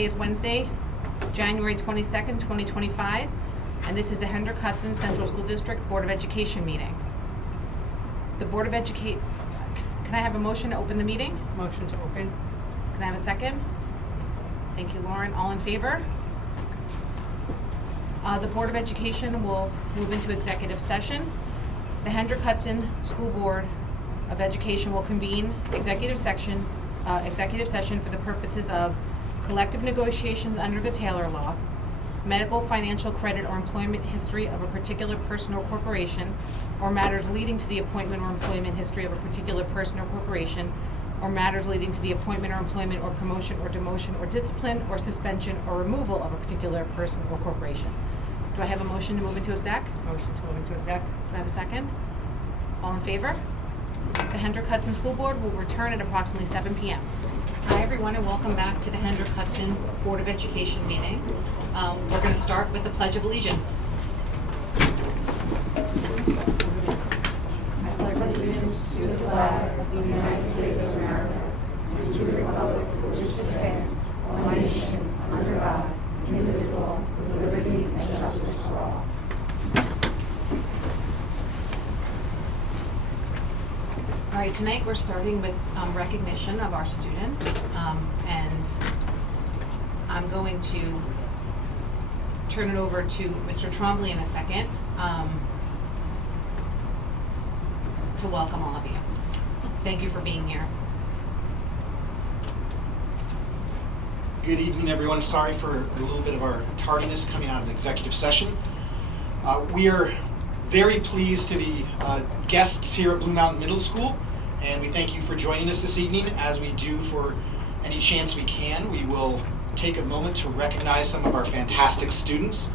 Today is Wednesday, January 22nd, 2025, and this is the Hendrick Hudson Central School District Board of Education meeting. The Board of Education, can I have a motion to open the meeting? Motion to open. Can I have a second? Thank you, Lauren. All in favor? The Board of Education will move into executive session. The Hendrick Hudson School Board of Education will convene executive session for the purposes of collective negotiations under the Taylor Law, medical, financial, credit, or employment history of a particular person or corporation, or matters leading to the appointment or employment history of a particular person or corporation, or matters leading to the appointment or employment or promotion or demotion or discipline or suspension or removal of a particular person or corporation. Do I have a motion to move into exec? Motion to move into exec. Do I have a second? All in favor? The Hendrick Hudson School Board will return at approximately 7 p.m. Hi everyone, and welcome back to the Hendrick Hudson Board of Education meeting. We're going to start with the Pledge of Allegiance. I pledge allegiance to the flag of the United States of America and to the republic for which it stands, one nation, under God, indivisible, with liberty and justice for all. All right, tonight we're starting with recognition of our students, and I'm going to turn it over to Mr. Trombley in a second to welcome all of you. Thank you for being here. Good evening, everyone. Sorry for a little bit of our tardiness coming out of an executive session. We are very pleased to be guests here at Blue Mountain Middle School, and we thank you for joining us this evening. As we do for any chance we can, we will take a moment to recognize some of our fantastic students.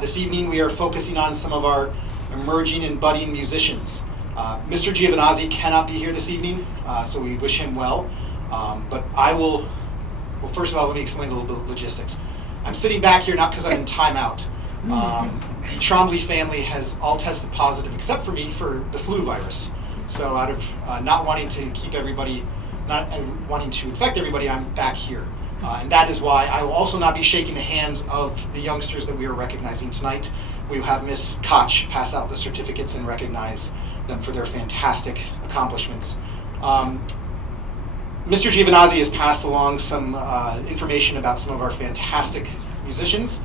This evening we are focusing on some of our emerging and budding musicians. Mr. Giovinazzi cannot be here this evening, so we wish him well, but I will, well, first of all, let me explain a little bit of logistics. I'm sitting back here not because I'm in timeout. The Trombley family has all tested positive, except for me, for the flu virus. So out of not wanting to keep everybody, not wanting to infect everybody, I'm back here. And that is why I will also not be shaking the hands of the youngsters that we are recognizing tonight. We will have Miss Koch pass out the certificates and recognize them for their fantastic accomplishments. Mr. Giovinazzi has passed along some information about some of our fantastic musicians.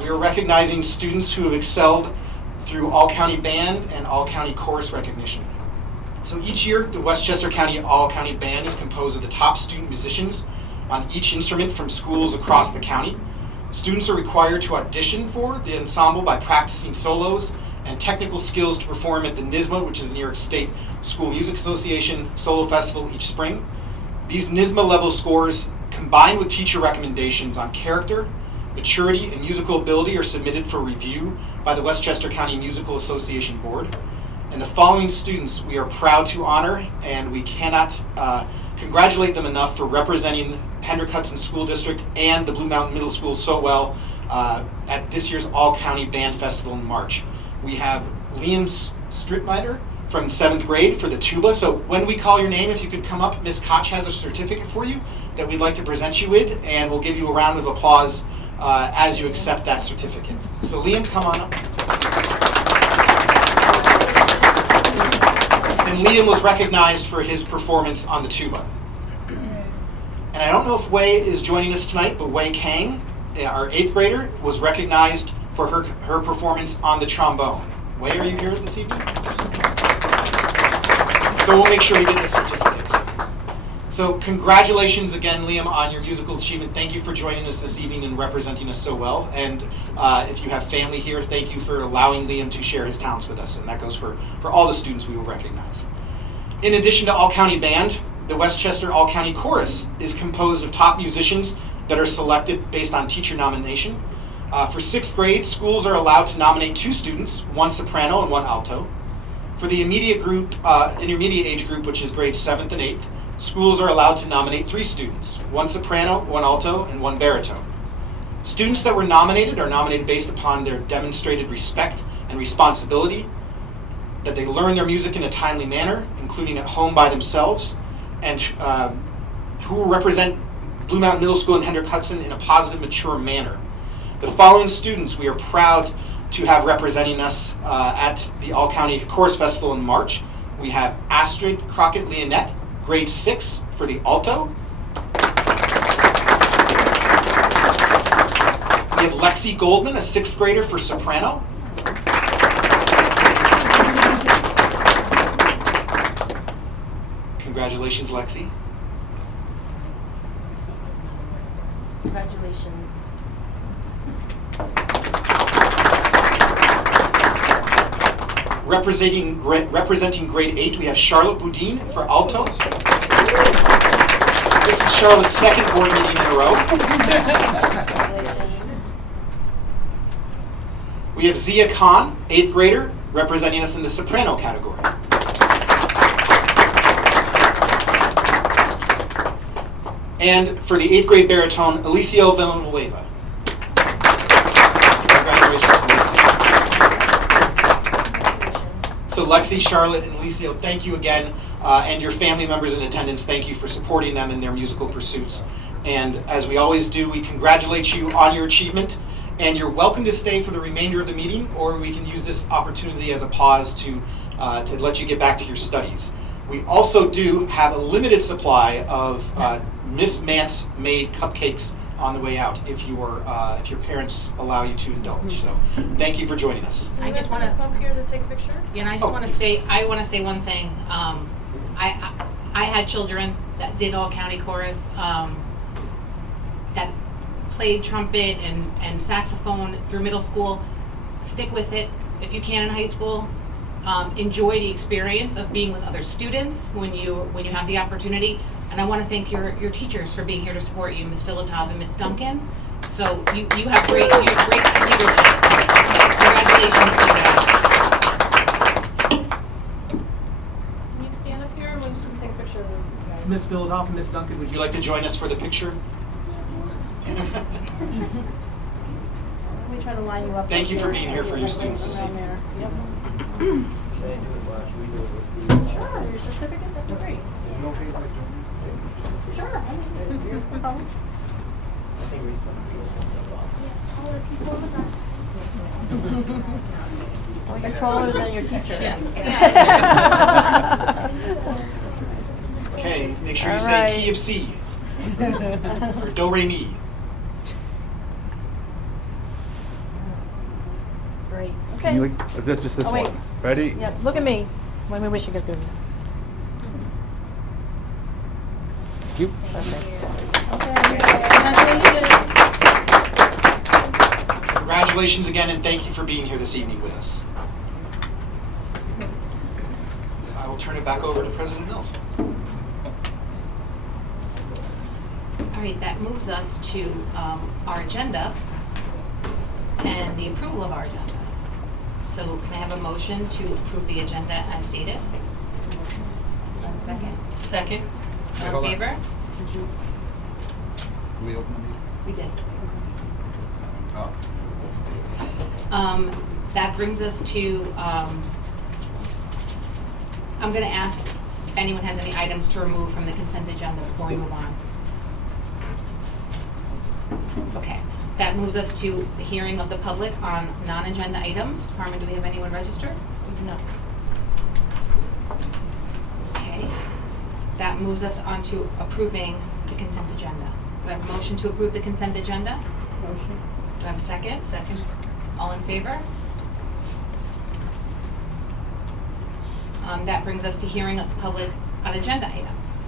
We are recognizing students who have excelled through All-County Band and All-County Chorus recognition. So each year, the Westchester County All-County Band is composed of the top student musicians on each instrument from schools across the county. Students are required to audition for the ensemble by practicing solos and technical skills to perform at the NYSSMA, which is the New York State School Music Association Solo Festival each spring. These NYSSMA level scores, combined with teacher recommendations on character, maturity, and musical ability, are submitted for review by the Westchester County Musical Association Board. And the following students we are proud to honor, and we cannot congratulate them enough for representing Hendrick Hudson School District and the Blue Mountain Middle School so well at this year's All-County Band Festival in March. We have Liam Strittmeyer from 7th grade for the tuba. So when we call your name, if you could come up, Ms. Koch has a certificate for you that we'd like to present you with, and we'll give you a round of applause as you accept that certificate. So Liam, come on up. And Liam was recognized for his performance on the tuba. And I don't know if Wei is joining us tonight, but Wei Kang, our 8th grader, was recognized for her performance on the trombone. Wei, are you here this evening? So we'll make sure we get the certificates. So congratulations again, Liam, on your musical achievement. Thank you for joining us this evening and representing us so well. And if you have family here, thank you for allowing Liam to share his talents with us. And that goes for all the students we will recognize. In addition to All-County Band, the Westchester All-County Chorus is composed of top musicians that are selected based on teacher nomination. For 6th grade, schools are allowed to nominate 2 students, 1 soprano and 1 alto. For the intermediate age group, which is grades 7th and 8th, schools are allowed to nominate 3 students, 1 soprano, 1 alto, and 1 baritone. Students that were nominated are nominated based upon their demonstrated respect and responsibility, that they learn their music in a timely manner, including at home by themselves, and who represent Blue Mountain Middle School and Hendrick Hudson in a positive, mature manner. The following students we are proud to have representing us at the All-County Chorus Festival in March. We have Astrid Crockett-Leonette, grade 6 for the alto. We have Lexi Goldman, a 6th grader for soprano. Congratulations, Lexi. Congratulations. Representing grade 8, we have Charlotte Boudin for alto. This is Charlotte's 2nd board meeting in a row. Congratulations. We have Zia Khan, 8th grader, representing us in the soprano category. And for the 8th grade baritone, Alicio Villanueva. Congratulations, Alicio. So Lexi, Charlotte, and Alicio, thank you again. And your family members in attendance, thank you for supporting them in their musical pursuits. And as we always do, we congratulate you on your achievement. And you're welcome to stay for the remainder of the meeting, or we can use this opportunity as a pause to let you get back to your studies. We also do have a limited supply of Miss Mance made cupcakes on the way out if your parents allow you to indulge. So thank you for joining us. I just want to come here to take a picture. Yeah, and I just want to say, one thing. I had children that did all county chorus, that played trumpet and saxophone through middle school. Stick with it if you can in high school. Enjoy the experience of being with other students when you have the opportunity. And I want to thank your teachers for being here to support you, Ms. Filatov and Ms. Duncan. So you have great leadership. Congratulations to you guys. Can you stand up here and we'll just take a picture of you guys? Ms. Philadelphia and Ms. Duncan, would you like to join us for the picture? Let me try to line you up. Thank you for being here for your students this Around evening. there. Yep. Sure, your certificate, that'd be great. Sure. No problem. You're taller than your teacher. Yes. Okay, make sure you All say right. key of C. Or do, re, mi. Great. Can Okay. you look, that's just this Oh, wait. one. Ready? Yep, look at me. Let me wish you guys good. Thank you. Perfect. Okay. Congratulations. Congratulations again, and thank you for being here this evening with us. So I will turn it back over to President Mills. All right, that moves us to our agenda and the approval of our agenda. So can I have a motion to approve the agenda as stated? Second. Second. All in favor? We open the meeting? We did. Oh. That brings us to, I'm going to ask if anyone has any items to remove from the consent agenda before we move on. Okay, that moves us to the hearing of the public on non-agenda items. Carmen, do we have anyone registered? We do not. Okay, that moves us on to approving the consent agenda. Do I have a motion to approve the consent agenda? Motion. Do I have a second? Second. All in favor? That brings us to hearing of the public on agenda items.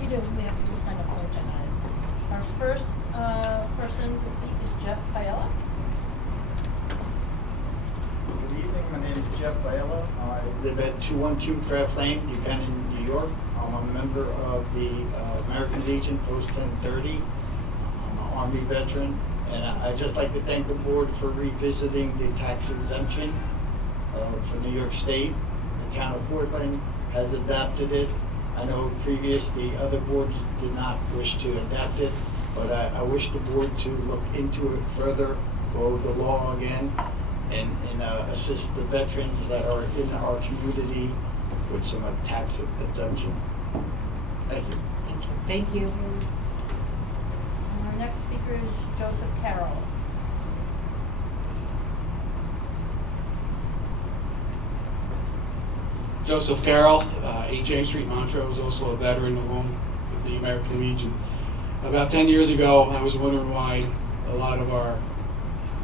We do, we have to sign up for agenda items. Our first person to speak is Jeff Fiala. Good evening, my name is Jeff Viola. I live at 212 Craft Lane, Buchanan, New York. I'm a member of the American Legion Post 1030. I'm an Army veteran, and I'd just like to thank the board for revisiting the tax exemption for New York State. The town of Cortland has adapted it. I know the other boards did not wish to adapt it, but I wish the board to look into it further, go over the law again, and assist the veterans that are in our community with some tax exemption. Thank you. Thank you. Thank you. speaker is Joseph Carroll. Joseph Carroll, 8 James Street, Montrose, also a veteran along with the American Legion. About 10 years ago, I was wondering why a lot of our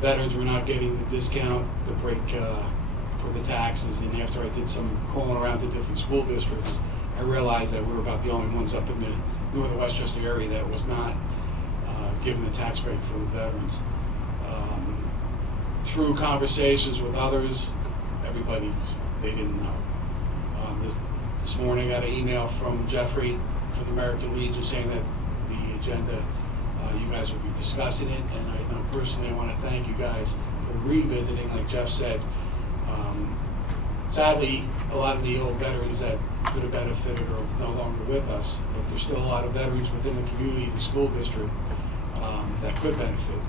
veterans were not getting the discount, the break for the taxes, and after I did some calling around to different school districts, I realized that we were about the only ones up in the northern Westchester area that was not given the tax break for the veterans. Through conversations with others, they didn't know. This morning I got an email from Jeffrey from the American Legion saying that the agenda, you guys will be discussing it, and I know personally I want to thank you guys for revisiting, like Jeff said. Sadly, a lot of the old veterans that could have benefited are no longer with us, but there's still a lot of veterans within the community, the school district, that could benefit.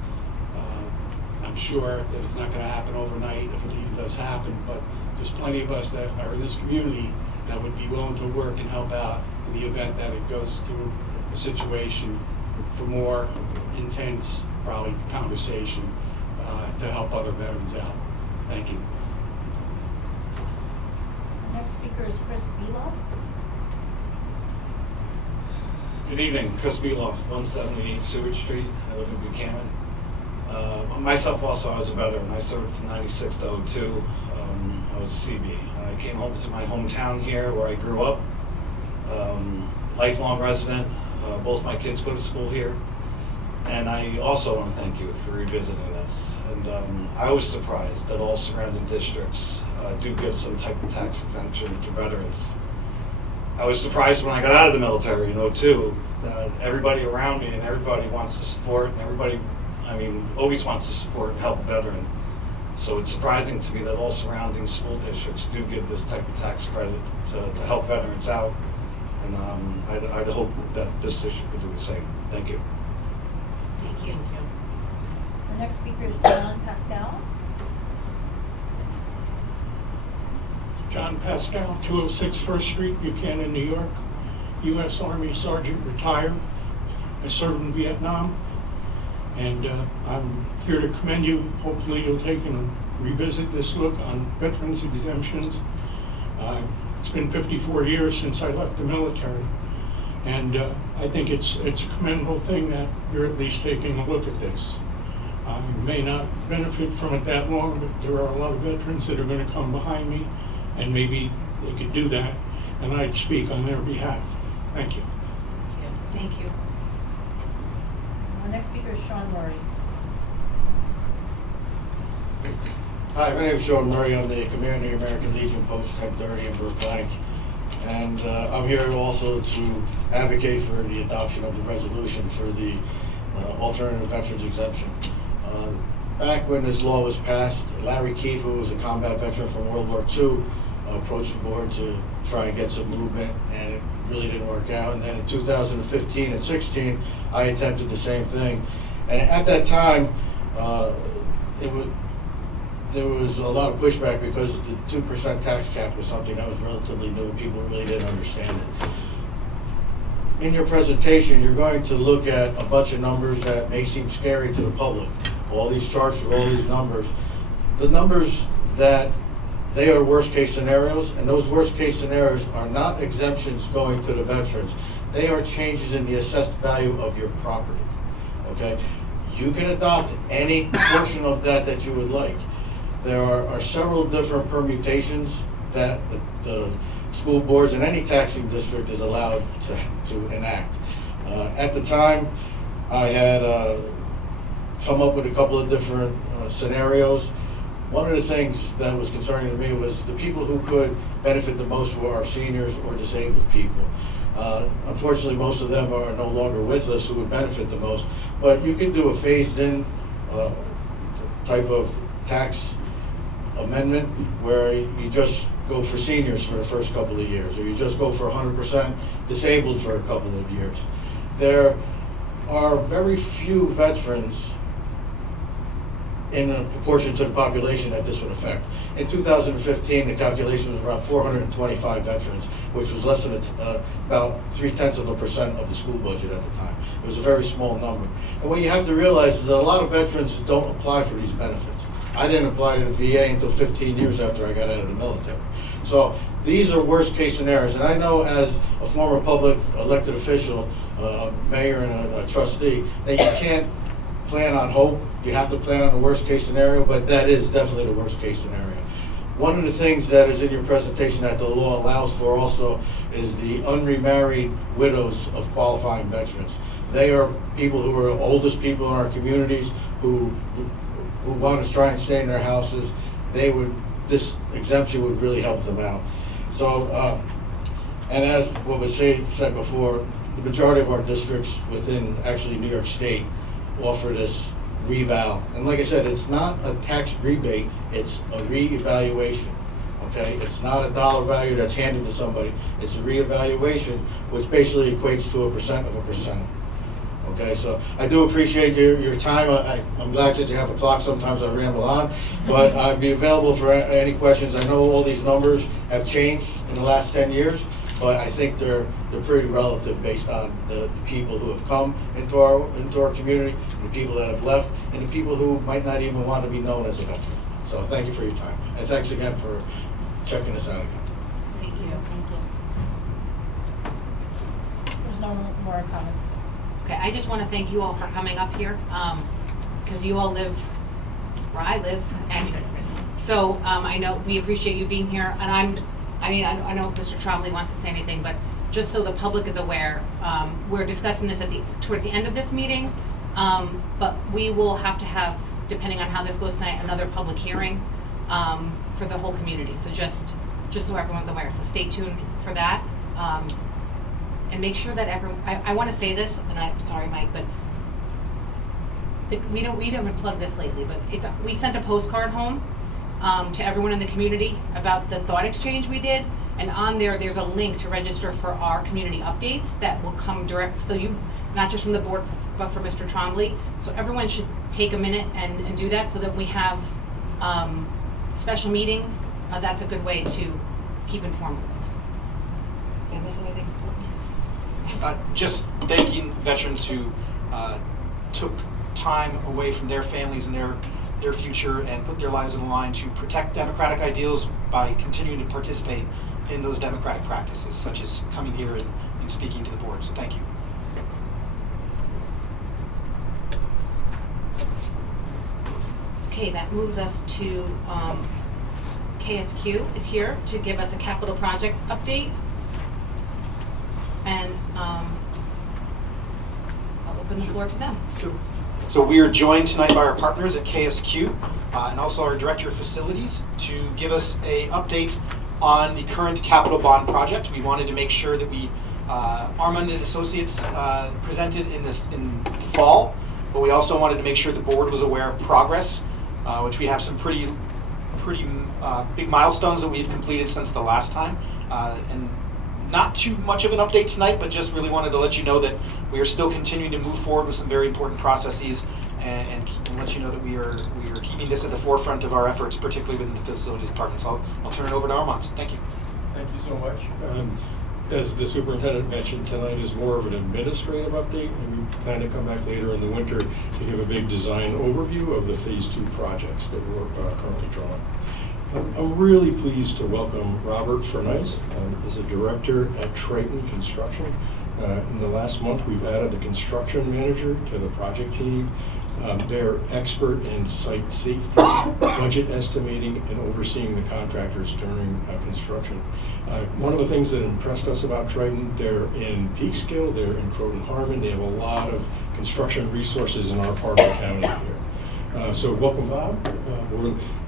I'm sure that it's not going to happen overnight if it even does happen, but there's plenty of us that are in this community that would be willing to work and help out in the event that it goes through a situation for more intense, probably, conversation to help other veterans out. Thank you. The next speaker is Chris Beloff. Good evening, Chris Beloff, 178 Seward Street. I live in Buchanan. Myself also, I was a veteran. I served from 96 to 02. I was a CB. I came home to my hometown here where I grew up. Lifelong resident. Both my kids go to school here. And I also want to thank you for revisiting this. And I was surprised that all surrounding districts do give some type of tax exemption for veterans. I was surprised when I got out of the military in 02 that everybody around me and everybody wants to support, and everybody, always wants to support and help a veteran. So it's surprising to me that all surrounding school districts do give this type of tax credit to help veterans out. And I'd hope that this district would do the same. Thank you. Thank you. The next speaker is John Pascal. John Pascal, 206 First Street, Buchanan, New York. U.S. Army Sergeant retired. I served in Vietnam, and I'm here to commend you. Hopefully you'll take and revisit this look on veterans exemptions. It's been 54 years since I left the military, and I think it's a commendable thing that you're at least taking a look at this. You may not benefit from it that long, but there are a lot of veterans that are going to come behind me, and maybe they could do that, and I'd speak on their behalf. Thank you. Thank you. The next speaker is Sean Murray. Hi, my name is Sean Murray. I'm the commander of the American Legion Post 1030 in Brookbank. And I'm here also to advocate for the adoption of the resolution for the alternative veterans exemption. Back when this law was passed, Larry Keefe, who was a combat veteran from World War II, approached the board to try and get some movement, and it really didn't work out. And then in 2015 and 16, I attempted the same thing. And at that time, there was a lot of pushback because the 2% tax cap was something that was relatively new and people really didn't understand it. In your presentation, you're going to look at a bunch of numbers that may seem scary to the public. All these charts with all these numbers. The numbers that they are worst case scenarios, and those worst case scenarios are not exemptions going to the veterans. They are changes in the assessed value of your property, okay? You can adopt any portion of that you would like. There are several different permutations that the school boards in any taxing district is allowed to enact. At the time, I had come up with a couple of different scenarios. One of the things that was concerning to me was the people who could benefit the most were our seniors or disabled people. Unfortunately, most of them are no longer with us who would benefit the most, but you could do a phased-in type of tax amendment where you just go for seniors for the first couple of years, or you just go for 100% disabled for a couple of years. There are very few veterans in a proportion to the population that this would affect. In 2015, the calculation was around 425 veterans, which was less than about 0.3% of the school budget at the time. It was a very small number. And what you have to realize is that a lot of veterans don't apply for these benefits. I didn't apply to the VA until 15 years after I got out of the military. So these are worst case scenarios. And I know as a former public elected official, a mayor and a trustee, that you can't plan on hope. You have to plan on the worst case scenario, but that is definitely the worst case scenario. One of the things that is in your presentation that the law allows for also is the unremarried widows of qualifying veterans. They are people who are the oldest people in our communities who want to try and stay in their houses. This exemption would really help them out. So, and as what was said before, the majority of our districts within actually New York State offer this reval. And like I said, it's not a tax rebate, it's a reevaluation, okay? It's not a dollar value that's handed to somebody, it's a reevaluation, which basically equates to 1%. Okay, so I do appreciate your time. I'm glad that you have a clock. Sometimes I ramble on, but I'd be available for any questions. I know all these numbers have changed in the last 10 years, but I think they're pretty relative based on the people who have come into our community, the people that have left, and the people who might not even want to be known as a veteran. So thank you for your time, and thanks again for checking this out again. Thank you. Thank you. There's no more comments. Okay, I just want to thank you all for coming up here, because you all live where I live, and so I know we appreciate you being here. And I know Mr. Trombley wants to say anything, but just so the public is aware, we're discussing this towards the end of this meeting, but we will have to have, depending on how this goes tonight, another public hearing for the whole community. So just so everyone's aware. So stay tuned for that. And make sure that everyone, I want to say this, and I'm sorry, Mike, but we haven't plugged this lately, but we sent a postcard home to everyone in the community about the thought exchange we did, and on there's a link to register for our community updates that will come direct, so you, not just from the board, but for Mr. Trombley. So everyone should take a minute and do that, so that we have special meetings. That's a good way to keep informed of those. Did I miss anything important? Just thanking veterans who took time away from their families and their future and put their lives on the line to protect democratic ideals by continuing to participate in those democratic practices, such as coming here and speaking to the board. So thank you. Okay, that moves us to KSQ is here to give us a capital project update. And I'll open the floor to them. So we are joined tonight by our partners at KSQ and also our Director of Facilities to give us an update on the current capital bond project. We wanted to make sure that we, Armand and Associates presented in the fall, but we also wanted to make sure the board was aware of progress, which we have some pretty big milestones that we've completed since the last time. And not too much of an update tonight, but just really wanted to let you know that we are still continuing to move forward with some very important processes and let you know that we are keeping this at the forefront of our efforts, particularly within the facilities department. So I'll turn it over to Armand. Thank you. Thank you so much. As the superintendent mentioned, tonight is more of an administrative update, and we plan to come back later in the winter to give a big design overview of the Phase 2 projects that we're currently drawing. I'm really pleased to welcome Robert Furnice as a director at Triton Construction. In the last month, we've added the construction manager to the project team. They're expert in site safety, budget estimating, and overseeing the contractors during construction. One of the things that impressed us about Triton, they're in Peekskill, they're in Croton-Harmon. They have a lot of construction resources in our part of the county here. So welcome, Bob.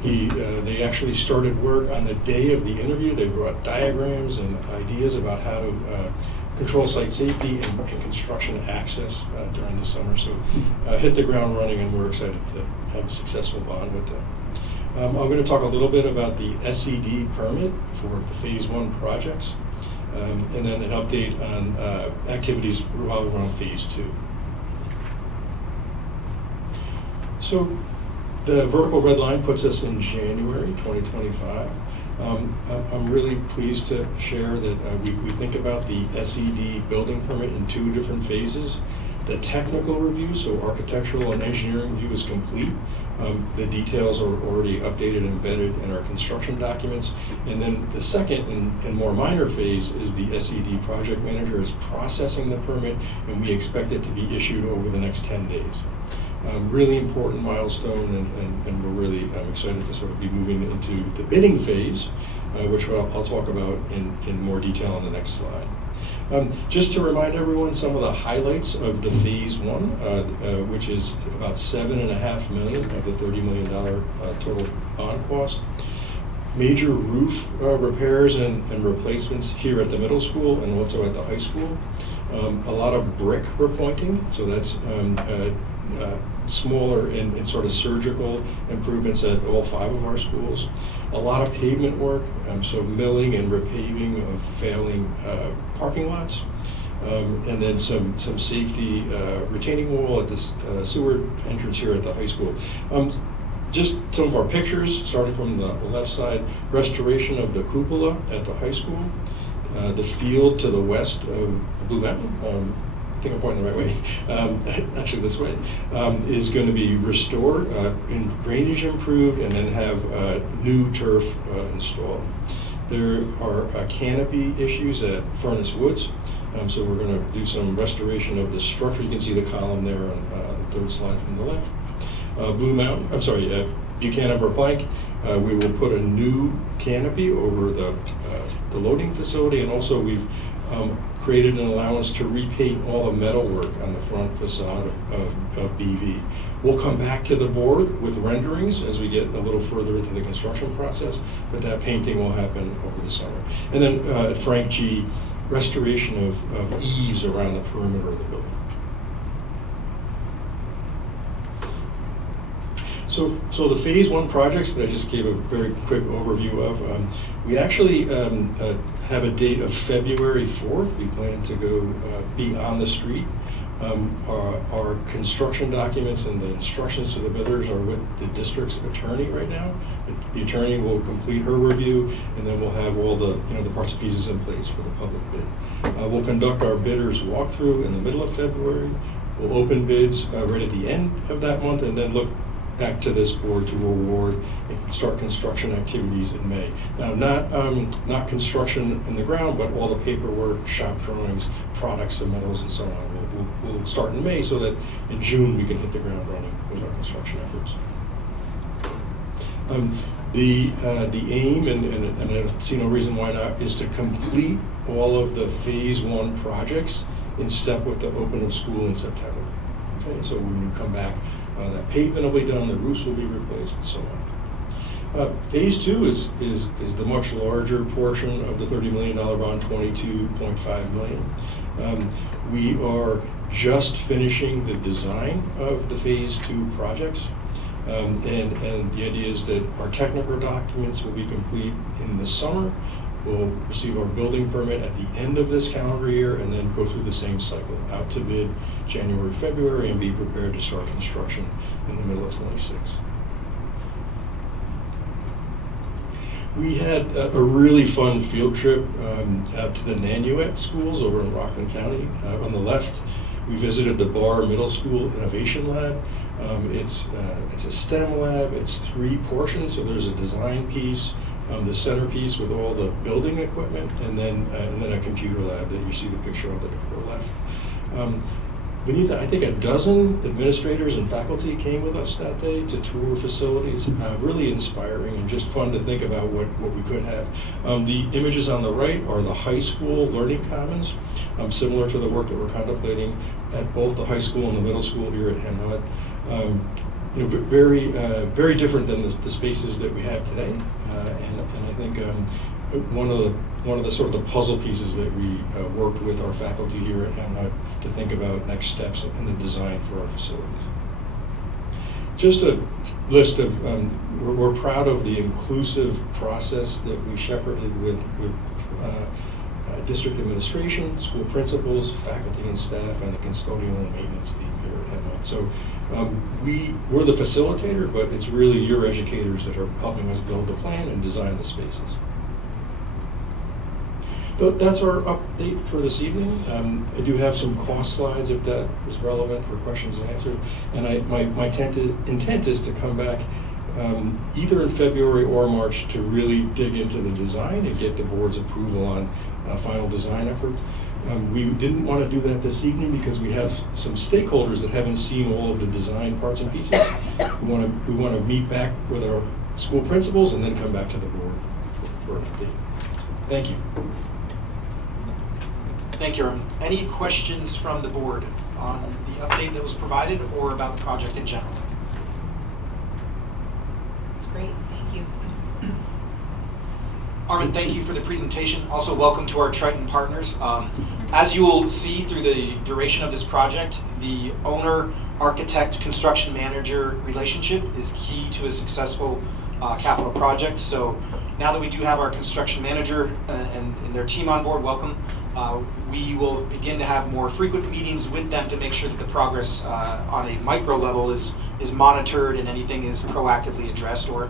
They actually started work on the day of the interview. They brought diagrams and ideas about how to control site safety and construction access during the summer. So hit the ground running, and we're excited to have a successful bond with them. I'm going to talk a little bit about the SED permit for the Phase 1 projects, and then an update on activities while we're on Phase 2. So The vertical red line puts us in January 2025. I'm really pleased to share that we think about the SED building permit in 2 different phases. The technical review, so architectural and engineering review, is complete. The details are already updated and embedded in our construction documents. And then the second and more minor phase is the SED project manager is processing the permit, and we expect it to be issued over the next 10 days. Really important milestone, and we're really excited to sort of be moving into the bidding phase, which I'll talk about in more detail on the next slide. Just to remind everyone, some of the highlights of the phase 1, which is about $7.5 million of the $30 million total bond cost. Major roof repairs and replacements here at the middle school and also at the high school. A lot of brick repointing, so that's smaller and sort of surgical improvements at all 5 of our schools. A lot of pavement work, so milling and repaving of failing parking lots. And then some safety retaining wall at the sewer entrance here at the high school. Just some of our pictures, starting from the left side, restoration of the cupola at the high school. The field to the west of Blue Mountain, I think I'm pointing the right way, actually this way, is going to be restored, drainage improved, and then have new turf installed. There are canopy issues at Furnace Woods, so we're going to do some restoration of the structure. You can see the column there on the 3rd slide from the left. Buchanan Verplank, we will put a new canopy over the loading facility, and also we've created an allowance to repaint all the metal work on the front facade of BV. We'll come back to the board with renderings as we get a little further into the construction process, but that painting will happen over the summer. And then at Frank G, restoration of eaves around the perimeter of the building. So the phase 1 projects that I just gave a very quick overview of, we actually have a date of February 4th. We plan to go be on the street. Our construction documents and the instructions to the bidders are with the district's attorney right now. The attorney will complete her review, and then we'll have all the the parts and pieces in place for the public bid. We'll conduct our bidders walkthrough in the middle of February. We'll open bids right at the end of that month, and then look back to this board to award and start construction activities in May. Now, not construction in the ground, but all the paperwork, shop drawings, products and metals and so on. We'll start in May so that in June we can hit the ground running with our construction efforts. The aim, and I see no reason why not, is to complete all of the phase 1 projects in step with the open of school in September. Okay, so when we come back, that pavement will be done, the roofs will be replaced, and so on. Phase 2 is the much larger portion of the $30 million bond, $22.5 million. We are just finishing the design of the phase 2 projects. And the idea is that our technical documents will be complete in the summer. We'll receive our building permit at the end of this calendar year, and then go through the same cycle, out to bid January, February, and be prepared to start construction in the middle of 26. We had a really fun field trip out to the Nanuet schools over in Rockland County. On the left, we visited the Barr Middle School Innovation Lab. It's a STEM lab. It's 3 portions, so there's a design piece, the centerpiece with all the building equipment, and then a computer lab that you see the picture on the upper left. Beneath that, I think a dozen administrators and faculty came with us that day to tour facilities. Really inspiring and just fun to think about what we could have. The images on the right are the high school learning commons, similar to the work that we're contemplating at both the high school and the middle school here at Henhud. But very different than the spaces that we have today, and I think one of the sort of the puzzle pieces that we worked with our faculty here at Henhud to think about next steps in the design for our facilities. Just a list of we're proud of the inclusive process that we shepherded with district administration, school principals, faculty and staff, and the custodial and maintenance team here at night. So we're the facilitator, but it's really your educators that are helping us build the plan and design the spaces. That's our update for this evening. I do have some cost slides if that is relevant for questions and answers. And my intent is to come back either in February or March to really dig into the design and get the board's approval on final design efforts. We didn't want to do that this evening because we have some stakeholders that haven't seen all of the design parts and pieces. We want to meet back with our school principals and then come back to the board for an update. So, thank you. Thank you, Aaron. Any questions from the board on the update that was provided or about the project in general? It's great, thank you. Armin, thank you for the presentation. Also, welcome to our Triton partners. As you will see through the duration of this project, the owner, architect, construction manager relationship is key to a successful capital project. So now that we do have our construction manager and their team on board, welcome. We will begin to have more frequent meetings with them to make sure that the progress on a micro level is monitored and anything is proactively addressed. Or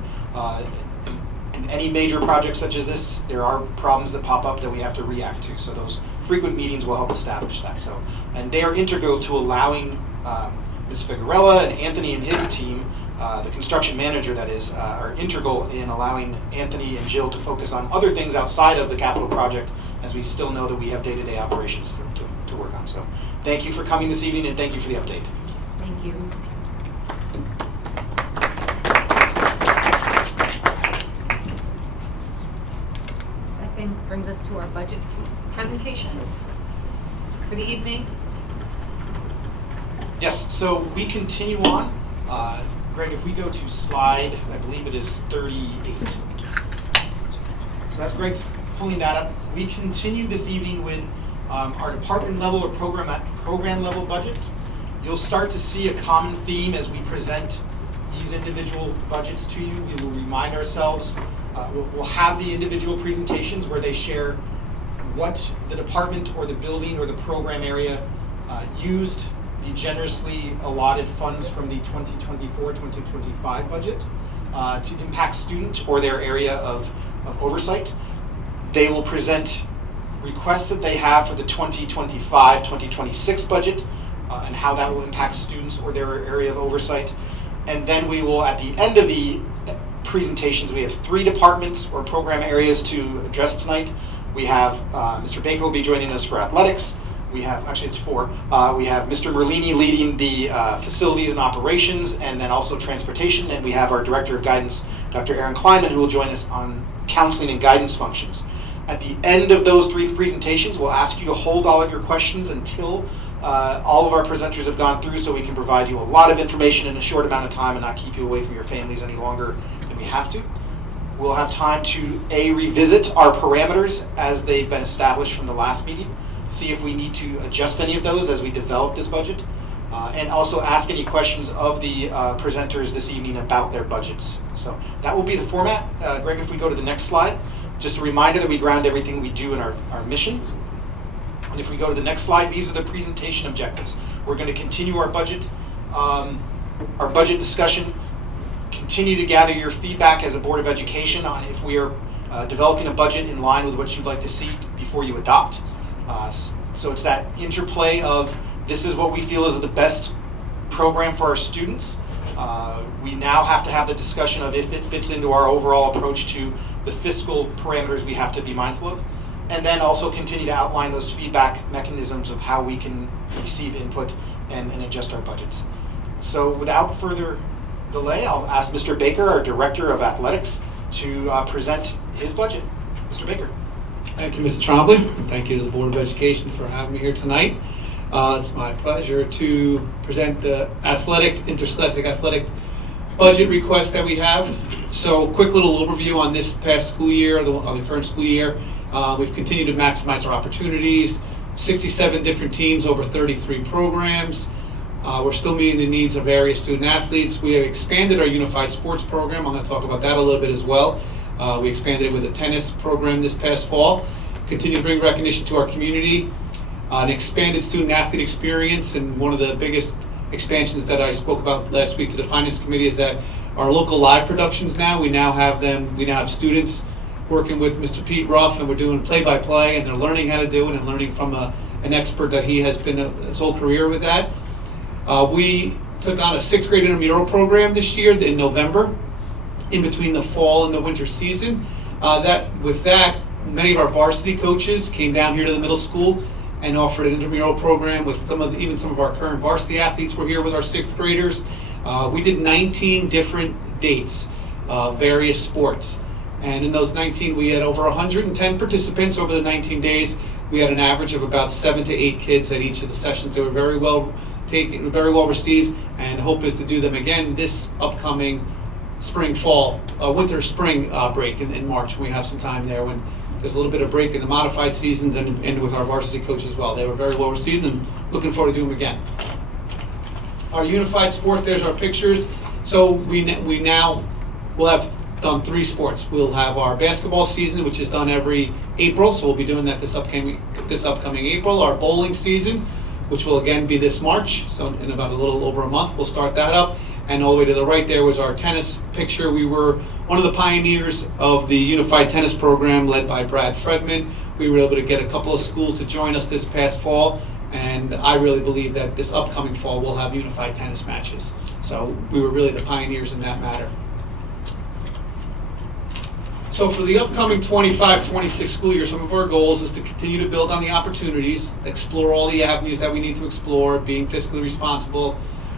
in any major project such as this, there are problems that pop up that we have to react to. So those frequent meetings will help establish that. So, and they are integral to allowing Ms. Figuerella and Anthony and his team, the construction manager that is, are integral in allowing Anthony and Jill to focus on other things outside of the capital project, as we still know that we have day-to-day operations to work on. So thank you for coming this evening and thank you for the update. Thank you. That brings us to our budget presentations for the evening. Yes, so we continue on. Greg, if we go to slide, I believe it is 38. So that's Greg's pulling that up. We continue this evening with our department level or program level budgets. You'll start to see a common theme as we present these individual budgets to you. We will remind ourselves, we'll have the individual presentations where they share what the department or the building or the program area used the generously allotted funds from the 2024-2025 budget to impact student or their area of oversight. They will present requests that they have for the 2025-2026 budget and how that will impact students or their area of oversight. And then we will, at the end of the presentations, we have 3 departments or program areas to address tonight. We have Mr. Baker will be joining us for athletics. We have, actually it's 4. We have Mr. Merlini leading the facilities and operations, and then also transportation. And we have our Director of Guidance, Dr. Aaron Kleinman, who will join us on counseling and guidance functions. At the end of those 3 presentations, we'll ask you to hold all of your questions until all of our presenters have gone through, so we can provide you a lot of information in a short amount of time and not keep you away from your families any longer than we have to. We'll have time to revisit our parameters as they've been established from the last meeting, see if we need to adjust any of those as we develop this budget, and also ask any questions of the presenters this evening about their budgets. So that will be the format. Greg, if we go to the next slide, just a reminder that we ground everything we do in our mission. And if we go to the next slide, these are the presentation objectives. We're going to continue our budget discussion, continue to gather your feedback as a Board of Education on if we are developing a budget in line with what you'd like to see before you adopt. So it's that interplay of this is what we feel is the best program for our students. We now have to have the discussion of if it fits into our overall approach to the fiscal parameters we have to be mindful of. And then also continue to outline those feedback mechanisms of how we can receive input and adjust our budgets. So without further delay, I'll ask Mr. Baker, our Director of Athletics, to present his budget. Mr. Baker. Thank you, Mr. Trombley, and thank you to the Board of Education for having me here tonight. It's my pleasure to present the interscholastic athletic budget request that we have. So, quick little overview on this past school year, on the current school year. We've continued to maximize our opportunities. 67 different teams, over 33 programs. We're still meeting the needs of various student athletes. We have expanded our unified sports program. I'm going to talk about that a little bit as well. We expanded it with a tennis program this past fall. Continue to bring recognition to our community. An expanded student athlete experience, and one of the biggest expansions that I spoke about last week to the Finance Committee is that our local live productions now, we now have students working with Mr. Pete Ruff, and we're doing play-by-play, and they're learning how to do it and learning from an expert that he has been his whole career with that. We took on a 6th grade intramural program this year in November, in between the fall and the winter season. Many of our varsity coaches came down here to the middle school and offered an intramural program with some of our current varsity athletes were here with our 6th graders. We did 19 different dates, various sports. And in those 19, we had over 110 participants over the 19 days. We had an average of about 7 to 8 kids at each of the sessions. They were very well taken, very well received, and the hope is to do them again this upcoming winter spring break in March. We have some time there when there's a little bit of break in the modified seasons and with our varsity coach as well. They were very well received and looking forward to doing them again. Our unified sports, there's our pictures. So we now will have done 3 sports. We'll have our basketball season, which is done every April, so we'll be doing that this upcoming April. Our bowling season, which will again be this March, so in about a little over a month, we'll start that up. And all the way to the right there was our tennis picture. We were one of the pioneers of the Unified Tennis Program led by Brad Fredman. We were able to get a couple of schools to join us this past fall, and I really believe that this upcoming fall we'll have unified tennis matches. So we were really the pioneers in that matter. So for the upcoming 25-26 school year, some of our goals is to continue to build on the opportunities, explore all the avenues that we need to explore, being fiscally responsible,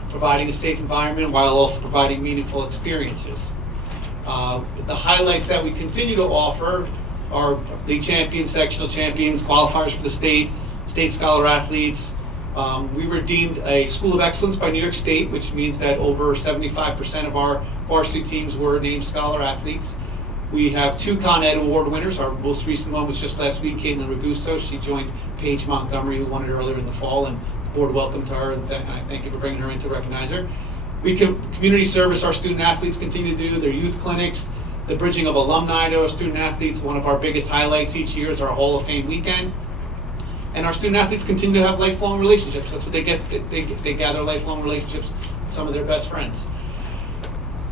providing a safe environment while also providing meaningful experiences. The highlights that we continue to offer are league champions, sectional champions, qualifiers for the state scholar athletes. We were deemed a School of Excellence by New York State, which means that over 75% of our varsity teams were named scholar athletes. We have 2 Con Ed Award winners. Our most recent one was just last week, Caitlin Raguso. She joined Paige Montgomery, who won it earlier in the fall, and the board welcomed her, and I thank you for bringing her in to recognize her. We can community service our student athletes continue to do, their youth clinics, the bridging of alumni to our student athletes. One of our biggest highlights each year is our Hall of Fame weekend. And our student athletes continue to have lifelong relationships. That's what they get. They gather lifelong relationships with some of their best friends.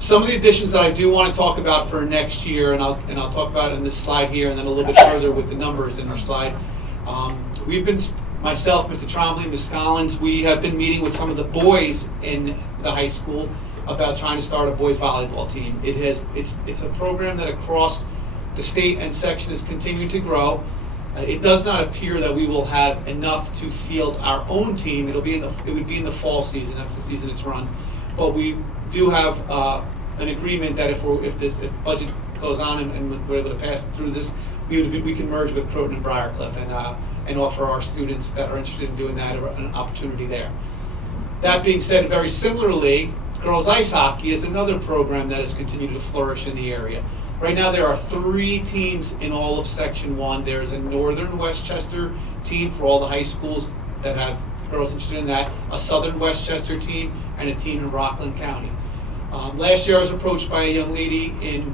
Some of the additions that I do want to talk about for next year, and I'll talk about it in this slide here, and then a little bit further with the numbers in our slide. Myself, Mr. Trombley, Ms. Collins, we have been meeting with some of the boys in the high school about trying to start a boys volleyball team. It's a program that across the state and section is continuing to grow. It does not appear that we will have enough to field our own team. It would be in the fall season. That's the season it's run. But we do have an agreement that if budget goes on and we're able to pass through this, we can merge with Croton and Briarcliff and offer our students that are interested in doing that an opportunity there. That being said, very similarly, girls ice hockey is another program that has continued to flourish in the area. Right now there are 3 teams in all of Section 1. There's a Northern Westchester team for all the high schools that have girls interested in that, a Southern Westchester team, and a team in Rockland County. Last year I was approached by a young lady in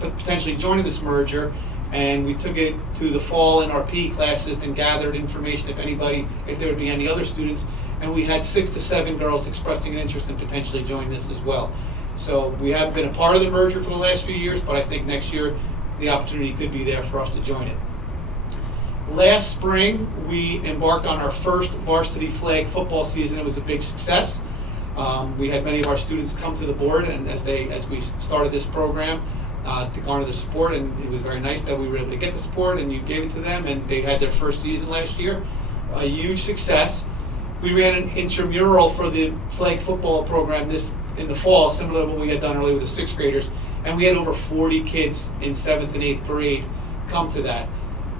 potentially joining this merger, and we took it to the fall in our PE classes and gathered information if there would be any other students, and we had 6 to 7 girls expressing an interest in potentially joining this as well. So we haven't been a part of the merger for the last few years, but I think next year the opportunity could be there for us to join it. Last spring, we embarked on our first varsity flag football season. It was a big success. We had many of our students come to the board, and as we started this program, to garner the support, and it was very nice that we were able to get the support, and you gave it to them, and they had their first season last year. A huge success. We ran an intramural for the flag football program in the fall, similar to what we had done earlier with the 6th graders, and we had over 40 kids in 7th and 8th grade come to that.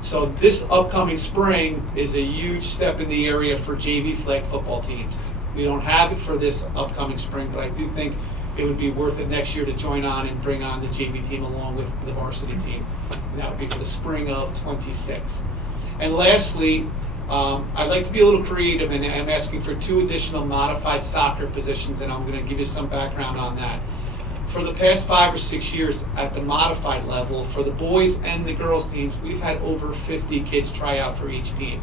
So this upcoming spring is a huge step in the area for JV flag football teams. We don't have it for this upcoming spring, but I do think it would be worth it next year to join on and bring on the JV team along with the varsity team. And that would be for the spring of 26. And lastly, I'd like to be a little creative, and I'm asking for 2 additional modified soccer positions, and I'm going to give you some background on that. For the past 5 or 6 years at the modified level, for the boys and the girls teams, we've had over 50 kids try out for each team.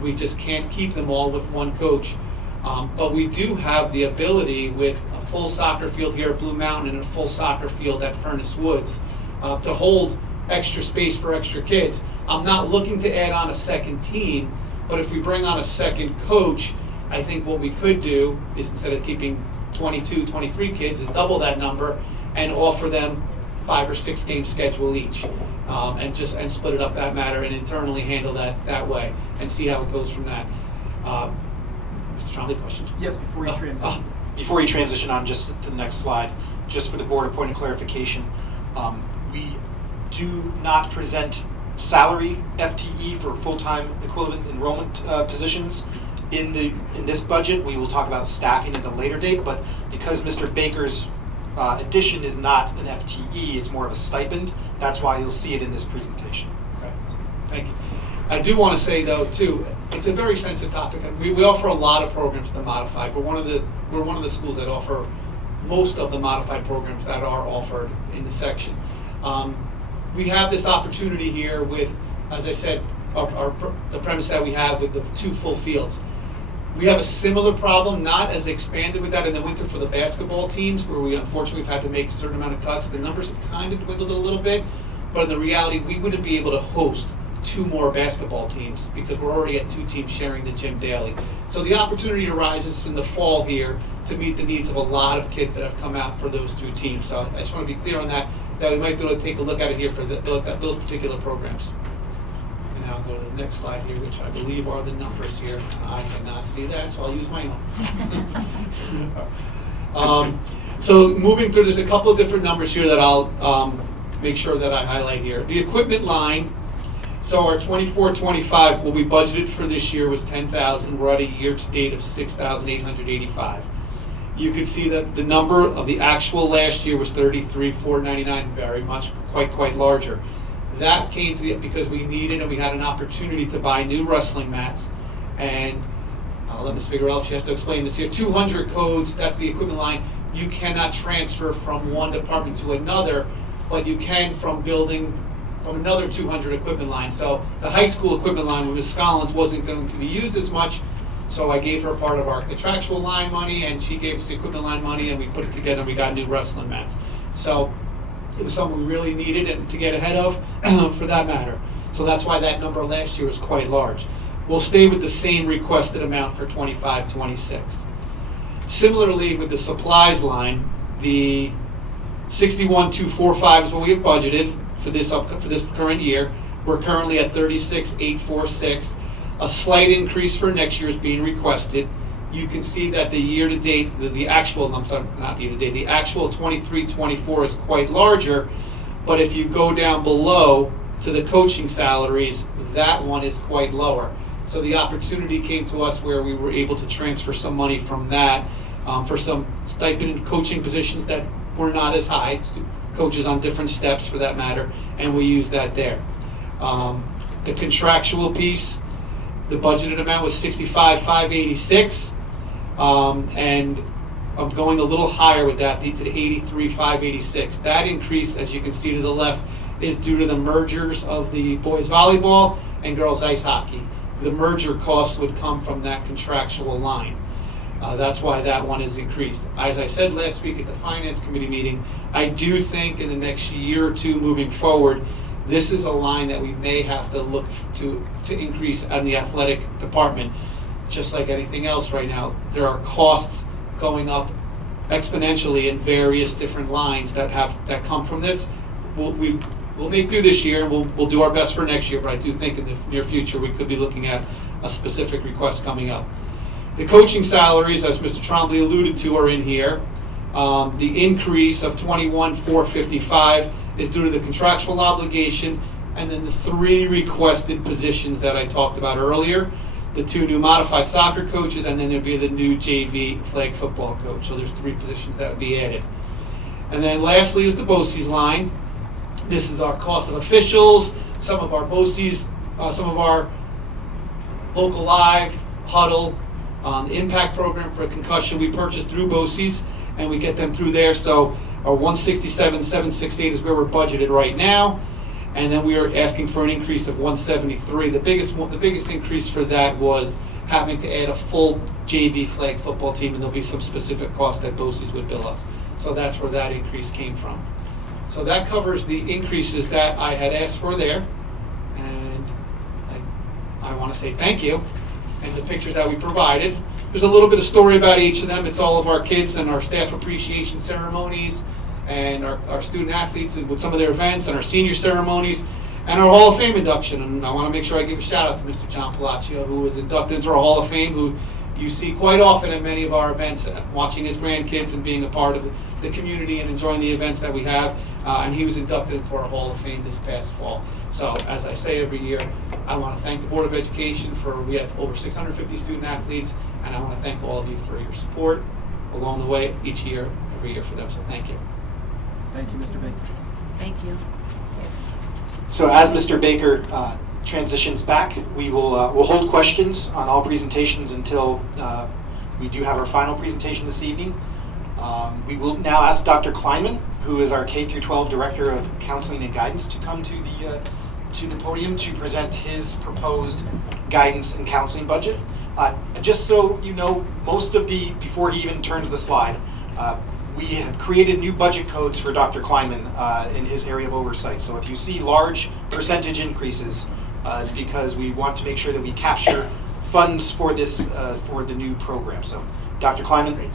We just can't keep them all with one coach. But we do have the ability with a full soccer field here at Blue Mountain and a full soccer field at Furnace Woods to hold extra space for extra kids. I'm not looking to add on a second team, but if we bring on a second coach, I think what we could do is instead of keeping 22, 23 kids, is double that number and offer them 5 or 6 game schedule each, and split it up that matter and internally handle that way and see how it goes from that. Mr. Trombley, questions? Yes, before you transition on just to the next slide, just for the board, a point of clarification. We do not present salary FTE for full-time equivalent enrollment positions in this budget. We will talk about staffing at a later date, but because Mr. Baker's addition is not an FTE, it's more of a stipend, that's why you'll see it in this presentation. Okay, thank you. I do want to say though too, it's a very sensitive topic. We offer a lot of programs to the modified. We're one of the schools that offer most of the modified programs that are offered in the section. We have this opportunity here with, as I said, the premise that we have with the 2 full fields. We have a similar problem, not as expanded with that in the winter for the basketball teams, where we unfortunately have had to make a certain amount of cuts. The numbers have kind of dwindled a little bit, but in the reality, we wouldn't be able to host 2 more basketball teams because we're already at 2 teams sharing the gym daily. So the opportunity arises in the fall here to meet the needs of a lot of kids that have come out for those 2 teams. So I just want to be clear on that we might be able to take a look at it here for those particular programs. And now I'll go to the next slide here, which I believe are the numbers here. I cannot see that, so I'll use my own. So moving through, there's a couple of different numbers here that I'll make sure that I highlight here. The equipment line. So our 24-25, what we budgeted for this year was $10,000. We're at a year-to-date of $6,885. You can see that the number of the actual last year was $33,499, very much, quite larger. That came to because we needed and we had an opportunity to buy new wrestling mats. And I'll let Ms. Figueroa, she has to explain this here. 200 codes, that's the equipment line. You cannot transfer from one department to another, but you can from another 200 equipment line. So the high school equipment line with Ms. Scollins wasn't going to be used as much, so I gave her part of our contractual line money, and she gave us the equipment line money, and we put it together and we got new wrestling mats. So it was something we really needed and to get ahead of for that matter. So that's why that number last year was quite large. We'll stay with the same requested amount for 25-26. Similarly with the supplies line, the 61,245 is what we have budgeted for this current year. We're currently at 36,846. A slight increase for next year is being requested. You can see that the year-to-date, the actual 23-24 is quite larger, but if you go down below to the coaching salaries, that one is quite lower. So the opportunity came to us where we were able to transfer some money from that for some stipend and coaching positions that were not as high, coaches on different steps for that matter, and we use that there. The contractual piece, the budgeted amount was $65,586, and I'm going a little higher with that to the $83,586. That increase, as you can see to the left, is due to the mergers of the boys volleyball and girls ice hockey. The merger costs would come from that contractual line. That's why that one is increased. As I said last week at the Finance Committee meeting, I do think in the next year or two moving forward, this is a line that we may have to look to increase on the athletic department. Just like anything else right now, there are costs going up exponentially in various different lines that come from this. We'll make through this year, and we'll do our best for next year, but I do think in the near future we could be looking at a specific request coming up. The coaching salaries, as Mr. Trombley alluded to, are in here. The increase of $21,455 is due to the contractual obligation, and then the 3 requested positions that I talked about earlier, the 2 new modified soccer coaches, and then there'd be the new JV flag football coach. So there's 3 positions that would be added. And then lastly is the BOCES line. This is our cost of officials, some of our BOCES, some of our local live, huddle, the impact program for concussion we purchased through BOCES, and we get them through there. So our 167,768 is where we're budgeted right now, and then we are asking for an increase of 173. The biggest increase for that was having to add a full JV flag football team, and there'll be some specific costs that BOCES would bill us. So that's where that increase came from. So that covers the increases that I had asked for there, and I want to say thank you. And the pictures that we provided, there's a little bit of story about each of them. It's all of our kids and our staff appreciation ceremonies, and our student athletes and with some of their events, and our senior ceremonies, and our Hall of Fame induction. And I want to make sure I give a shout out to Mr. John Palaccio, who was inducted into our Hall of Fame, who you see quite often at many of our events, watching his grandkids and being a part of the community and enjoying the events that we have. And he was inducted into our Hall of Fame this past fall. So as I say every year, I want to thank the Board of Education we have over 650 student athletes, and I want to thank all of you for your support along the way each year, every year for them. So thank you. Thank you, Mr. Baker. Thank you. So as Mr. Baker transitions back, we'll hold questions on all presentations until we do have our final presentation this evening. We will now ask Dr. Kleinman, who is our K-12 Director of Counseling and Guidance, to come to the podium to present his proposed guidance and counseling budget. Just so you know, before he even turns the slide, we have created new budget codes for Dr. Kleinman in his area of oversight. So if you see large percentage increases, it's because we want to make sure that we capture funds for this for the new program. So, Dr. Kleinman.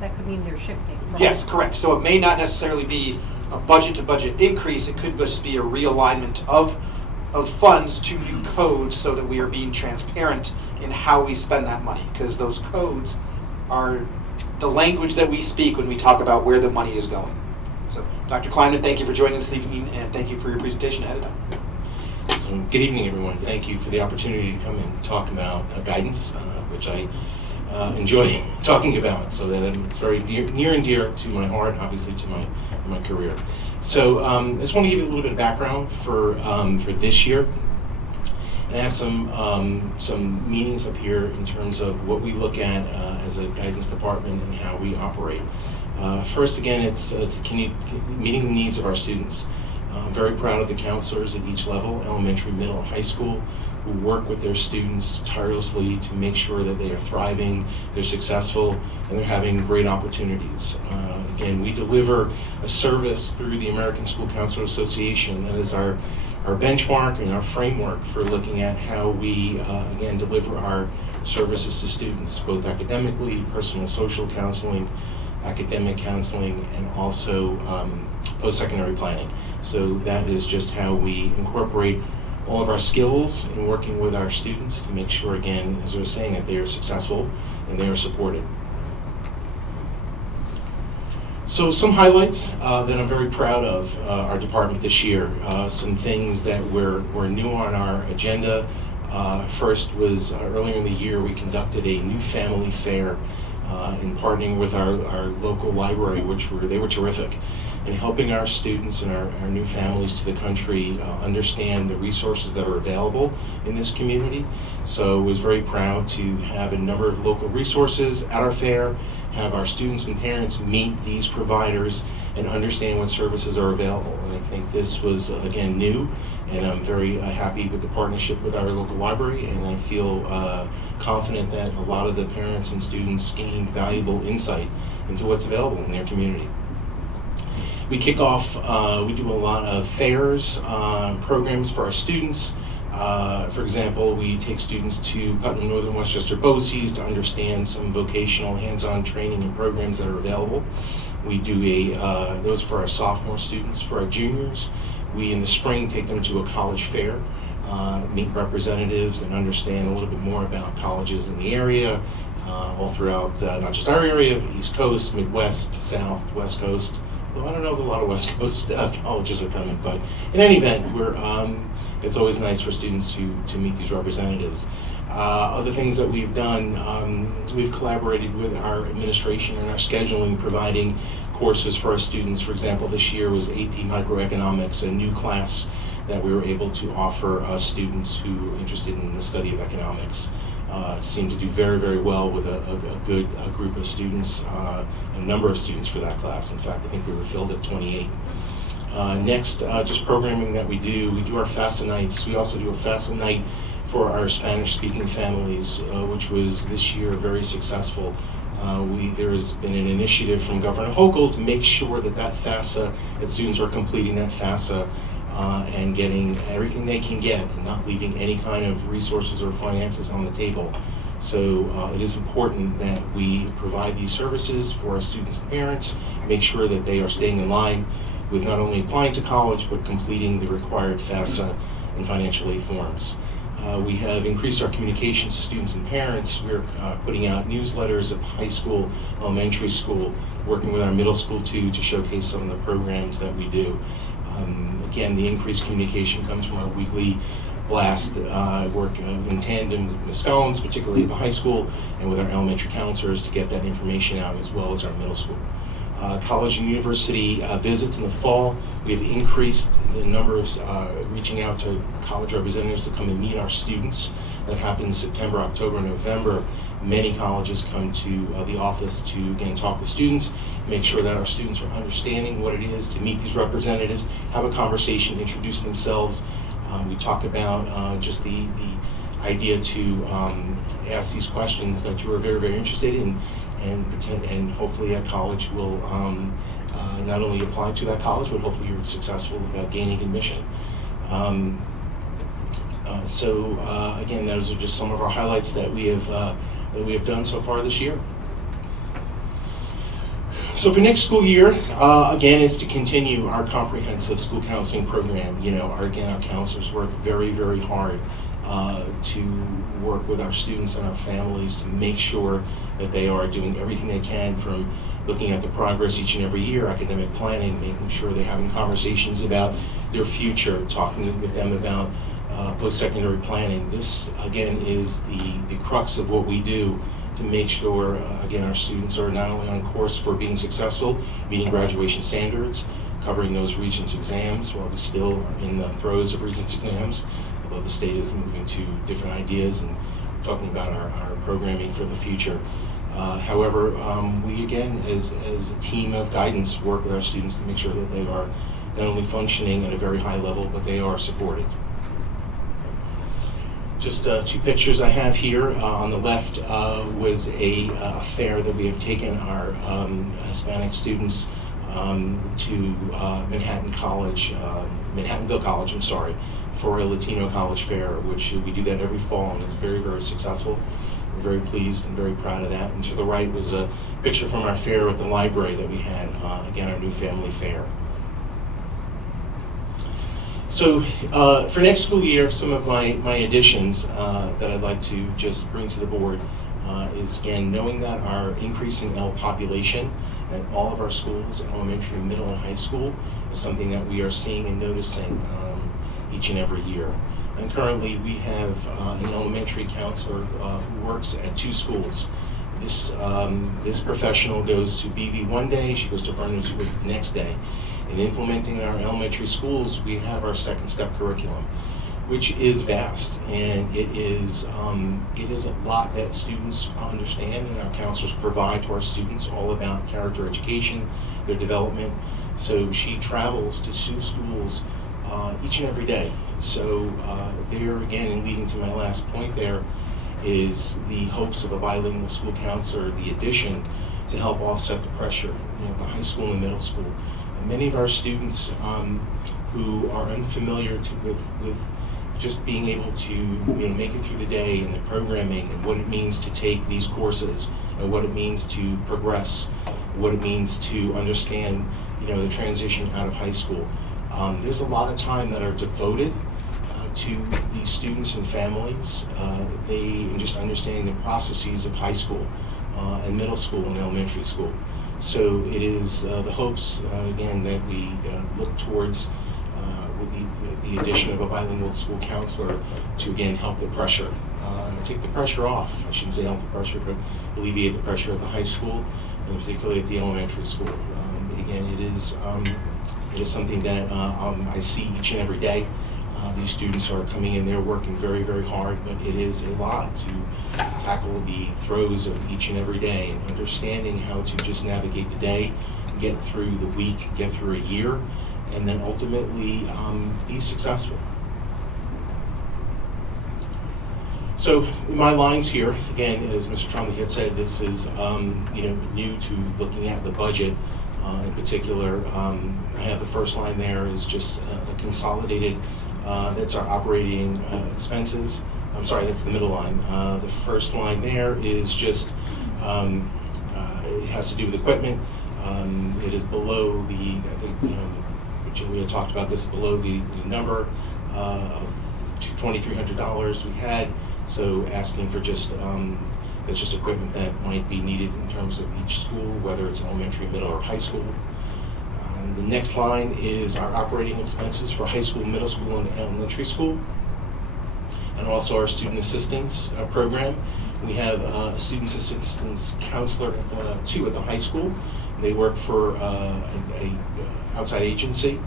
That could mean they're shifting. Yes, correct. So it may not necessarily be a budget-to-budget increase. It could just be a realignment of funds to new codes, so that we are being transparent in how we spend that money, because those codes are the language that we speak when we talk about where the money is going. So, Dr. Kleinman, thank you for joining us this evening, and thank you for your presentation ahead of time. So, good evening, everyone. Thank you for the opportunity to come and talk about guidance, which I enjoy talking about, so that it's very near and dear to my heart, obviously to my career. So I just want to give you a little bit of background for this year, and I have some meanings up here in terms of what we look at as a guidance department and how we operate. First, again, it's meeting the needs of our students. I'm very proud of the counselors at each level, elementary, middle, and high school, who work with their students tirelessly to make sure that they are thriving, they're successful, and they're having great opportunities. Again, we deliver a service through the American School Counselor Association. That is our benchmark and our framework for looking at how we, again, deliver our services to students, both academically, personal social counseling, academic counseling, and also post-secondary planning. So that is just how we incorporate all of our skills in working with our students to make sure, again, as I was saying, that they are successful and they are supported. So some highlights that I'm very proud of our department this year. Some things that were new on our agenda. First was earlier in the year we conducted a new family fair in partnering with our local library, they were terrific in helping our students and our new families to the country understand the resources that are available in this community. So I was very proud to have a number of local resources at our fair, have our students and parents meet these providers and understand what services are available. And I think this was, again, new, and I'm very happy with the partnership with our local library, and I feel confident that a lot of the parents and students gained valuable insight into what's available in their community. We kick off, we do a lot of fairs, programs for our students. For example, we take students to Putnam Northern Westchester BOCES to understand some vocational hands-on training and programs that are available. We do those for our sophomore students. For our juniors, we in the spring take them to a college fair, meet representatives and understand a little bit more about colleges in the area, all throughout not just our area, but East Coast, Midwest, South, West Coast. Though I don't know if a lot of West Coast colleges are coming, but in any event, it's always nice for students to meet these representatives. Other things that we've done, we've collaborated with our administration and our scheduling, providing courses for our students. For example, this year was AP Microeconomics, a new class that we were able to offer students who are interested in the study of economics. Seemed to do very, very well with a good group of students, a number of students for that class. In fact, I think we were filled at 28. Next, just programming that we do our FAFSA nights. We also do a FAFSA night for our Spanish-speaking families, which was this year very successful. There has been an initiative from Governor Hochul to make sure that FAFSA, that students are completing that FAFSA and getting everything they can get and not leaving any kind of resources or finances on the table. So it is important that we provide these services for our students and parents, make sure that they are staying in line with not only applying to college, but completing the required FAFSA and financial aid forms. We have increased our communications to students and parents. We're putting out newsletters at high school, elementary school, working with our middle school too to showcase some of the programs that we do. Again, the increased communication comes from our weekly blast. I work in tandem with Ms. Collins, particularly at the high school, and with our elementary counselors to get that information out, as well as our middle school. College and university visits in the fall. We have increased the number of reaching out to college representatives to come and meet our students. That happens September, October, and November. Many colleges come to the office to, again, talk with students, make sure that our students are understanding what it is to meet these representatives, have a conversation, introduce themselves. We talk about just the idea to ask these questions that you are very, very interested in, and hopefully that college will not only apply to that college, but hopefully you're successful about gaining admission. Again, those are just some of our highlights that we have done so far this year. So for next school year, again, it's to continue our comprehensive school counseling program. Our counselors work very, very hard to work with our students and our families to make sure that they are doing everything they can, from looking at the progress each and every year, academic planning, making sure they're having conversations about their future, talking with them about post-secondary planning. This, again, is the crux of what we do to make sure, again, our students are not only on course for being successful, meeting graduation standards, covering those Regents exams while we still are in the throes of Regents exams, although the state is moving to different ideas and talking about our programming for the future. However, we, again, as a team of guidance, work with our students to make sure that they are not only functioning at a very high level, but they are supported. Just two pictures I have here. On the left was a fair that we have taken our Hispanic students to Manhattanville College, for a Latino college fair, which we do that every fall, and it's very, very successful. We're very pleased and very proud of that. And to the right was a picture from our fair at the library that we had, again, our new family fair. So for next school year, some of my additions that I'd like to just bring to the board is, again, knowing that our increasing L population at all of our schools, elementary, middle, and high school, is something that we are seeing and noticing each and every year. And currently we have an elementary counselor who works at 2 schools. This professional goes to BV one day, she goes to Vernon Woods the next day. In implementing in our elementary schools, we have our second step curriculum, which is vast, and it is a lot that students understand, and our counselors provide to our students all about character education, their development. So she travels to 2 schools each and every day. So there, again, and leading to my last point there, is the hopes of a bilingual school counselor, the addition to help offset the pressure, the high school and middle school. Many of our students who are unfamiliar with just being able to make it through the day and the programming and what it means to take these courses and what it means to progress, what it means to understand the transition out of high school. There's a lot of time that are devoted to these students and families, and just understanding the processes of high school and middle school and elementary school. So it is the hopes, again, that we look towards with the addition of a bilingual school counselor to, again, help the pressure, take the pressure off. I shouldn't say help the pressure, but alleviate the pressure of the high school, and particularly at the elementary school. Again, it is something that I see each and every day. These students are coming in there working very, very hard, but it is a lot to tackle the throes of each and every day, and understanding how to just navigate the day, get through the week, get through a year, and then ultimately be successful. So my lines here, again, as Mr. Trombley had said, this is new to looking at the budget. In particular, I have the first line there is just a consolidated, that's our operating expenses. I'm sorry, that's the middle line. The first line there is just, it has to do with equipment. It is below the, I think, we had talked about this, below the number of $2,300 we had. So asking for just, that's just equipment that might be needed in terms of each school, whether it's elementary, middle, or high school. The next line is our operating expenses for high school, middle school, and elementary school, and also our student assistance program. We have a student assistance counselor, 2 at the high school. They work for a outside agency.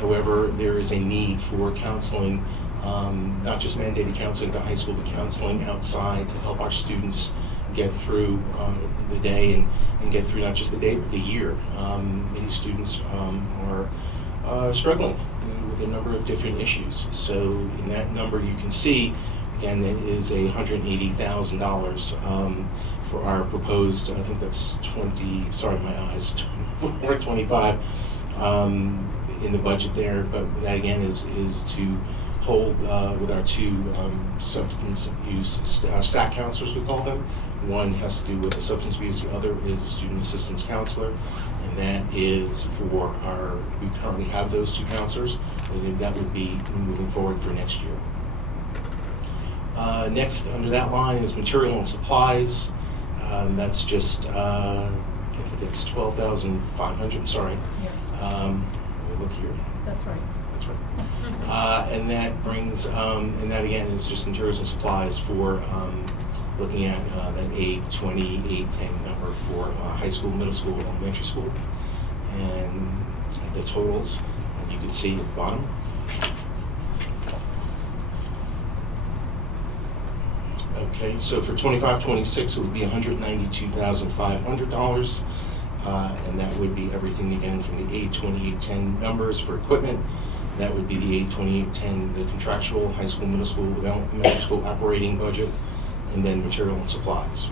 However, there is a need for counseling, not just mandated counseling at the high school, but counseling outside to help our students get through the day and get through not just the day, but the year. Many students are struggling with a number of different issues. So in that number you can see, again, that is $180,000 for our proposed, I think that's 20, sorry, my eyes, 24, 25 in the budget there. But that again is to hold with our 2 substance abuse SAC counselors, we call them. One has to do with the substance abuse, the other is a student assistance counselor, and that is for our, we currently have those 2 counselors, and that would be moving forward for next year. Next, under that line is material and supplies. That's just, I think it's $12,500, sorry. Yes. Let me look here. That's right. That's right. And that brings, and that again is just materials and supplies for looking at that 820, 810 number for high school, middle school, elementary school. And the totals, you can see at the bottom. Okay, so for 25-26, it would be $192,500. And that would be everything again from the 820, 810 numbers for equipment. That would be the 820, 810, the contractual high school, middle school, elementary school operating budget, and then material and supplies.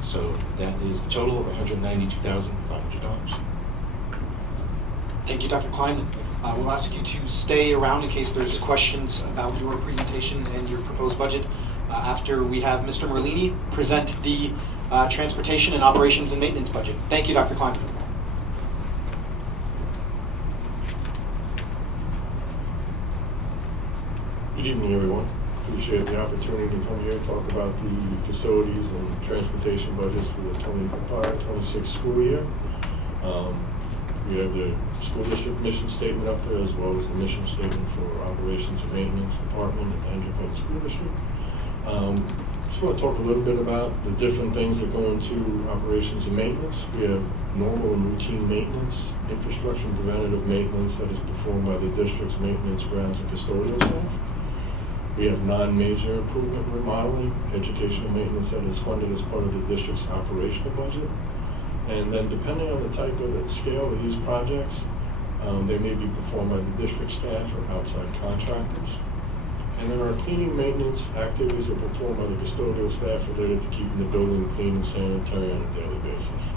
So that is the total of $192,500. Thank you, Dr. Klein. We'll ask you to stay around in case there's questions about your presentation and your proposed budget after we have Mr. Merlini present the transportation and operations and maintenance budget. Thank you, Dr. Klein. Good evening, everyone. Appreciate the opportunity to come here and talk about the facilities and transportation budgets for the 25-26 school year. We have the school district mission statement up there, as well as the mission statement for operations and maintenance department at the Hendrick Public School District. Just want to talk a little bit about the different things that go into operations and maintenance. We have normal and routine maintenance, infrastructure and preventative maintenance that is performed by the district's maintenance, grounds, and custodial staff. We have non-major improvement remodeling, educational maintenance that is funded as part of the district's operational budget. And then depending on the type of the scale of these projects, they may be performed by the district staff or outside contractors. And then our cleaning maintenance activities are performed by the custodial staff related to keeping the building clean and sanitary on a daily basis.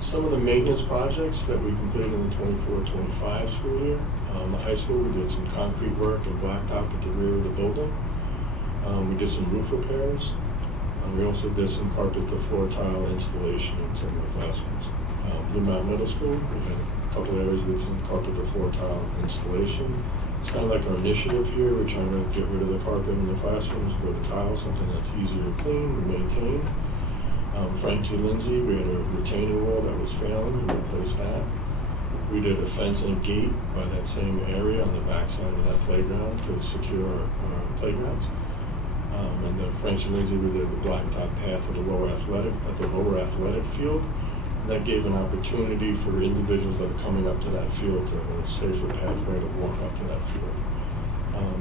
Some of the maintenance projects that we completed in the 24-25 school year, the high school, we did some concrete work and blacktop at the rear of the building. We did some roof repairs. We also did some carpet to floor tile installation in some of the classrooms. Blue Mountain Middle School, we had a couple areas with some carpet to floor tile installation. It's kind of like our initiative here. We're trying to get rid of the carpet in the classrooms, go to tile, something that's easier to clean and maintain. Frank G. Lindsay, we had a retaining wall that was failing, we replaced that. We did a fence and a gate by that same area on the backside of that playground to secure our playgrounds. And then Frank G. Lindsay, we did the blacktop path at the lower athletic field. And that gave an opportunity for individuals that are coming up to that field to have a safer pathway to walk up to that field.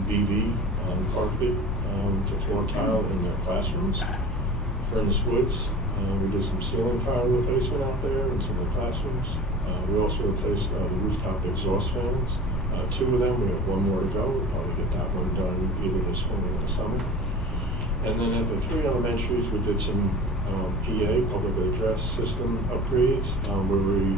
BV, carpet to floor tile in their classrooms. Furnace Woods, we did some ceiling tile replacement out there in some of the classrooms. We also replaced the rooftop exhaust fans. 2 of them, we have 1 more to go. We'll probably get that one done either this spring or the summer. And then at the 3 elementaries, we did some PA, public address system upgrades, where we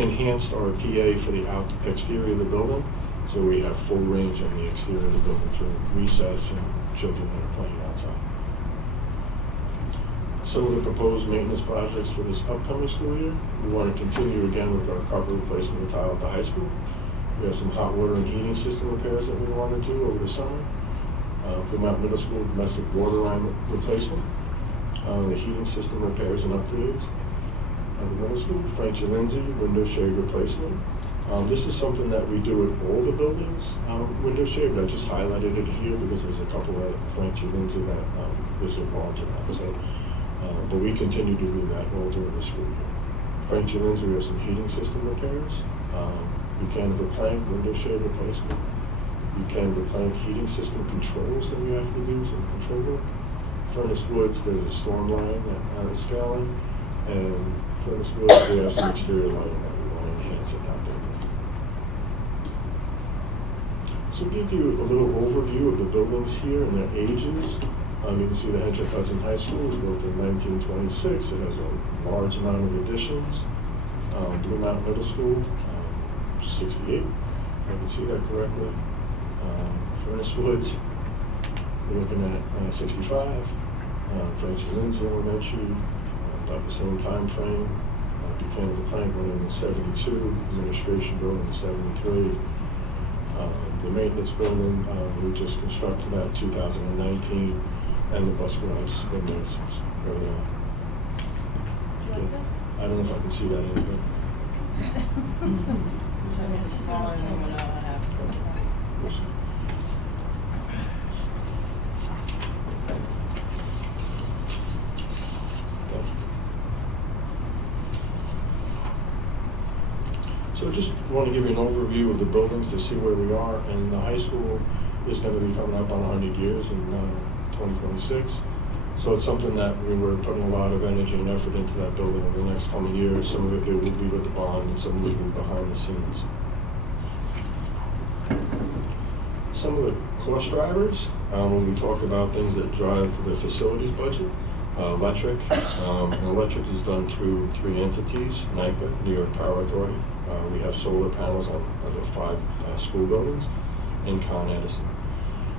enhanced our PA for the exterior of the building. So we have full range on the exterior of the building for recess and children that are playing outside. Some of the proposed maintenance projects for this upcoming school year, we want to continue again with our carpet replacement of tile at the high school. We have some hot water and heating system repairs that we want to do over the summer. Plymouth Middle School domestic water line replacement. The heating system repairs and upgrades at the middle school. Frank Lindsay window shade replacement. This is something that we do at all the buildings, window shade, but I just highlighted it here because there's a couple at Frank Lindsay that there's a large amount. So, but we continue to do that all during the school year. Frank Lindsay, we have some heating system repairs. Mechanical plank window shade replacement. Mechanical plank heating system controls that we have to do, some control work. Furnace Woods, there's a storm line that is failing. And Furnace Woods, we have some exterior lighting that we want to enhance at that building. So to give you a little overview of the buildings here and their ages. You can see the Hendrick Hudson High School was built in 1926. It has a large amount of additions. Blue Mountain Middle School, 68, if I can see that correctly. Furnace Woods, we're looking at 65. Frank Lindsay Elementary, about the same time frame. Mechanical plank went in 72. Administration building in 73. The maintenance building, we just constructed that in 2019, and the bus garage has been there since early on. Do you like this? I don't know if I can see that anywhere. It's smaller than what I have. So I just want to give you an overview of the buildings to see where we are. And the high school is going to be coming up on 100 years in 2026. So it's something that we were putting a lot of energy and effort into that building over the next coming years. Some of it will be with the bond and some of it will be behind the scenes. Some of the cost drivers, when we talk about things that drive the facilities budget, electric. And electric is done through 3 entities, NYPA, New York Power Authority. We have solar panels on the 5 school buildings, and Con Edison.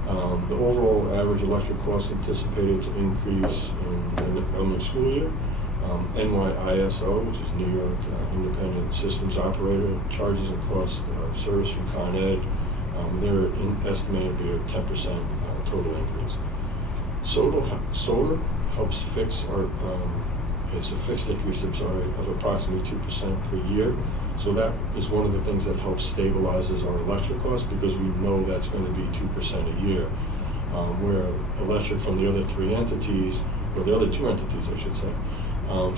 The overall average electric cost anticipated to increase in the coming school year. NYISO, which is New York Independent Systems Operator, charges and costs of service from Con Ed. They're estimated to be a 10% total increase. Solar helps fix our, it's a fixed increase, of approximately 2% per year. So that is one of the things that helps stabilizes our electric costs, because we know that's going to be 2% a year. Where electric from the other 3 entities, or the other 2 entities I should say,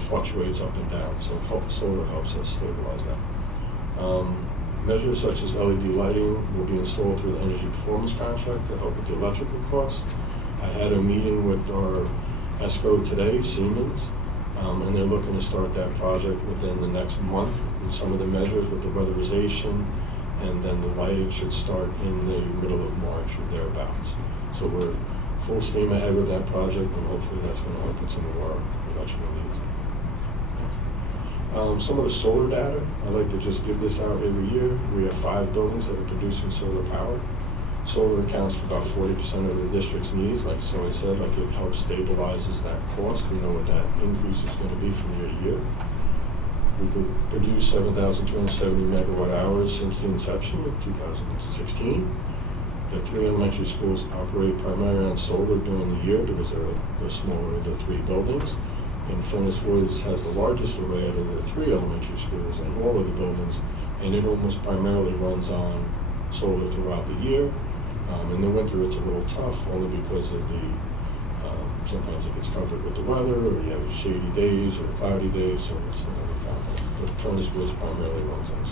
fluctuates up and down. So solar helps us stabilize that. Measures such as LED lighting will be installed through the energy performance contract to help with the electrical costs. I had a meeting with our ESCO today, Siemens, and they're looking to start that project within the next month. And some of the measures with the weatherization, and then the lighting should start in the middle of March or thereabouts. So we're full steam ahead with that project, and hopefully that's going to help with some of our electrical needs. Some of the solar data, I like to just give this out every year. We have 5 buildings that are producing solar power. Solar accounts for about 40% of the district's needs. Like so I said, like it helps stabilizes that cost. We know what that increase is going to be from year to year. We could produce 7,270 megawatt hours since the inception in 2016. The 3 elementary schools operate primarily on solar during the year because they're smaller of the 3 buildings. And Furnace Woods has the largest array out of the 3 elementary schools in all of the buildings, and it almost primarily runs on solar throughout the year. In the winter, it's a little tough, only because of the sometimes it gets covered with the weather, or you have shady days or cloudy days, so it's not really common. But Furnace Woods primarily runs on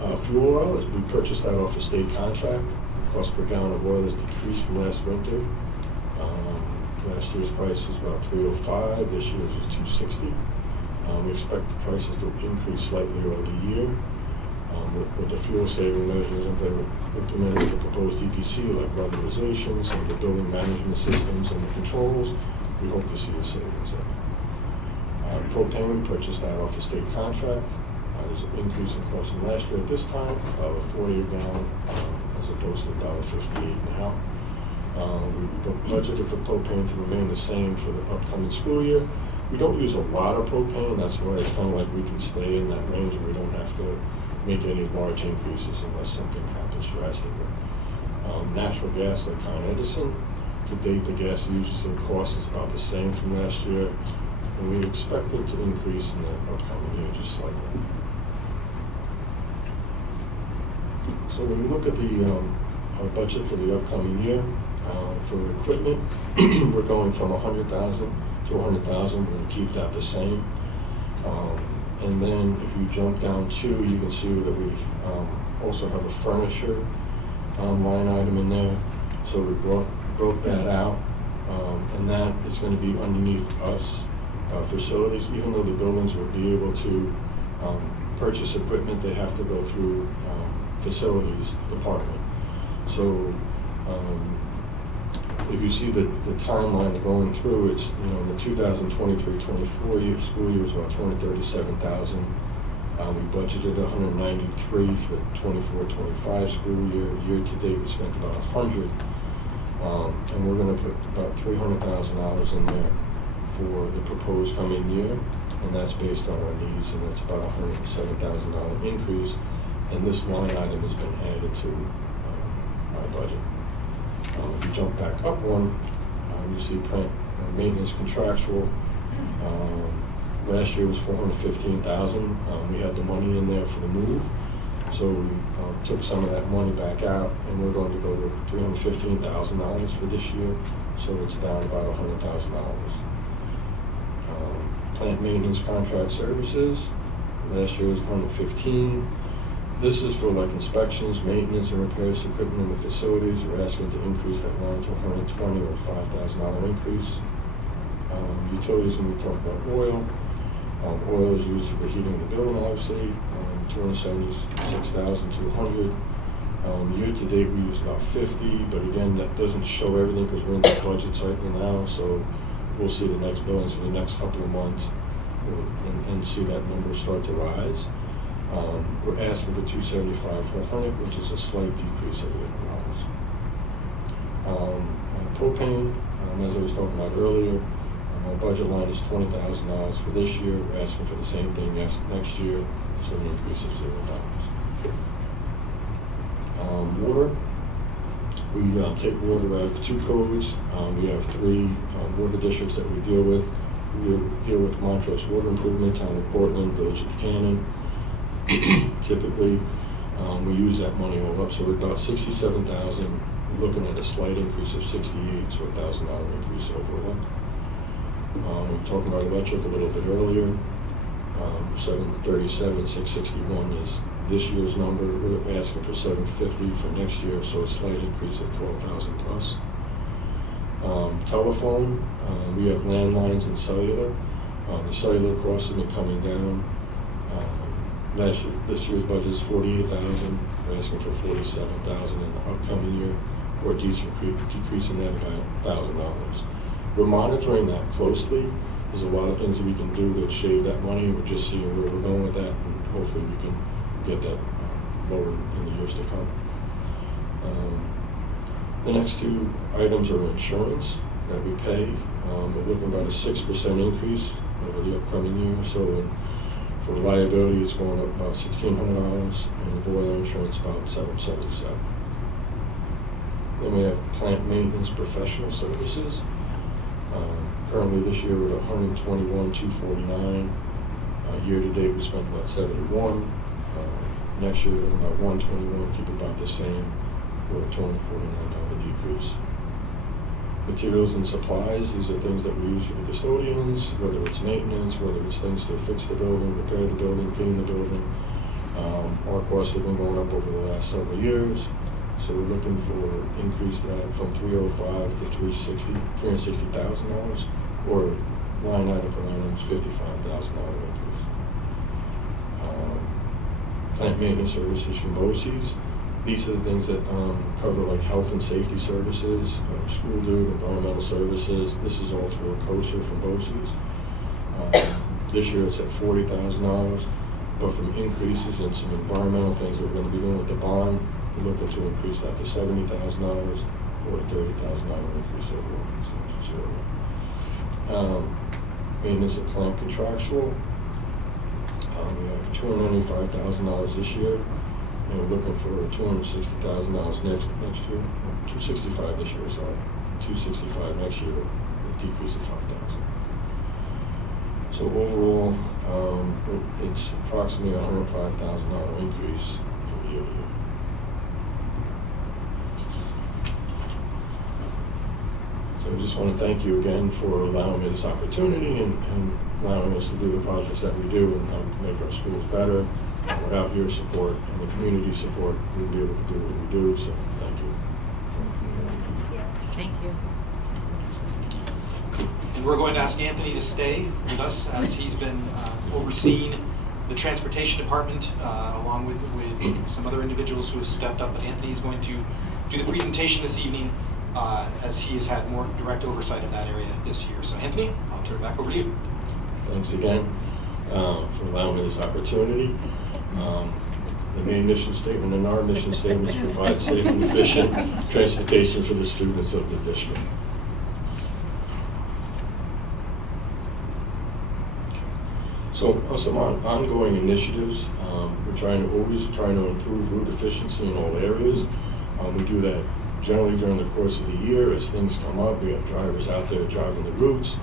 solar. Fuel oil, we purchased that off a state contract. The cost per gallon of oil has decreased from last winter. Last year's price was about $3.05. This year's is $2.60. We expect the prices to increase slightly over the year. With the fuel saving measures implemented with the proposed EPC, like weatherization, some of the building management systems and the controls, we hope to see a savings there. Propane, we purchased that off a state contract. There's an increase in cost from last year at this time, $1.40 a gallon, as opposed to $1.58 now. We budgeted for propane to remain the same for the upcoming school year. We don't use a lot of propane, that's why it's kind of like we can stay in that range and we don't have to make any large increases unless something happens drastically. Natural gas, like Con Edison, to date the gas usage and cost is about the same from last year, and we expect it to increase in the upcoming year just slightly. So when we look at the our budget for the upcoming year, for equipment, we're going from $100,000 to $100,000. We're going to keep that the same. And then if you jump down two, you can see that we also have a furniture line item in there. So we broke that out, and that is going to be underneath us facilities. Even though the buildings will be able to purchase equipment, they have to go through facilities department. So if you see the timeline going through, it's, you know, in the 2023-24 school year is about $237,000. We budgeted $193 for the 24-25 school year. Year to date, we spent about $100, and we're going to put about $300,000 in there for the proposed coming year, and that's based on our needs, and that's about a $107,000 increase. And this line item has been added to our budget. If you jump back up one, you see maintenance contractual. Last year was $415,000. We had the money in there for the move, so we took some of that money back out, and we're going to go to $315,000 for this year. So it's down about $100,000. Plant maintenance contract services. Last year was $115,000. This is for like inspections, maintenance, and repairs to equipment in the facilities. We're asking to increase that line to $120,000 or $5,000 increase. Utilities, when we talk about oil, oil is used for the heating of the building, obviously, $276,200. Year to date, we used about $50,000, but again, that doesn't show everything because we're in the budget cycle now, so we'll see the next billings for the next couple of months and see that number start to rise. We're asking for $275,400, which is a slight decrease of $8. Propane, as I was talking about earlier, our budget line is $20,000 for this year. We're asking for the same thing next year, so an increase of $0. Water, we take water out of 2 codes. We have 3 water districts that we deal with. We deal with Montrose Water Improvement, Town of Cortland, Village of Buchanan. Typically, we use that money all up, so we're about $67,000. We're looking at a slight increase of $68,000, so a $1,000 increase overall. We were talking about electric a little bit earlier. $737,661 is this year's number. We're asking for $750 for next year, so a slight increase of $12,000 plus. Telephone, we have landlines and cellular. The cellular costs have been coming down. This year's budget is $48,000. We're asking for $47,000 in the upcoming year, or decreasing that about $1,000. We're monitoring that closely. There's a lot of things that we can do to shave that money. We're just seeing where we're going with that, and hopefully we can get that lower in the years to come. The next 2 items are insurance that we pay. We're looking about a 6% increase over the upcoming year. So for liability, it's going up about $1,600, and the boiler insurance about $777. Then we have plant maintenance professional services. Currently this year we're at $121,249. Year to date we spent about $71. Next year we're looking about $121, keep about the same, or a $249 decrease. Materials and supplies, these are things that we use for the custodians, whether it's maintenance, whether it's things to fix the building, repair the building, clean the building. Our costs have been going up over the last several years, so we're looking for increase that from $305 to $360,000, or line item per line item is $55,000 increase. Plant maintenance services from BOCES. These are the things that cover like health and safety services, school dude, environmental services. This is all through a COSA from BOCES. This year it's at $40,000, but from increases in some environmental things that we're going to be doing with the bond, we're looking to increase that to $70,000 or a $30,000 increase overall. Maintenance of plant contractual. We have $295,000 this year, and we're looking for $260,000 next year. $265 this year, sorry. $265 next year, a decrease of $5,000. So overall, it's approximately a $105,000 increase from year to year. So I just want to thank you again for allowing me this opportunity and allowing us to do the projects that we do and help make our schools better. Without your support and the community support, we wouldn't be able to do what we do, so thank you. Thank you. And we're going to ask Anthony to stay with us as he's been overseeing the transportation department along with some other individuals who have stepped up. But Anthony is going to do the presentation this evening as he has had more direct oversight of that area this year. So Anthony, I'll turn it back over to you. Thanks again for allowing me this opportunity. The main mission statement and our mission statement is to provide safe and efficient transportation for the students of the district. So some ongoing initiatives. We're always trying to improve route efficiency in all areas. We do that generally during the course of the year as things come up. We have drivers out there driving the routes.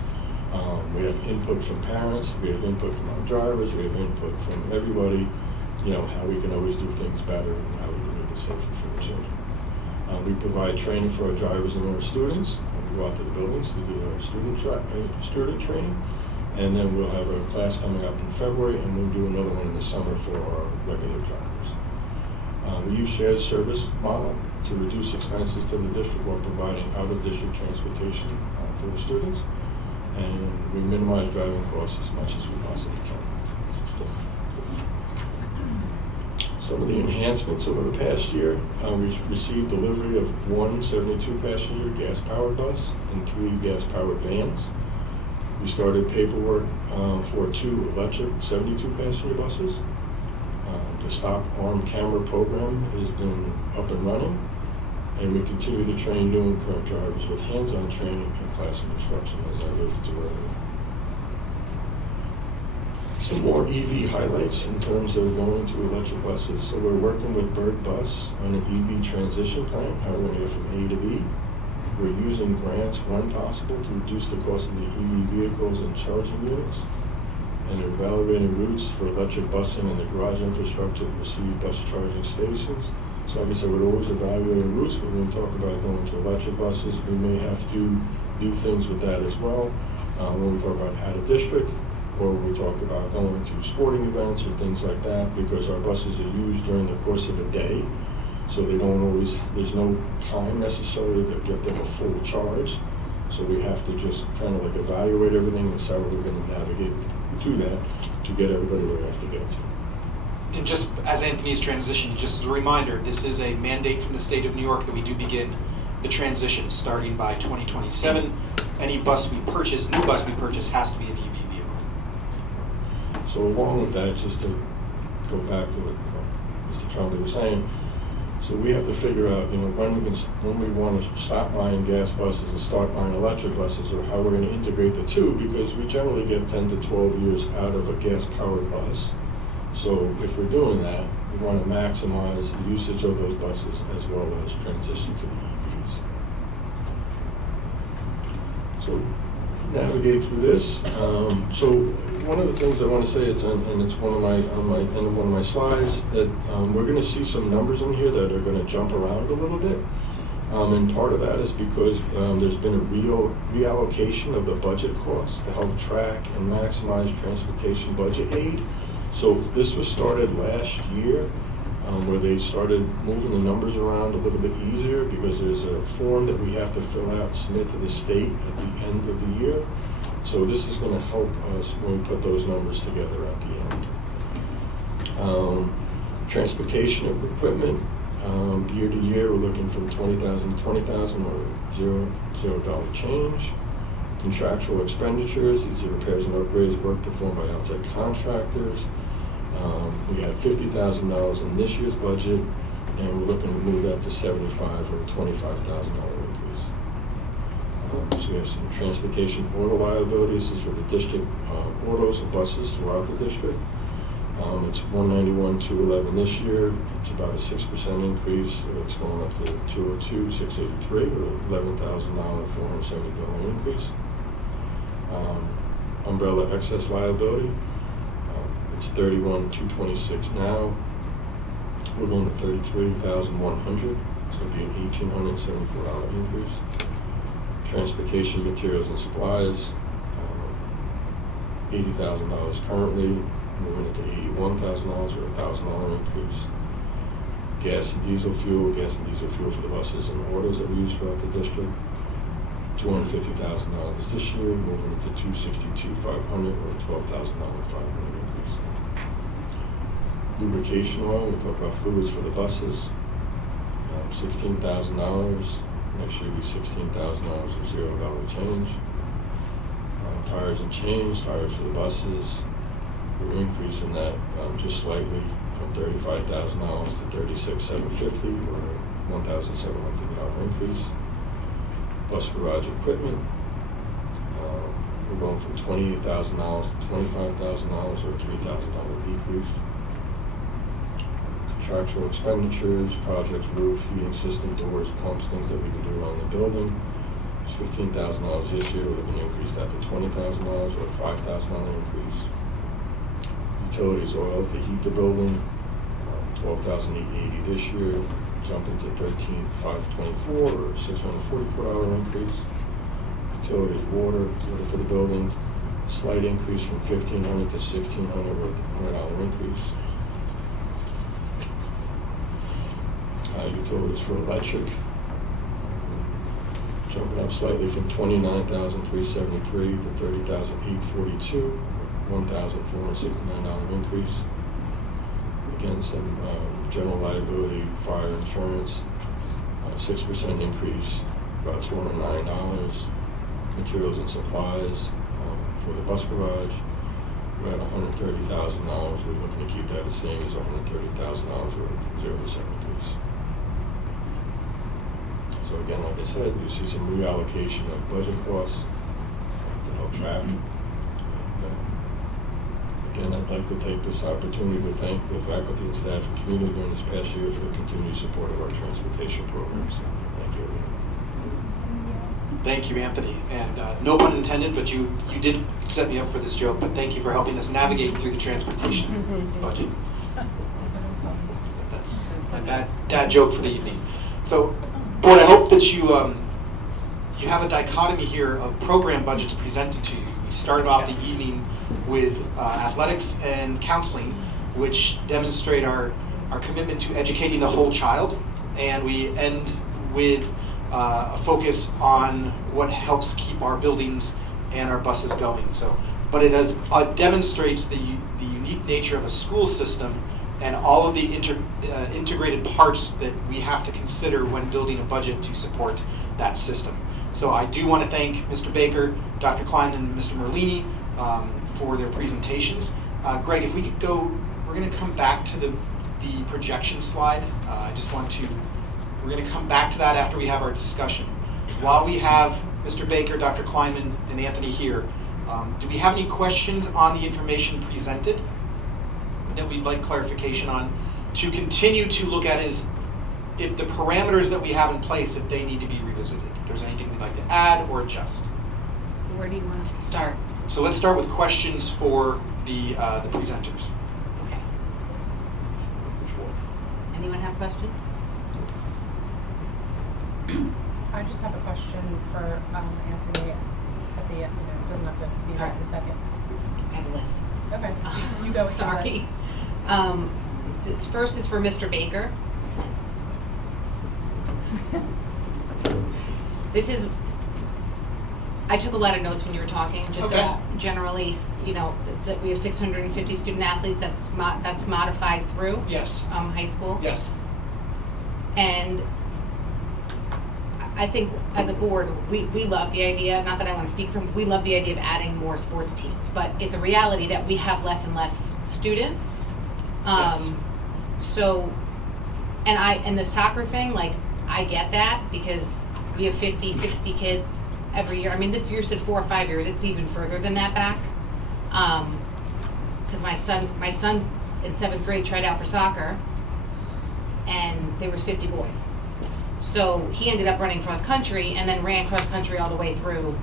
We have input from parents. We have input from our drivers. We have input from everybody. How we can always do things better and how we can make it safer for the children. We provide training for our drivers and our students. We go out to the buildings to do our student training. And then we'll have a class coming up in February, and we'll do another one in the summer for our regular drivers. We use shared service model to reduce expenses to the district while providing out-of-district transportation for the students. And we minimize driving costs as much as we possibly can. Some of the enhancements over the past year, we've received delivery of one 72-passenger gas-powered bus and 3 gas-powered vans. We started paperwork for 2 electric 72-passenger buses. The Stop Armed Camera program has been up and running, and we continue to train new and current drivers with hands-on training and classroom instruction, as I alluded to earlier. Some more EV highlights in terms of going to electric buses. So we're working with Bird Bus on an EV transition plan, how we're going to get from A to B. We're using grants when possible to reduce the cost of the EV vehicles and charging units. And they're evaluating routes for electric busing and the garage infrastructure to receive bus charging stations. So like I said, we're always evaluating routes, but when we talk about going to electric buses, we may have to do things with that as well. When we talk about out of district, or when we talk about going to sporting events or things like that, because our buses are used during the course of a day. So they don't always, there's no time necessarily to get them a full charge. So we have to just kind of like evaluate everything and decide we're going to navigate to that to get everybody where we have to get to. And just as Anthony's transitioned, just as a reminder, this is a mandate from the state of New York that we do begin the transition starting by 2027. Any bus we purchase, new bus we purchase, has to be an EV vehicle. So along with that, just to go back to what Mr. Trombley was saying, so we have to figure out, when we want to stop buying gas buses and start buying electric buses, or how we're going to integrate the two, because we generally get 10 to 12 years out of a gas-powered bus. So if we're doing that, we want to maximize the usage of those buses as well as transition to the EVs. So navigate through this. So one of the things I want to say, it's one of my slides, that we're going to see some numbers in here that are going to jump around a little bit. And part of that is because there's been a reallocation of the budget costs to help track and maximize transportation budget aid. So this was started last year, where they started moving the numbers around a little bit easier, because there's a form that we have to fill out and submit to the state at the end of the year So this is going to help us when we put those numbers together at the end. Transportation of equipment, year to year, we're looking from $20,000 to $20,000 or $0 change. Contractual expenditures, these are repairs and upgrades, work performed by outside contractors. We had $50,000 in this year's budget, and we're looking to move that to $75,000 or $25,000 increase. So we have some transportation auto liabilities. This is for the district autos and buses throughout the district. It's $191,211 this year. It's about a 6% increase. It's going up to $202,683 or $11,000, $470 increase. Umbrella excess liability. It's $31,226 now. We're going to $33,100. It's going to be an $1,874 increase. Transportation materials and supplies, $80,000 currently, moving it to $81,000 or $1,000 increase. Gas and diesel fuel for the buses and autos that we use throughout the district, $250,000 this year, moving it to $262,500 or $12,500 increase. Lubrication oil, we talk about fluids for the buses, $16,000. Next year will be $16,000 or $0 change. Tires and chains, tires for the buses, we're increasing that just slightly from $35,000 to $36,750 or $1,750 increase. Bus garage equipment, we're going from $28,000 to $25,000 or a $3,000 decrease. Contractual expenditures, projects, roof, heating system, doors, pumps, things that we can do around the building. It's $15,000 this year. We're going to increase that to $20,000 or a $5,000 increase. Utilities, oil to heat the building, $12,880 this year, jumping to $13,524 or $644 increase. Utilities, water for the building, slight increase from $1,500 to $1,600 or a $100 increase. Utilities for electric, jumping up slightly from $29,373 to $30,842, $1,469 increase. Again, some general liability, fire insurance, 6% increase, about $209. Materials and supplies for the bus garage, we're at $130,000. We're looking to keep that the same as $130,000 or 0% increase. So again, like I said, you see some reallocation of budget costs to help track. And, again, I'd like to take this opportunity to thank the faculty and staff and community during this past year for the continued support of our transportation programs. Thank you. Thank you, Anthony. And no pun intended, but you did set me up for this joke, but thank you for helping us navigate through the transportation budget. That's a dad joke for the evening. So, Board, I hope that you have a dichotomy here of program budgets presented to you. We started off the evening with athletics and counseling, which demonstrate our commitment to educating the whole child, and we end with a focus on what helps keep our buildings and our buses going. So, but it demonstrates the unique nature of a school system and all of the integrated parts that we have to consider when building a budget to support that system. So I do want to thank Mr. Baker, Dr. Klein, and Mr. Merlini for their presentations. Greg, if we could go, we're going to come back to the projection slide. We're going to come back to that after we have our discussion. While we have Mr. Baker, Dr. Kleinman, and Anthony here, do we have any questions on the information presented that we'd like clarification on, to continue to look at is if the parameters that we have in place, if they need to be revisited, if there's anything we'd like to add or adjust. Where do you want us to start? So let's start with questions for the presenters. Okay. Anyone have questions? I just have a question for Anthony at the end. It doesn't have to be right this second. I have a list. Okay, you go. Sorry. First is for Mr. Baker. This is I took a lot of notes when you were talking, just Okay. about generally, you know, that we have 650 student athletes, that's modified through Yes, high school. yes. And I think as a board, we love the idea, not that I want to speak from, we love the idea of adding more sports teams, but it's a reality that we have less and less students. Yes. So, and the soccer thing, like, I get that because we have 50, 60 kids every year. I mean, this year said 4 or 5 years, it's even further than that back. Because my son in 7th grade tried out for soccer and there was 50 boys. So he ended up running cross country and then ran cross country all the way through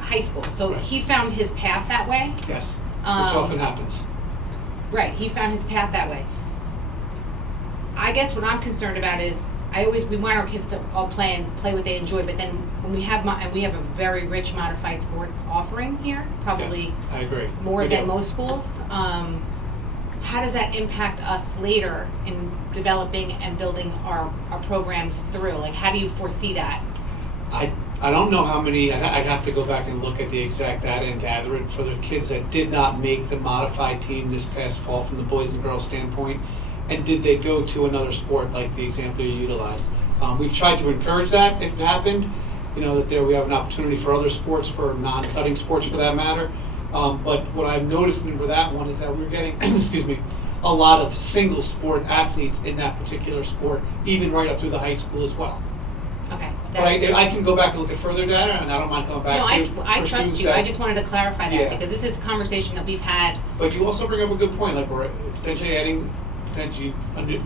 high school. So Right. he found his path that way. Yes, which often happens. Right, he found his path that way. I guess what I'm concerned about is we want our kids to all play what they enjoy, but then when we have and we have a very rich modified sports offering here, probably Yes, I agree. more We than do. most schools. How does that impact us later in developing and building our programs through? Like, how do you foresee that? I don't know how many, I'd have to go back and look at the exact data and gather it for the kids that did not make the modified team this past fall from the boys and girls standpoint. And did they go to another sport like the example you utilized? We've tried to encourage that if it happened, you know, that we have an opportunity for other sports, for non-cutting sports for that matter. But what I've noticed for that one is that we're getting, excuse me, a lot of single sport athletes in that particular sport, even right up through the high school as well. Okay. But I can go back and look at further data, and I don't mind coming back No, to I for trust students you. that- I just wanted to clarify that Yeah. because this is a conversation that we've had. But you also bring up a good point, like we're potentially adding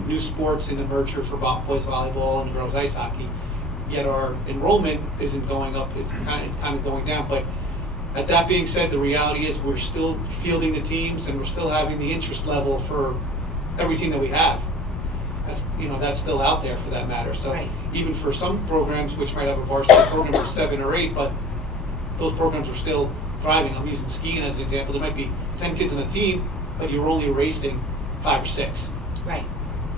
new sports in the merger for boys volleyball and girls ice hockey, yet our enrollment isn't going up, it's kind of going down. But at that being said, the reality is we're still fielding the teams and we're still having the interest level for every team that we have. That's still out there for that matter. So Right. even for some programs which might have a varsity program of 7 or 8, but those programs are still thriving. I'm using skiing as an example. There might be 10 kids on a team, but you're only racing 5 or 6. Right.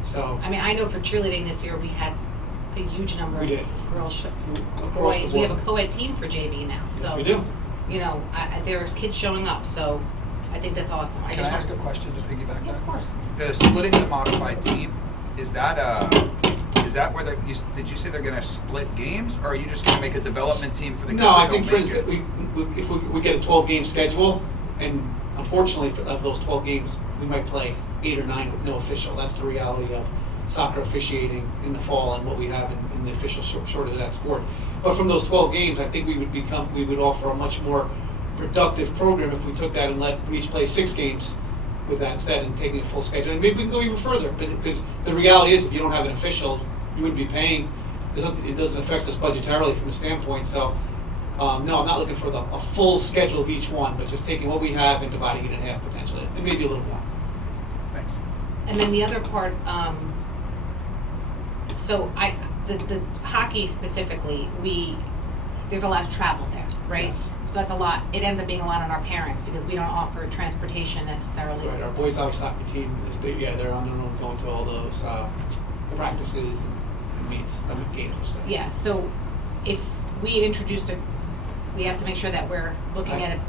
So I mean, I know for cheerleading this year we had a huge number We of did. girls, Across the boys. We have a board. co-ed team for JV now. So yes, we do. You know, there's kids showing up. So I think that's awesome. Can I ask a question to piggyback Yeah, that? of course. The splitting the modified team, is that where did you say they're going to split games, or are you just going to make a development team for the kids No, I that think don't for make instance, it? if we get a 12-game schedule, and unfortunately of those 12 games, we might play 8 or 9 with no official. That's the reality of soccer officiating in the fall and what we have in the official short of that sport. But from those 12 games, I think we would offer a much more productive program if we took that and let each play 6 games with that instead and taking a full schedule. And maybe we can go even further, because the reality is if you don't have an official, you wouldn't be paying. It doesn't affect us budgetarily from a standpoint. So no, I'm not looking for a full schedule of each one, but just taking what we have and dividing it in half potentially, and maybe a little more. Thanks. And then the other part, the hockey specifically, there's a lot of travel there, right? Yes. So that's a lot. It ends up being a lot on our parents because we don't offer transportation necessarily. Right, our boys ice hockey team they're on their own going to all those practices and meets, games and stuff. Yeah, so if we introduced we have to make sure that we're looking Right. at it.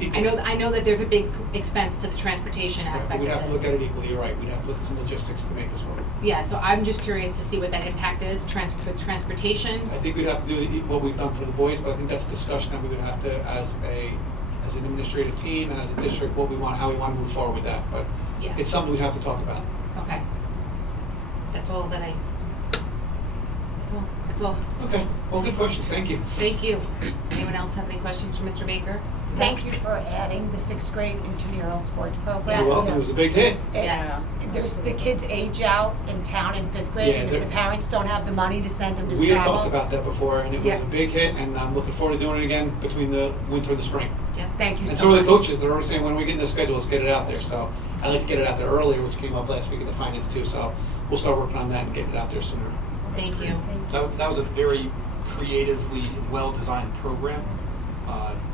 Equally. I know that there's a big expense to the transportation Right, aspect we'd of have to this. look at it equally. You're right. We'd have to look at some logistics to make this work. Yeah, so I'm just curious to see what that impact is, with transportation. I think we'd have to do what we've done for the boys, but I think that's a discussion that we would have to, as an administrative team and as a district, how we want to move forward with that. But Yeah. it's something we'd have to talk about. Okay. That's all. Okay. Well, good questions. Thank you. Thank you. Anyone else have any questions for Mr. Baker? Thank you for adding the 6th grade intramural sports program. You're welcome. It was a big hit. Yeah. There's the kids age out in town in 5th grade, Yeah, and if the they're- parents don't have the money to send them to We have travel. talked about that before, and it was Yeah. a big hit, and I'm looking forward to doing it again between the winter and the spring. Yeah. Thank you And so so are much. the coaches. They're already saying, when we get in the schedule, let's get it out there. So I'd like to get it out there earlier, which came up last week at the finance too. So we'll start working on that and getting it out there sooner. Thank you. That was a very creatively well-designed program,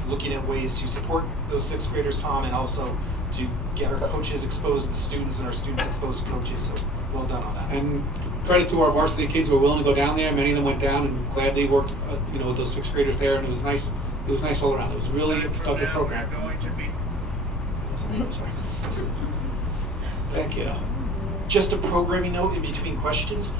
looking at ways to support those 6th graders, Tom, and also to get our coaches exposed to the students and our students exposed to coaches, so well done on that. And credit to our varsity kids who were willing to go down there. Many of them went down and gladly worked, with those sixth graders there, and it was nice. It was nice all around. It was really a productive program. Sorry. Thank you. Just a programming note in between questions.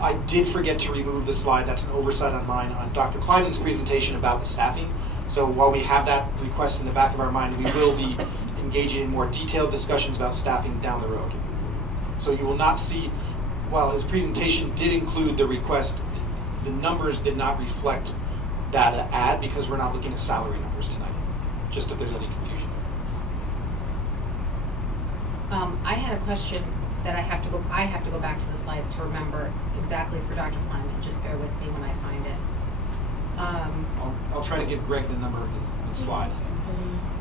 I did forget to remove the slide, that's an oversight on mine, on Dr. Kleiman's presentation about the staffing. So while we have that request in the back of our mind, we will be engaging in more detailed discussions about staffing down the road. So you will not see, while his presentation did include the request, the numbers did not reflect that ad because we're not looking at salary numbers tonight, just if there's any confusion there. I had a question that I have to go back to the slides to remember exactly for Dr. Kleiman. Just bear with me when I find it. I'll try to give Greg the number of the slide.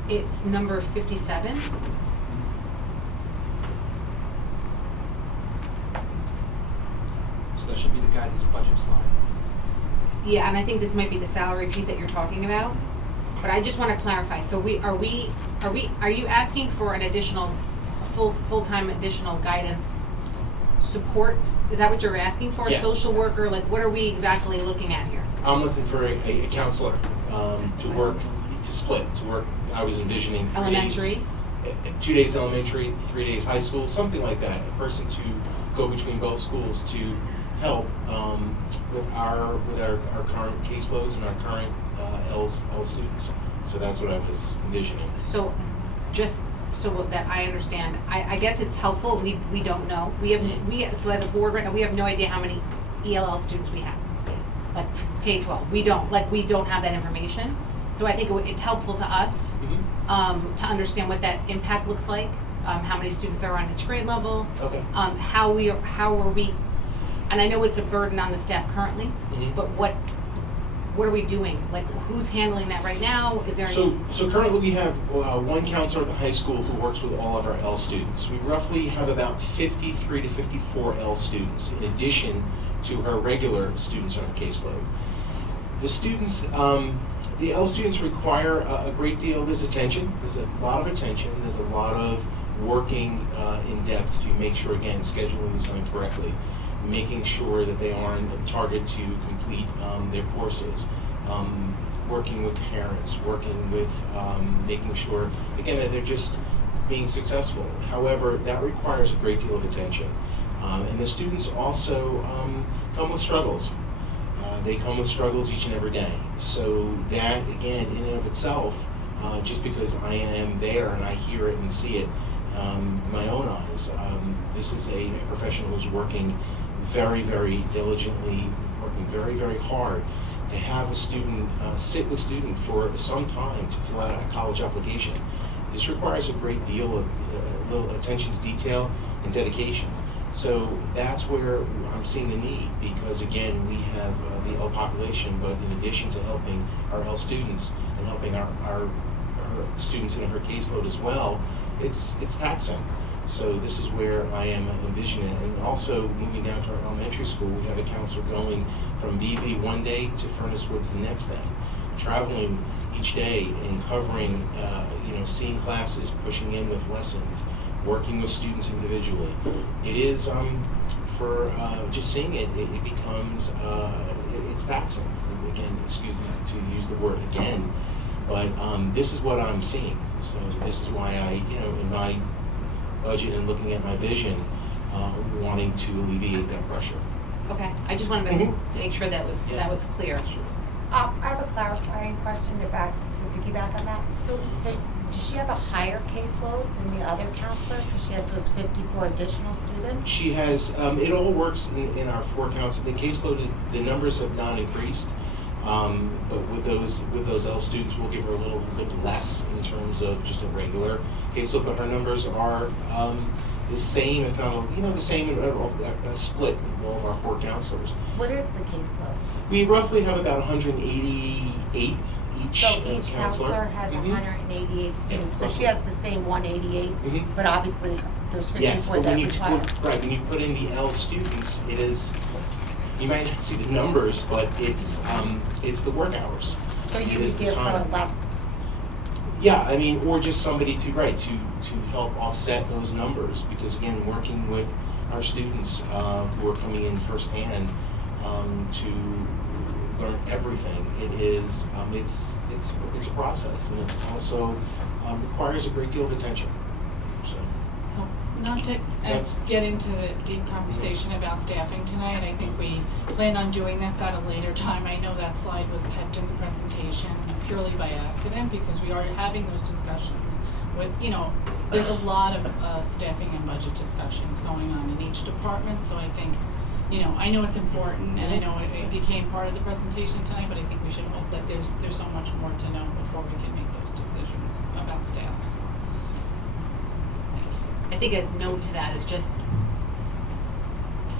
It's number 57. So that should be the guidance budget slide. Yeah, and I think this might be the salary piece that you're talking about. But I just want to clarify. So are you asking for an additional full-time additional guidance support? Is that what you're asking for? Yeah. Social worker? Like, what are we exactly looking at here? I'm looking for a counselor to split. I was envisioning 3 Elementary? days. 2 days elementary, 3 days high school, something like that. A person to go between both schools to help with our current caseloads and our current L students. So that's what I was envisioning. So, just so that I understand, I guess it's helpful. We don't know. So as a board right now, we have no idea how many ELL students we have. Like K-12, we don't have that information. So I think it's helpful to us to understand what that impact looks like, how many students there are on each grade level, Okay. how are we, and I know it's a burden on the staff currently, but what are we doing? Like, who's handling that right now? Is there any? So currently we have one counselor at the high school who works with all of our L students. We roughly have about 53 to 54 L students in addition to her regular students on our caseload. The students, the L students require a great deal of this attention. There's a lot of attention. There's a lot of working in depth to make sure, again, scheduling is done correctly, making sure that they are on target to complete their courses, working with parents, working with making sure, again, that they're just being successful. However, that requires a great deal of attention. And the students also come with struggles. They come with struggles each and every day. So that, again, in and of itself, just because I am there and I hear it and see it in my own eyes, this is a professional who's working very, very diligently, working very, very hard to have a student sit with student for some time to fill out a college application. This requires a great deal of little attention to detail and dedication. So that's where I'm seeing the need, because again, we have the L population, but in addition to helping our L students and helping our students in her caseload as well, it's taxing. So this is where I am envisioning it. And also moving down to our elementary school, we have a counselor going from BV one day to Furnace Woods the next day, traveling each day and covering, seeing classes, pushing in with lessons, working with students individually. It is, for just seeing it, it becomes, it's taxing. Again, excuse me to use the word again, but this is what I'm seeing. So this is why I, in my budget and looking at my vision, wanting to alleviate that pressure. Okay, I just wanted to make sure that was clear. Sure. I have a clarifying question to piggyback on that. So does she have a higher caseload than the other counselors because she has those 54 additional students? She has, it all works in our 4 counts. The caseload is, the numbers have not increased, but with those L students, we'll give her a little bit less in terms of just a regular caseload, but her numbers are the same, if not, the same, a split in all of our 4 counselors. What is the caseload? We roughly have about 188 each So each counselor has 188 students. So she has the same 188, but obviously there's 54 yes, but that when you require. when you put in the L students, it is, you might not see the numbers, but it's the work hours. So you It would is the give her time. less. Yeah, I mean, or just somebody to help offset those numbers, because again, working with our students who are coming in firsthand to learn everything, it's a process, and it's also requires a great deal of attention. So not to get into the deep conversation about staffing tonight, I think we plan on doing this at a later time. I know that slide was kept in the presentation purely by accident because we are having those discussions with, there's a lot of staffing and budget discussions going on in each department, so I think, I know it's important and I know it became part of the presentation tonight, but I think we should hope that there's so much more to know before we can make those decisions about staff. So. I think a note to that is just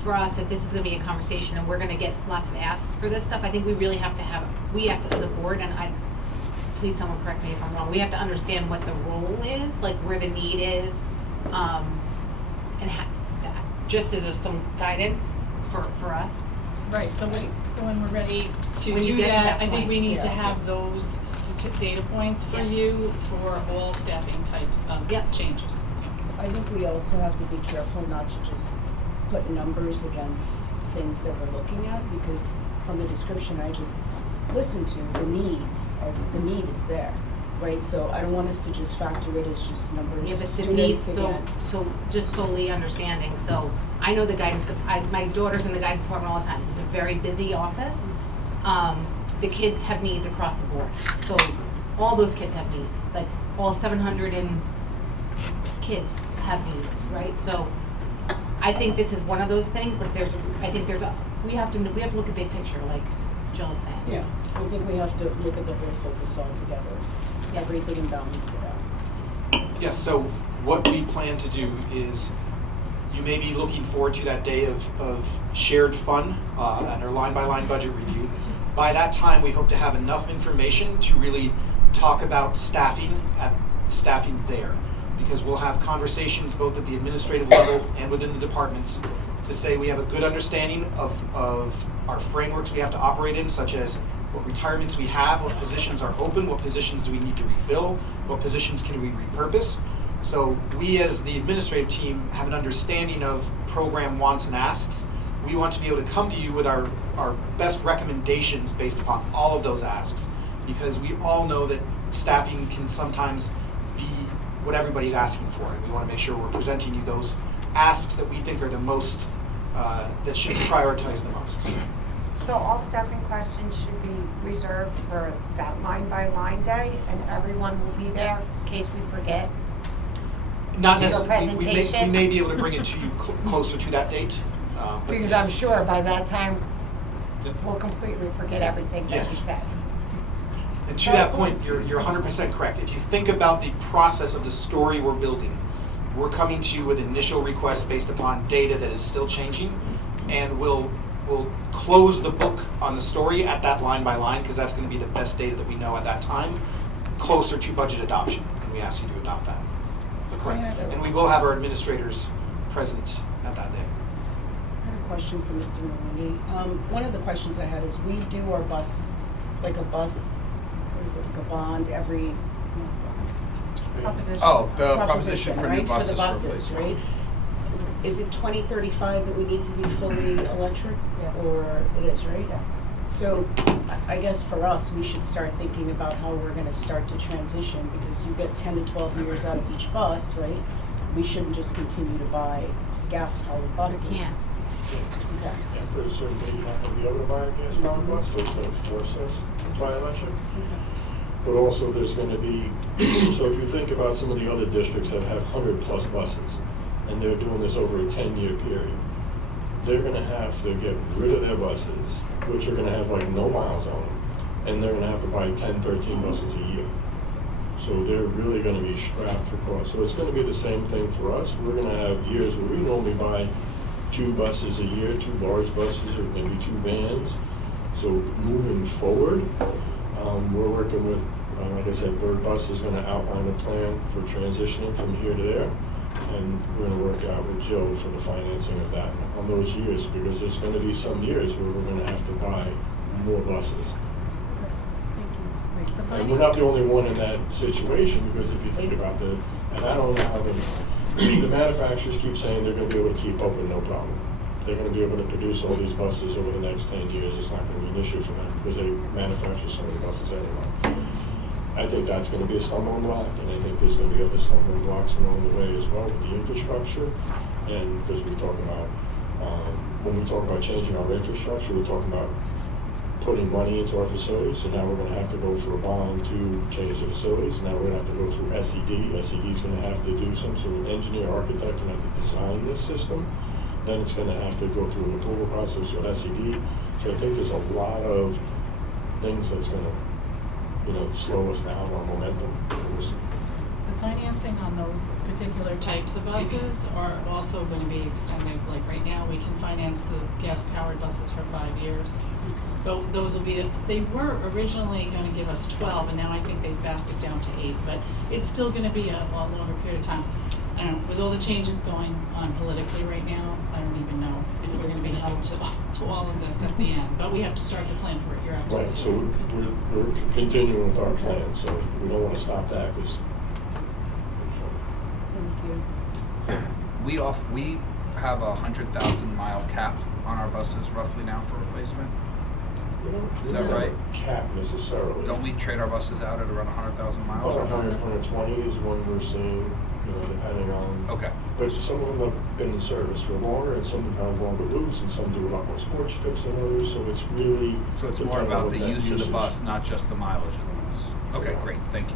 for us, if this is going to be a conversation and we're going to get lots of asks for this stuff, I think we really have to as a board, and please someone correct me if I'm wrong, we have to understand what the role is, like where the need is, and just as some guidance for us. Right, so when we're ready to When you do get to that, that I think we point, need to yeah. have those data points for you for all staffing types of changes. I think we also have to be careful not to just put numbers against things that we're looking at, because from the description I just listened to, the need is there, right? So I don't want us to just factor it as just numbers. Yeah, but the students needs, again. so just solely understanding. So I know the guidance, my daughter's in the guidance department all the time. It's a very busy office. The kids have needs across the board. So all those kids have needs. Like all 700 kids have needs, right? So I think this is one of those things, but we have to look at big picture, like Jill is saying. Yeah, I think we have to look at the whole focus altogether, everything and balance it out. Yes, so what we plan to do is, you may be looking forward to that day of shared fun and our line-by-line budget review. By that time, we hope to have enough information to really talk about staffing there, because we'll have conversations both at the administrative level and within the departments to say we have a good understanding of our frameworks we have to operate in, such as what retirements we have, what positions are open, what positions do we need to refill, what positions can we repurpose. So we as the administrative team have an understanding of program wants and asks. We want to be able to come to you with our best recommendations based upon all of those asks, because we all know that staffing can sometimes be what everybody's asking for, and we want to make sure we're presenting you those asks that we think are the most, that should be prioritized the most. So all staffing questions should be reserved for that line-by-line day, and everyone will be there in case we forget? Not Your necessarily, we presentation? may be able to bring it to you closer to that date. But Because yes. I'm sure by that time, Yep. we'll completely forget everything that you Yes. said. And to that point, you're 100% correct. If you think about the process of the story we're building, we're coming to you with initial requests based upon data that is still changing, and we'll close the book on the story at that line by line, because that's going to be the best data that we know at that time, closer to budget adoption, and we ask you to adopt that. Correct. And we will have our administrators present at that day. I had a question for Mr. Maloney. One of the questions I had is, we do our bus, what is it, like a bond every, Proposition. Oh, the proposition for new right? buses. For the buses, right? Is it 2035 that we need to be fully electric? Yes. Or it is, right? Yes. So I guess for us, we should start thinking about how we're gonna start to transition, because you get 10 to 12 years out of each bus, right? We shouldn't just continue to buy gas-powered buses. We can't. Okay. After a certain date, you're not gonna be able to buy a gas powered bus, so it's gonna force us to buy electric. But also there's gonna be, so if you think about some of the other districts that have 100+ buses, and they're doing this over a 10-year period, they're gonna have to get rid of their buses, which are gonna have like no miles on them, and they're gonna have to buy 10, 13 buses a year. So they're really gonna be strapped for cost. So it's gonna be the same thing for us. We're gonna have years where we normally buy 2 buses a year, 2 large buses, or maybe 2 vans. So moving forward, we're working with, like I said, Bird Bus is gonna outline a plan for transitioning from here to there. And we're gonna work out with Joe for the financing of that on those years, because there's gonna be some years where we're gonna have to buy more buses. Thank you. And we're not the only one in that situation, because if you think about it, and I don't know how the manufacturers keep saying they're gonna be able to keep up with no problem. They're gonna be able to produce all these buses over the next 10 years. It's not gonna be an issue for them, because they manufacture so many buses every month. I think that's gonna be a stumbling block, and I think there's gonna be other stumbling blocks along the way as well with the infrastructure. And because we talk about, when we talk about changing our infrastructure, we're talking about putting money into our facilities, so now we're gonna have to go for a bond to change the facilities. Now we're gonna have to go through SED. SED's gonna have to do some sort of engineer, architect, and have to design this system. Then it's gonna have to go through an approval process with SED. So I think there's a lot of things that's gonna, slow us down on momentum. The financing on those particular types of buses are also going to be extended. Like right now, we can finance the gas-powered buses for 5 years. But those will be, they were originally going to give us 12, and now I think they've backed it down to 8. But it's still going to be a longer period of time. I don't know, with all the changes going on politically right now, I don't even know if we're going to be held to all of this at the end. But we have to start to plan for it. You're absolutely Right, so we're continuing with our plan, so we don't want to stop that, because We have a 100,000-mile cap on our buses roughly now for replacement. Is that right? Cap necessarily. Don't we trade our buses out at around 100,000 miles? About 100, 120 is one we're seeing, depending on. Okay. But some of them have been in service for longer, and some have had longer routes, and some do a lot more sports trips than others. So it's really. So it's more about the use of the bus, not just the mileage of the bus. Okay, great. Thank you.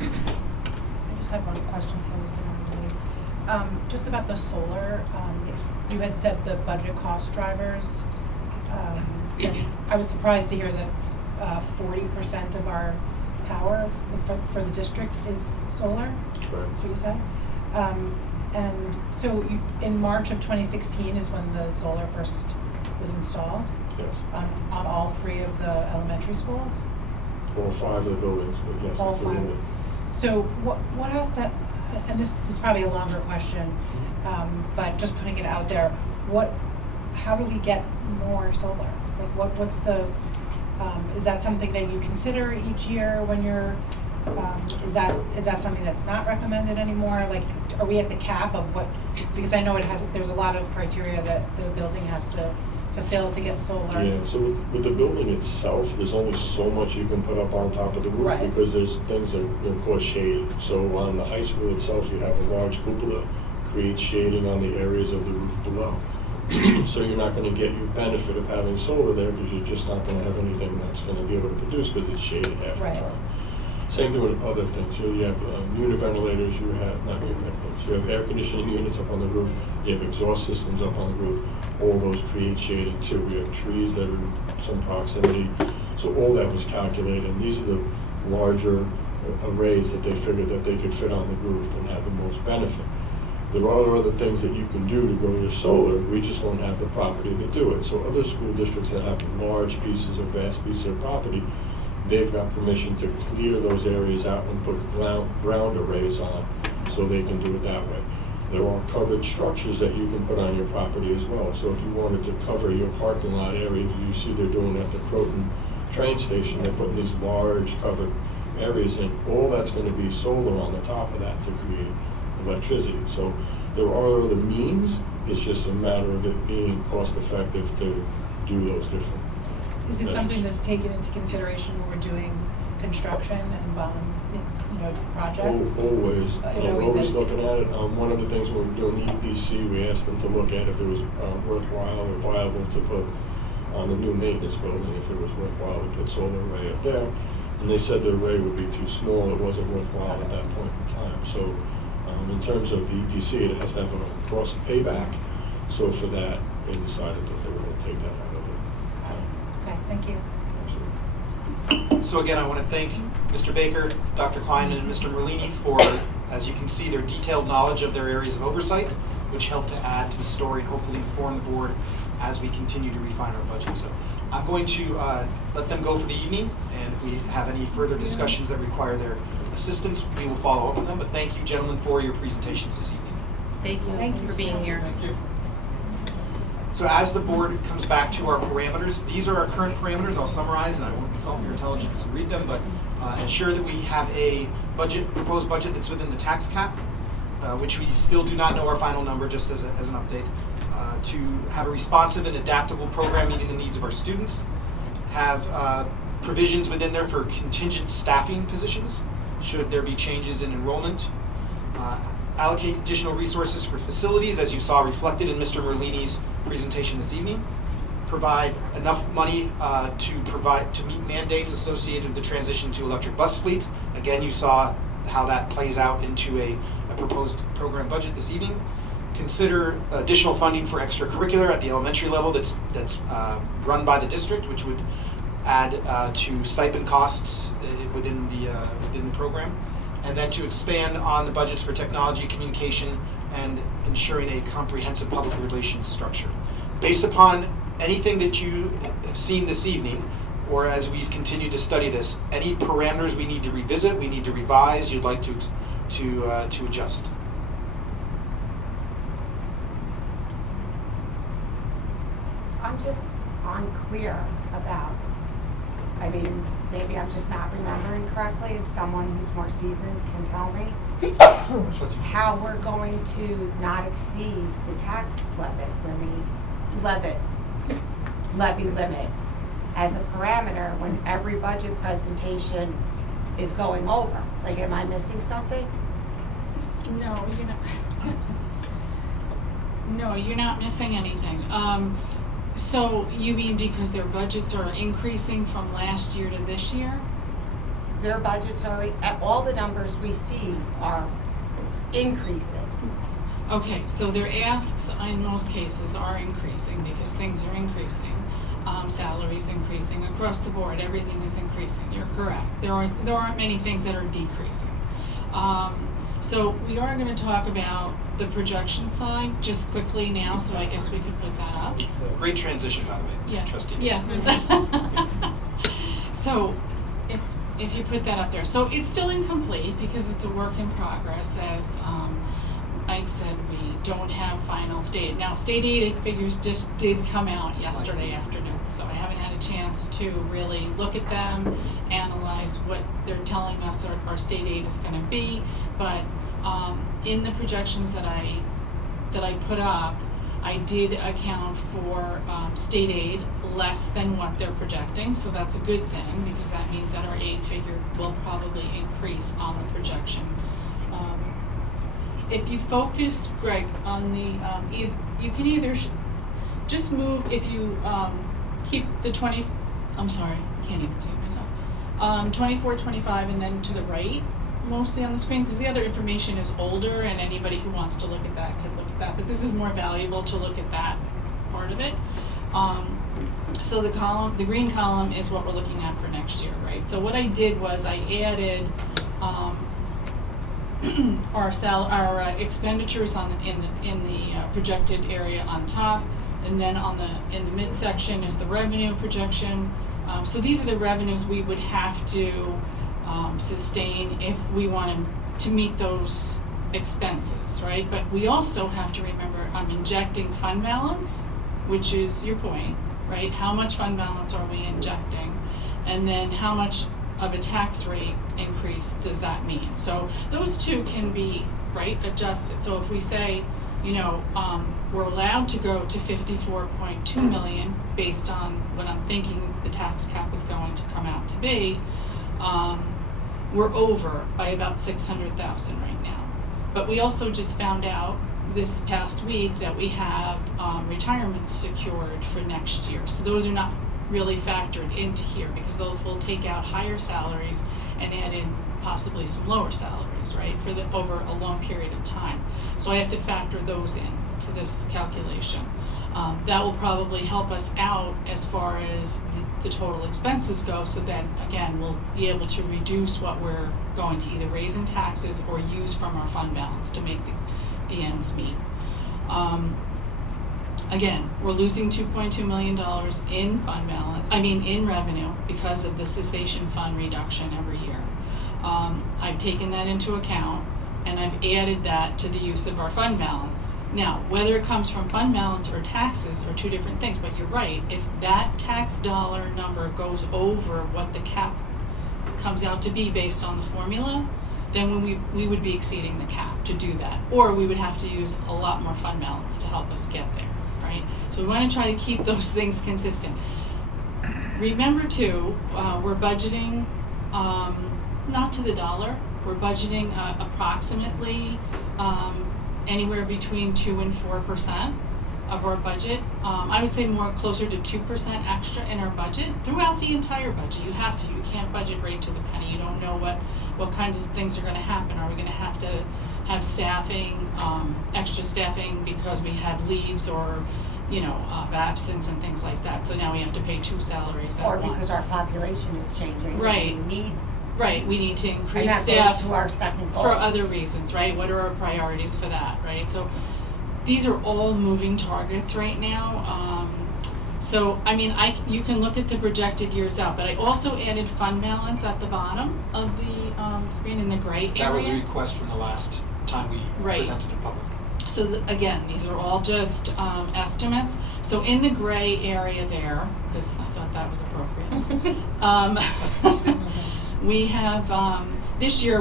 I just had one question for Mr. Marley. Just about the solar, Yes. you had said the budget cost drivers. And I was surprised to hear that 40% of our power for the district is solar. Correct. That's what you said. And so in March of 2016 is when the solar first was installed Yes. on all 3 of the elementary schools? All 5 of the buildings, but yes. All 5. including So what has to, and this is probably a longer question, but just putting it out there, how do we get more solar? Like what's the, is that something that you consider each year when you're, is that something that's not recommended anymore? Like, are we at the cap of what, because I know there's a lot of criteria that the building has to fulfill to get solar. Yeah, so with the building itself, there's only so much you can put up on top of the roof, Right. because there's things that cause shading. So on the high school itself, you have a large cupola, creates shading on the areas of the roof below. So you're not going to get your benefit of having solar there, because you're just not going to have anything that's going to be able to produce, because it's shaded half Right. the time. Same thing with other things. You have univentilators, you have air conditioning units up on the roof, you have exhaust systems up on the roof. All those create shading too. We have trees that are in some proximity. So all that was calculated, and these are the larger arrays that they figured that they could fit on the roof and have the most benefit. There are other things that you can do to go to solar, we just don't have the property to do it. So other school districts that have large pieces or vast pieces of property, they've got permission to clear those areas out and put ground arrays on, so they can do it that way. There are covered structures that you can put on your property as well. So if you wanted to cover your parking lot area, you see they're doing at the Croton train station, they're putting these large covered areas in. All that's going to be solar on the top of that to create electricity. So there are other means, it's just a matter of it being cost effective to do those different. Is it something that's taken into consideration when we're doing construction and projects? Always. We're always as- looking at it. One of the things when we were doing the EPC, we asked them to look at if it was worthwhile or viable to put on the new maintenance building, if it was worthwhile to put solar array up there. And they said the array would be too small, it wasn't worthwhile at that point in time. So in terms of the EPC, it has to have a cost payback. So for that, they decided that they were going to take that out of it. Okay, thank you. So again, I want to thank Mr. Baker, Dr. Klein, and Mr. Merlini for, as you can see, their detailed knowledge of their areas of oversight, which helped to add to the story and hopefully inform the board as we continue to refine our budget. So I'm going to let them go for the evening, and if we have any further discussions that require their assistance, we will follow up with them. But thank you, gentlemen, for your presentations this evening. Thank you for being here. Thank you. So as the board comes back to our parameters, these are our current parameters. I'll summarize, and I won't consult your intelligence to read them, but ensure that we have a proposed budget that's within the tax cap, which we still do not know our final number, just as an update. To have a responsive and adaptable program meeting the needs of our students, have provisions within there for contingent staffing positions, should there be changes in enrollment, allocate additional resources for facilities, as you saw reflected in Mr. Merlini's presentation this evening, provide enough money to meet mandates associated with the transition to electric bus fleets. Again, you saw how that plays out into a proposed program budget this evening. Consider additional funding for extracurricular at the elementary level that's run by the district, which would add to stipend costs within the program, and then to expand on the budgets for technology, communication, and ensuring a comprehensive public relations structure. Based upon anything that you have seen this evening, or as we've continued to study this, any parameters we need to revisit, we need to revise, you'd like to adjust. I'm just unclear about, I mean, maybe I'm just not remembering correctly, and someone who's more seasoned can tell me how we're going to not exceed the tax levy limit as a parameter when every budget presentation is going over. Like, am I missing something? No, you're not. No, you're not missing anything. So you mean because their budgets are increasing from last year to this year? Their budgets are, all the numbers we see are increasing. Okay, so their asks in most cases are increasing because things are increasing. Salaries increasing across the board, everything is increasing. You're correct. There aren't many things that are decreasing. So we are going to talk about the projection side just quickly now, so I guess we could put that up. Great transition, by the way, Yeah. Trustee. Yeah. So if you put that up there. So it's still incomplete because it's a work in progress. As Mike said, we don't have final state. Now, state aid figures just did come out yesterday afternoon, so I haven't had a chance to really look at them, analyze what they're telling us our state aid is going to be. But in the projections that I put up, I did account for state aid less than what they're projecting, so that's a good thing because that means that our aid figure will probably increase on the projection. If you focus, Greg, on the, you can either just move, if you keep the 20, I'm sorry, I can't even see myself, 24, 25, and then to the right, mostly on the screen, because the other information is older, and anybody who wants to look at that could look at that, but this is more valuable to look at that part of it. So the green column is what we're looking at for next year, right? So what I did was I added our expenditures in the projected area on top, and then in the midsection is the revenue projection. So these are the revenues we would have to sustain if we wanted to meet those expenses, right? But we also have to remember I'm injecting fund balance, which is your point, right? How much fund balance are we injecting? And then how much of a tax rate increase does that mean? So those two can be, right, adjusted. So if we say, we're allowed to go to 54.2 million based on what I'm thinking the tax cap is going to come out to be, we're over by about 600,000 right now. But we also just found out this past week that we have retirements secured for next year. So those are not really factored into here because those will take out higher salaries and add in possibly some lower salaries, right, for over a long period of time. So I have to factor those in to this calculation. That will probably help us out as far as the total expenses go, so then again we'll be able to reduce what we're going to either raise in taxes or use from our fund balance to make the ends meet. Again, we're losing $2.2 million in in revenue because of the cessation fund reduction every year. I've taken that into account. and I've added that to the use of our fund balance. Now, whether it comes from fund balance or taxes are two different things, but you're right, if that tax dollar number goes over what the cap comes out to be based on the formula, then we would be exceeding the cap to do that, or we would have to use a lot more fund balance to help us get there, right? So we want to try to keep those things consistent. Remember too, we're budgeting, not to the dollar, we're budgeting approximately anywhere between 2 and 4% of our budget. I would say more closer to 2% extra in our budget throughout the entire budget. You have to. You can't budget right to the penny. You don't know what kinds of things are going to happen. Are we going to have staffing, extra staffing because we have leaves or of absence and things like that. So now we have to pay 2 salaries at once. Or because our population is changing. Right. We need to increase and that staff goes to our second goal. for other reasons, right? What are our priorities for that, right? So these are all moving targets right now. You can look at the projected years out, but I also added fund balance at the bottom of the screen in the gray area. That was a request from the last time we presented in public. So again, these are all just estimates. So in the gray area there, because I thought that was appropriate, we have this year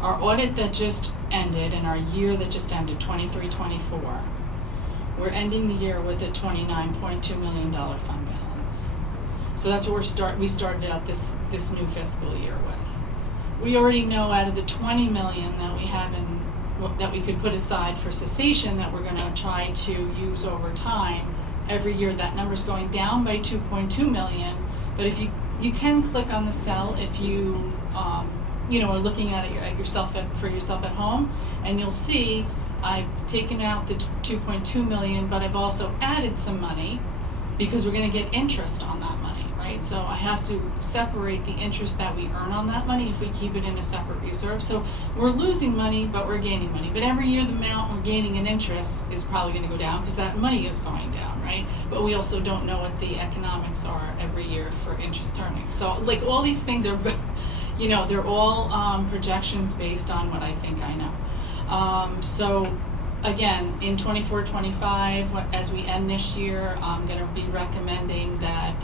our audit that just ended and our year that just ended, 23-24. We're ending the year with a $29.2 million fund balance. So that's what we started out this new fiscal year with. We already know out of the $20 million that we have that we could put aside for cessation that we're going to try to use over time. Every year that number's going down by $2.2 million. But if you can click on the cell if you are looking at it for yourself at home, and you'll see I've taken out the $2.2 million, but I've also added some money because we're going to get interest on that money, right? So I have to separate the interest that we earn on that money if we keep it in a separate reserve. So we're losing money, but we're gaining money. But every year the amount we're gaining in interest is probably going to go down because that money is going down, right? But we also don't know what the economics are every year for interest earnings. So all these things are, they're all projections based on what I think I know. So again, in 24-25, as we end this year, I'm going to be recommending that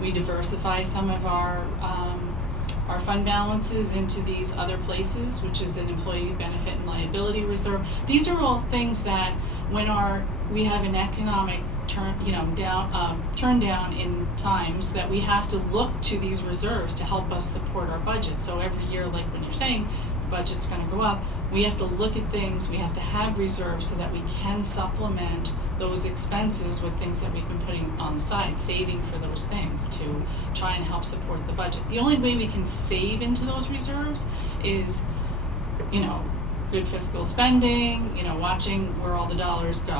we diversify some of our fund balances into these other places, which is an employee benefit and liability reserve. These are all things that when we have an economic turn down in times that we have to look to these reserves to help us support our budget. So every year, like when you're saying the budget's going to go up, we have to look at things, we have to have reserves so that we can supplement those expenses with things that we've been putting on the side, saving for those things to try and help support the budget. The only way we can save into those reserves is, good fiscal spending, watching where all the dollars go,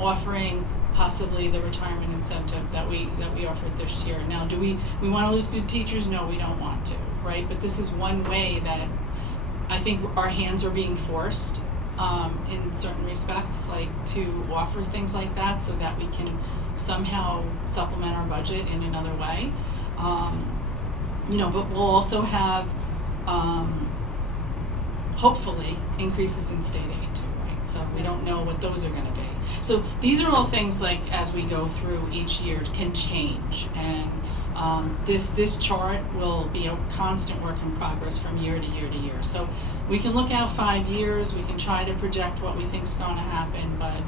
offering possibly the retirement incentive that we offered this year. Now, do we want to lose good teachers? No, we don't want to, right? But this is one way that I think our hands are being forced in certain respects, like to offer things like that so that we can somehow supplement our budget in another way. But we'll also have hopefully increases in state aid too, right? So we don't know what those are going to be. So these are all things like as we go through each year can change, and this chart will be a constant work in progress from year to year to year. So we can look out 5 years, we can try to project what we think is going to happen, but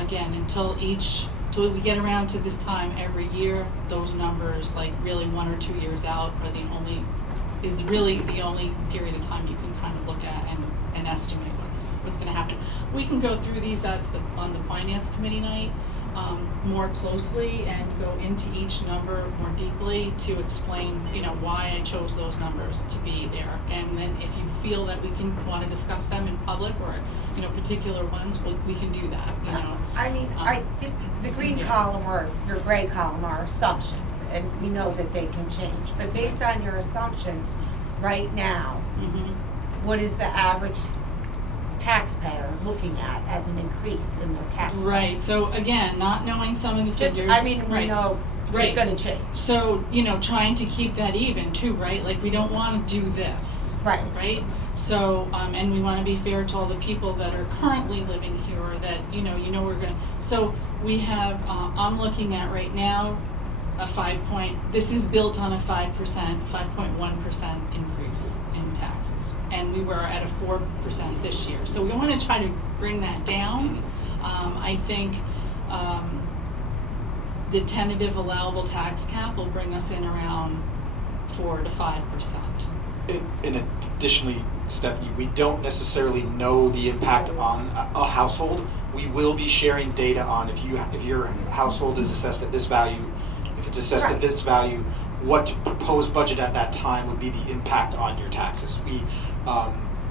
again, until we get around to this time every year, those numbers, like really 1 or 2 years out, are the only period of time you can kind of look at and estimate what's going to happen. We can go through these on the finance committee night more closely and go into each number more deeply to explain, why I chose those numbers to be there. And then if you feel that we want to discuss them in public or, particular ones, we can do that, the green column or your gray column are assumptions, and we know that they can change. But based on your assumptions, right now, what is the average taxpayer looking at as an increase in their tax bill? Right. So again, not knowing some of the figures. We know Right. it's gonna change. So, you know, trying to keep that even too, right? Like, we don't want to do this. Right. Right? So, and we want to be fair to all the people that are currently living here, or that, you know, we're gonna, so we have, I'm looking at right now, this is built on a 5.1% increase in taxes. And we were at a 4% this year. So we want to try to bring that down. I think, the tentative allowable tax cap will bring us in around 4 to 5%. And additionally, Stephanie, we don't necessarily know the impact on a household. We will be sharing data on if your household is assessed at this value, if it's assessed at this value, what proposed budget at that time would be the impact on your taxes.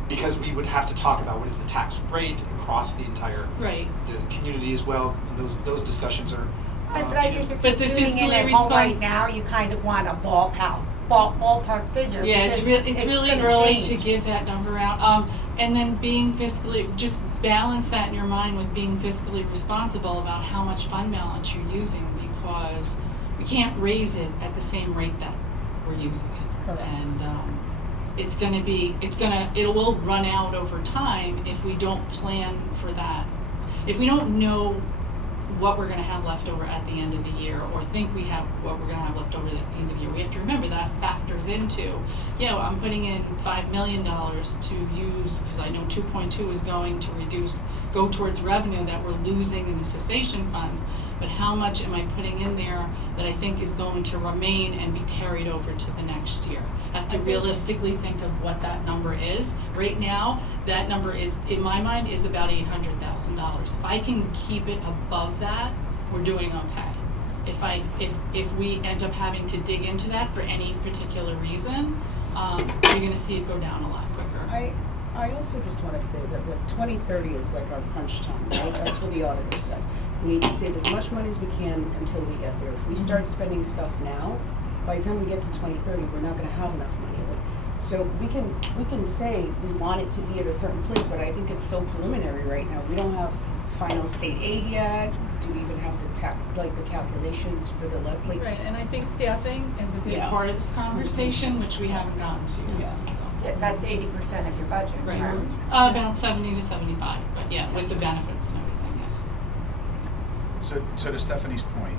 Because we would have to talk about what is the tax rate across the entire the community as well. And those discussions are. But I think if But the you're tuning in fiscally at home right now, you kind of want a ballpark figure. Yeah, it's because really gonna early change. to give that number out. And then being fiscally, just balance that in your mind with being fiscally responsible about how much fund balance you're using, because we can't raise it at the same rate that we're using it. Correct. And it will run out over time if we don't plan for that. If we don't know what we're going to have left over at the end of the year, or think we have what we're going to have left over at the end of the year, we have to remember that factors into, I'm putting in $5 million to use, because I know 2.2 is going to go towards revenue that we're losing in the cessation funds, but how much am I putting in there that I think is going to remain and be carried over to the next year? I have to realistically think of what that number is. Right now, that number is, in my mind, is about $800,000. If I can keep it above that, we're doing okay. If we end up having to dig into that for any particular reason, you're going to see it go down a lot quicker. I also just want to say that 2030 is like our crunch time, right? That's what the auditor said. We need to save as much money as we can until we get there. If we start spending stuff now, by the time we get to 2030, we're not going to have enough money. So we can say we want it to be at a certain place, but I think it's so preliminary right now. We don't have final state aid yet. Do we even have the calculations for the Right, and I think staffing is a big part of this conversation, which we haven't gotten to. So. That's 80% of your budget. Right. About 70 to 75, but with the benefits and everything, yes. So to Stephanie's point,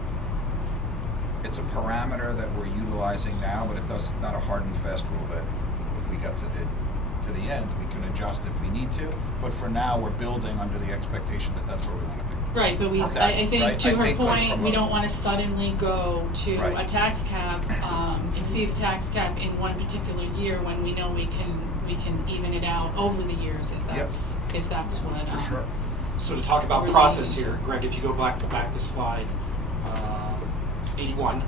it's a parameter that we're utilizing now, but it's not a hard and fast rule that if we get to the end, we can adjust if we need to. But for now, we're building under the expectation that that's where we want to be. Right, but I think to her point, we don't want to suddenly go to a tax cap, exceed a tax cap in one particular year when we know we can even it out over the years if that's what. For sure. So to talk about process here, Greg, if you go back to slide 81,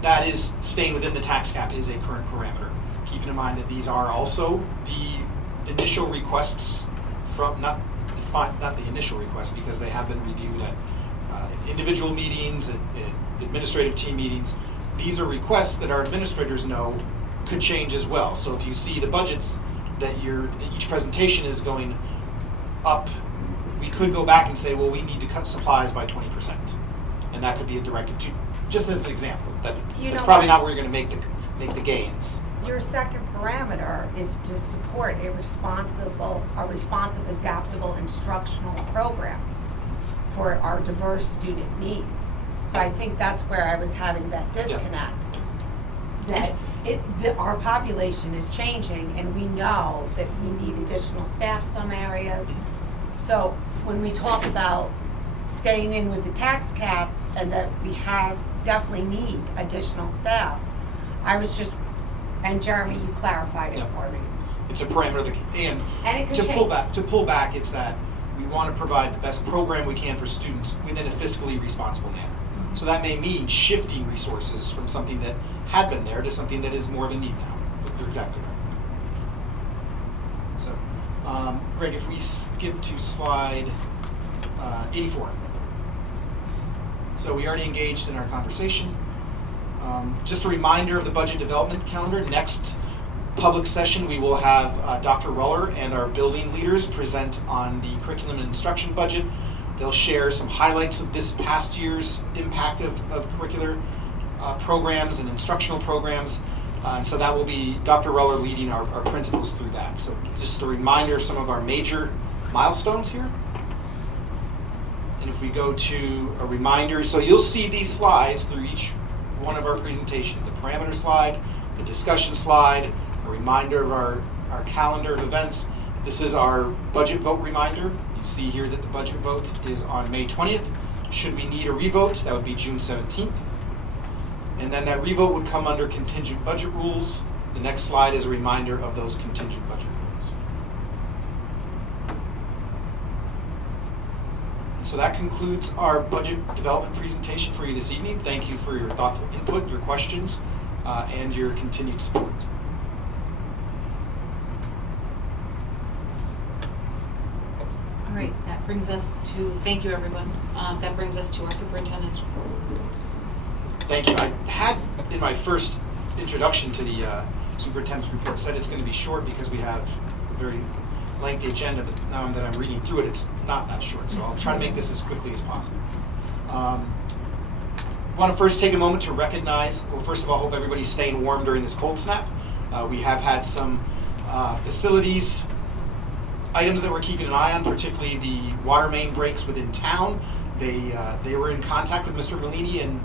that is staying within the tax cap is a current parameter. Keeping in mind that these are also the initial requests from not the initial requests, because they have been reviewed at individual meetings, at administrative team meetings. These are requests that our administrators know could change as well. So if you see the budgets that each presentation is going up, we could go back and say, well, we need to cut supplies by 20%, and that could be a directive to, just as an example. That's probably not where you're going to make the gains. Your second parameter is to support a responsive, adaptable instructional program for our diverse student needs. So I think that's where I was having that disconnect. That our population is changing, and we know that we need additional staff some areas. So when we talk about staying in with the tax cap and that we definitely need additional staff, and Jeremy, you clarified it for me. It's a parameter and it could to pull back, it's that we want to provide the best program we can for students within a fiscally responsible manner. So that may mean shifting resources from something that had been there to something that is more of a need now. You're exactly right. So, Greg, if we skip to slide 84. So we already engaged in our conversation. Just a reminder of the budget development calendar. Next public session, we will have Dr. Ruller and our building leaders present on the curriculum and instruction budget. They'll share some highlights of this past year's impact of curricular programs and instructional programs. And so that will be Dr. Ruller leading our principals through that. So just a reminder of some of our major milestones here. And if we go to a reminder, so you'll see these slides through each one of our presentations. The parameter slide, the discussion slide, a reminder of our calendar of events. This is our budget vote reminder. You see here that the budget vote is on May 20th. Should we need a revote, that would be June 17th. And then that revote would come under contingent budget rules. The next slide is a reminder of those contingent budget rules. And so that concludes our budget development presentation for you this evening. Thank you for your thoughtful input, your questions, and your continued support. All right, that brings us to, thank you everyone. That brings us to our superintendent's report. Thank you. I had in my first introduction to the superintendent's report said it's going to be short because we have a very lengthy agenda, but now that I'm reading through it, it's not that short. So I'll try to make this as quickly as possible. I want to first take a moment to recognize, well, first of all, hope everybody's staying warm during this cold snap. We have had some facilities items that we're keeping an eye on, particularly the water main breaks within town. They were in contact with Mr. Bellini, and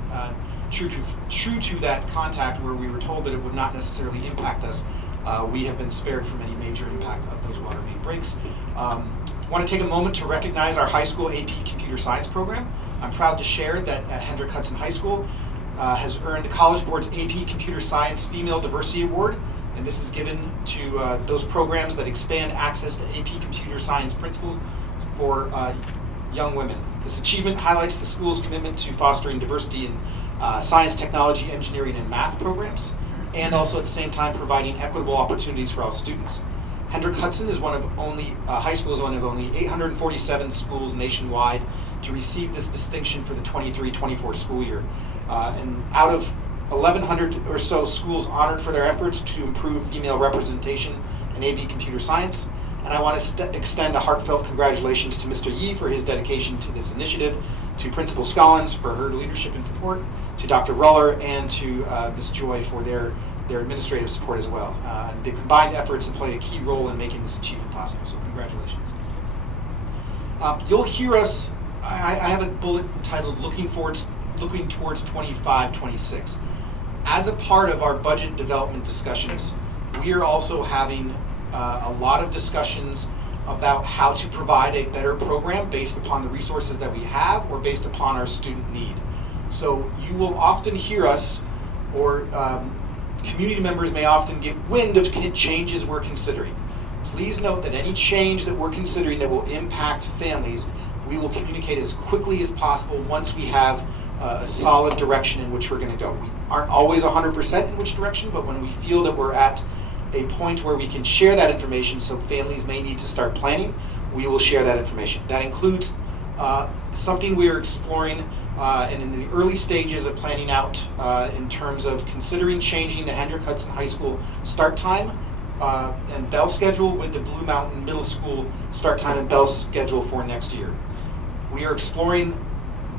true to that contact, where we were told that it would not necessarily impact us, we have been spared from any major impact of those water main breaks. I want to take a moment to recognize our high school AP Computer Science program. I'm proud to share that Hendrick Hudson High School has earned the College Board's AP Computer Science Female Diversity Award, and this is given to those programs that expand access to AP Computer Science principles for young women. This achievement highlights the school's commitment to fostering diversity in science, technology, engineering, and math programs, and also at the same time providing equitable opportunities for all students. Hendrick Hudson is one of only, high school is one of only 847 schools nationwide to receive this distinction for the 23-24 school year. And out of 1,100 or so schools honored for their efforts to improve female representation in AP Computer Science. And I want to extend a heartfelt congratulations to Mr. Yee for his dedication to this initiative, to Principal Scollins for her leadership and support, to Dr. Ruller and to Ms. Joy for their administrative support as well. The combined efforts have played a key role in making this achievement possible, so congratulations. You'll hear us, I have a bullet titled Looking Towards 25-26. As a part of our budget development discussions, we are also having a lot of discussions about how to provide a better program based upon the resources that we have or based upon our student need. So you will often hear us, or community members may often get wind of changes we're considering. Please note that any change that we're considering that will impact families, we will communicate as quickly as possible once we have a solid direction in which we're going to go. We aren't always 100% in which direction, but when we feel that we're at a point where we can share that information, so families may need to start planning, we will share that information. That includes something we are exploring and in the early stages of planning out in terms of considering changing the Hendrick Hudson High School start time and bell schedule with the Blue Mountain Middle School start time and bell schedule for next year. We are exploring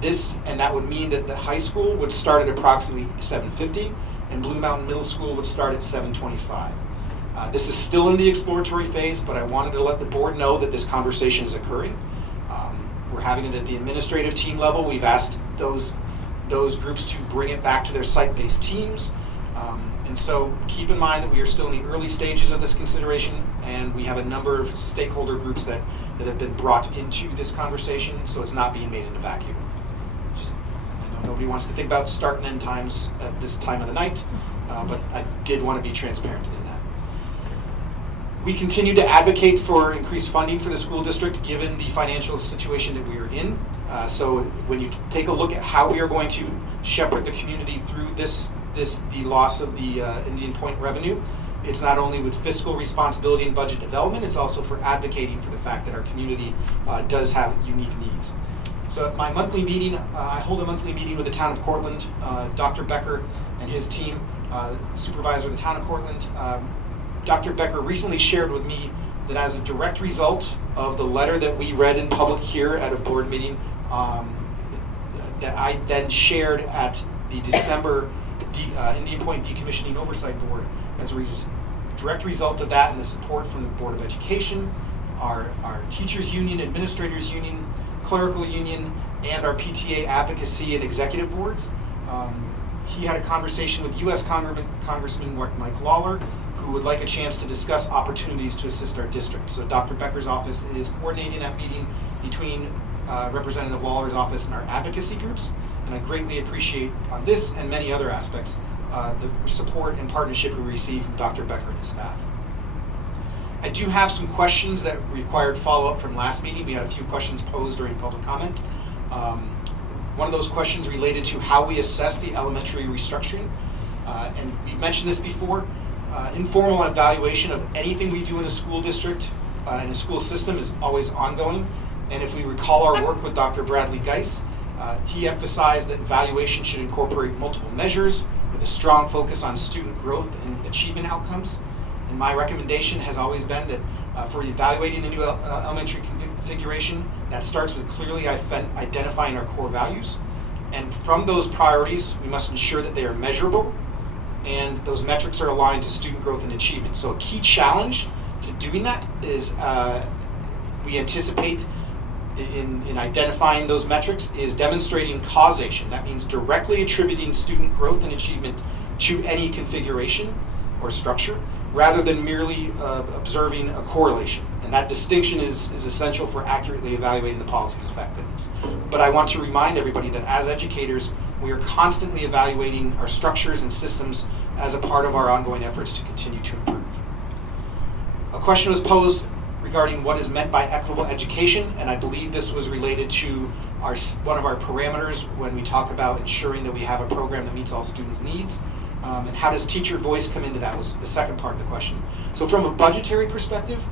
this, and that would mean that the high school would start at approximately 7:50 and Blue Mountain Middle School would start at 7:25. This is still in the exploratory phase, but I wanted to let the board know that this conversation is occurring. We're having it at the administrative team level. We've asked those groups to bring it back to their site-based teams. And so keep in mind that we are still in the early stages of this consideration, and we have a number of stakeholder groups that have been brought into this conversation, so it's not being made in a vacuum. I know nobody wants to think about start and end times at this time of the night, but I did want to be transparent in that. We continue to advocate for increased funding for the school district given the financial situation that we are in. So when you take a look at how we are going to shepherd the community through the loss of the Indian Point revenue, it's not only with fiscal responsibility and budget development, it's also for advocating for the fact that our community does have unique needs. So at my monthly meeting, I hold a monthly meeting with the town of Cortland, Dr. Becker and his team, supervisor of the town of Cortland. Dr. Becker recently shared with me that as a direct result of the letter that we read in public here at a board meeting, that I then shared at the December Indian Point Decommissioning Oversight Board, as a direct result of that and the support from the Board of Education, our teachers union, administrators union, clerical union, and our PTA advocacy and executive boards. He had a conversation with U.S. Congressman Mike Lawler, who would like a chance to discuss opportunities to assist our district. So Dr. Becker's office is coordinating that meeting between Representative Lawler's office and our advocacy groups, and I greatly appreciate on this and many other aspects the support and partnership we received from Dr. Becker and his staff. I do have some questions that required follow-up from last meeting. We had a few questions posed during public comment. One of those questions related to how we assess the elementary restructuring. And we've mentioned this before. Informal evaluation of anything we do in a school district and a school system is always ongoing. And if we recall our work with Dr. Bradley Geis, he emphasized that evaluation should incorporate multiple measures with a strong focus on student growth and achievement outcomes. And my recommendation has always been that for evaluating the new elementary configuration, that starts with clearly identifying our core values. And from those priorities, we must ensure that they are measurable and those metrics are aligned to student growth and achievement. So a key challenge to doing that is we anticipate in identifying those metrics is demonstrating causation. That means directly attributing student growth and achievement to any configuration or structure, rather than merely observing a correlation. And that distinction is essential for accurately evaluating the policy's effectiveness. But I want to remind everybody that as educators, we are constantly evaluating our structures and systems as a part of our ongoing efforts to continue to improve. A question was posed regarding what is meant by equitable education, and I believe this was related to one of our parameters when we talk about ensuring that we have a program that meets all students' needs. And how does teacher voice come into that was the second part of the question. So from a budgetary perspective,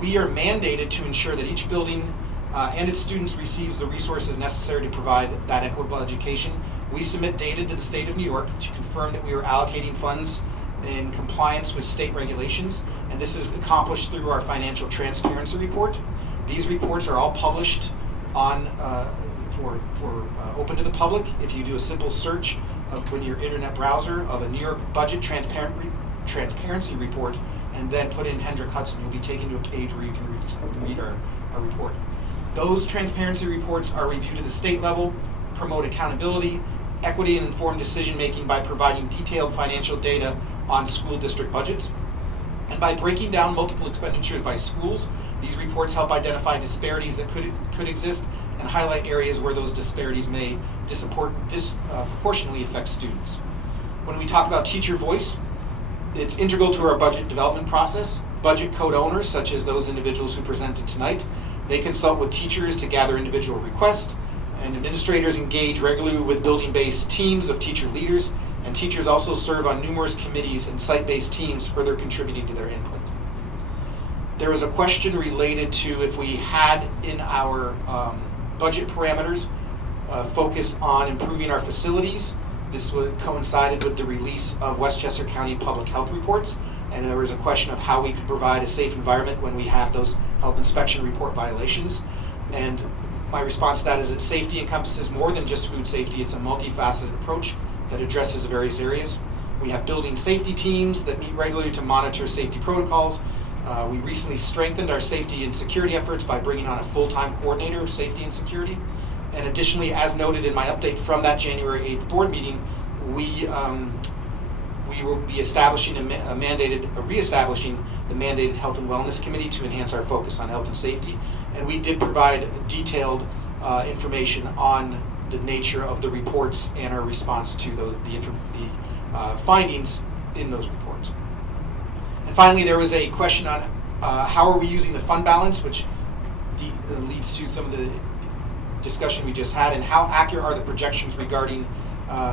we are mandated to ensure that each building and its students receives the resources necessary to provide that equitable education. We submit data to the state of New York to confirm that we are allocating funds in compliance with state regulations, and this is accomplished through our financial transparency report. These reports are all published on open to the public. If you do a simple search when your internet browser of a New York budget transparency report and then put in Hendrick Hudson, you'll be taken to a page where you can read our report. Those transparency reports are reviewed at the state level, promote accountability, equity, and informed decision making by providing detailed financial data on school district budgets. And by breaking down multiple expenditures by schools, these reports help identify disparities that could exist and highlight areas where those disparities may disproportionately affect students. When we talk about teacher voice, it's integral to our budget development process. Budget code owners, such as those individuals who presented tonight, they consult with teachers to gather individual requests, and administrators engage regularly with building-based teams of teacher leaders, and teachers also serve on numerous committees and site-based teams, further contributing to their input. There was a question related to if we had in our budget parameters focus on improving our facilities. This coincided with the release of Westchester County Public Health reports, and there was a question of how we could provide a safe environment when we have those health inspection report violations. And my response to that is that safety encompasses more than just food safety. It's a multifaceted approach that addresses various areas. We have building safety teams that meet regularly to monitor safety protocols. We recently strengthened our safety and security efforts by bringing on a full-time coordinator of safety and security. And additionally, as noted in my update from that January 8th board meeting, we will be establishing reestablishing the mandated Health and Wellness Committee to enhance our focus on health and safety. And we did provide detailed information on the nature of the reports and our response to the findings in those reports. And finally, there was a question on how are we using the fund balance, which leads to some of the discussion we just had, and how accurate are the projections regarding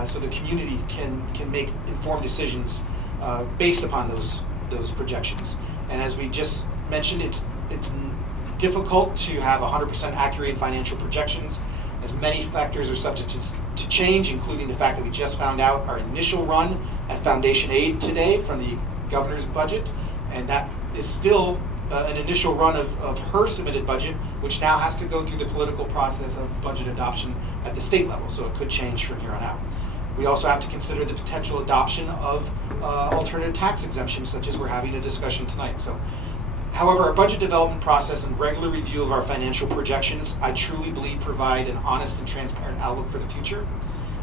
so the community can make informed decisions based upon those projections. And as we just mentioned, it's difficult to have 100% accurate financial projections, as many factors are subject to change, including the fact that we just found out our initial run at foundation aid today from the governor's budget, and that is still an initial run of her submitted budget, which now has to go through the political process of budget adoption at the state level, so it could change from here on out. We also have to consider the potential adoption of alternative tax exemptions, such as we're having a discussion tonight. So, however, our budget development process and regular review of our financial projections, I truly believe, provide an honest and transparent outlook for the future.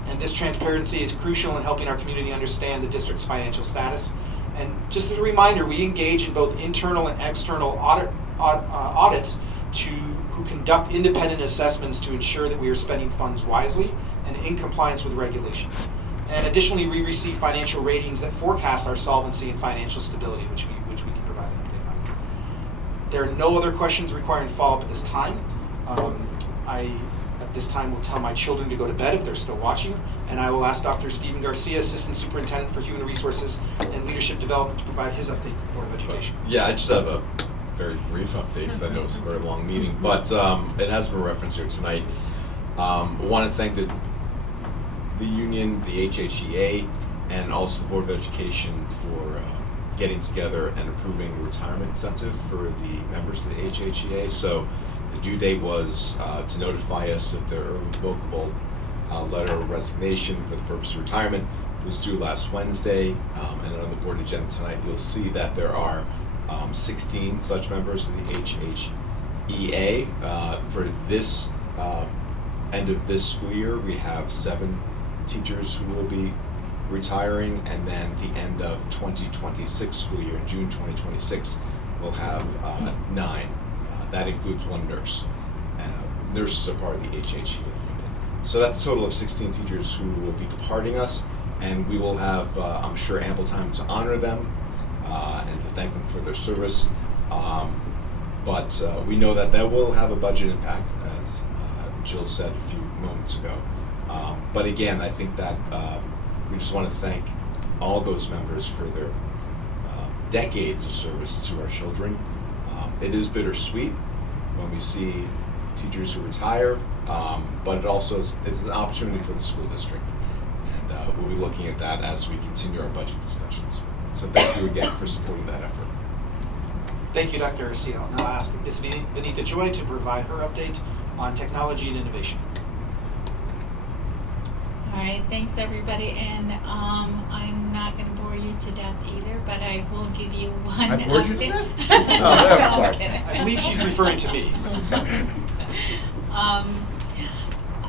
And this transparency is crucial in helping our community understand the district's financial status. And just as a reminder, we engage in both internal and external audits who conduct independent assessments to ensure that we are spending funds wisely and in compliance with regulations. And additionally, we receive financial ratings that forecast our solvency and financial stability, which we can provide an update on. There are no other questions requiring follow-up at this time. At this time, will tell my children to go to bed if they're still watching, and I will ask Dr. Stephen Garcia, Assistant Superintendent for Human Resources and Leadership Development, to provide his update to the Board of Education. Yeah, I just have a very brief update because I know it's a very long meeting, but it has been referenced here tonight. I want to thank the union, the HHEA, and also the Board of Education for getting together and approving the retirement incentive for the members of the HHEA. So the due date was to notify us of their irrevocable letter of resignation for the purpose of retirement. It was due last Wednesday, and then on the board agenda tonight, you'll see that there are 16 such members of the HHEA. For this end of this school year, we have 7 teachers who will be retiring, and then the end of 2026 school year, in June 2026, we'll have 9. That includes 1 nurse. Nurses are part of the HHEA unit. So that's a total of 16 teachers who will be departing us, and we will have, I'm sure, ample time to honor them and to thank them for their service. But we know that will have a budget impact, as Jill said a few moments ago. But again, I think that we just want to thank all those members for their decades of service to our children. It is bittersweet when we see teachers who retire, but it's an opportunity for the school district. And we'll be looking at that as we continue our budget discussions. So thank you again for supporting that effort. Thank you, Dr. Garcia. I'll now ask Ms. Benita Joy to provide her update on technology and innovation. All right, thanks everybody, and I'm not going to bore you to death either, but I will give you one I bored you to update. death? No, I'm sorry. kidding. I believe she's referring to me.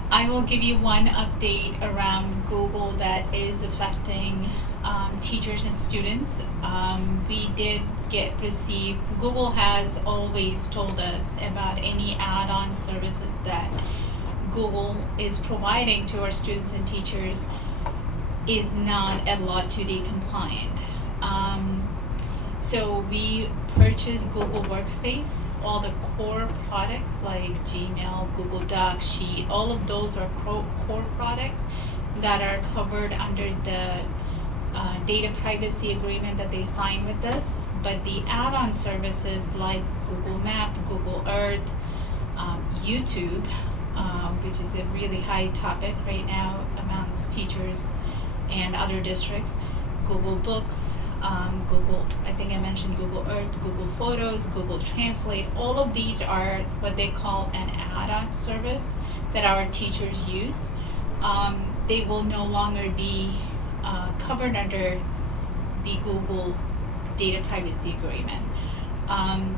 I will give you one update around Google that is affecting teachers and students. We did receive, Google has always told us about any add-on services that Google is providing to our students and teachers is not at Law 2D compliant. So we purchased Google Workspace. All the core products like Gmail, Google Docs, Sheet, all of those are core products that are covered under the data privacy agreement that they signed with us. But the add-on services like Google Map, Google Earth, YouTube, which is a really high topic right now amongst teachers and other districts, Google Books, Google, I think I mentioned Google Earth, Google Photos, Google Translate, all of these are what they call an add-on service that our teachers use. They will no longer be covered under the Google data privacy agreement.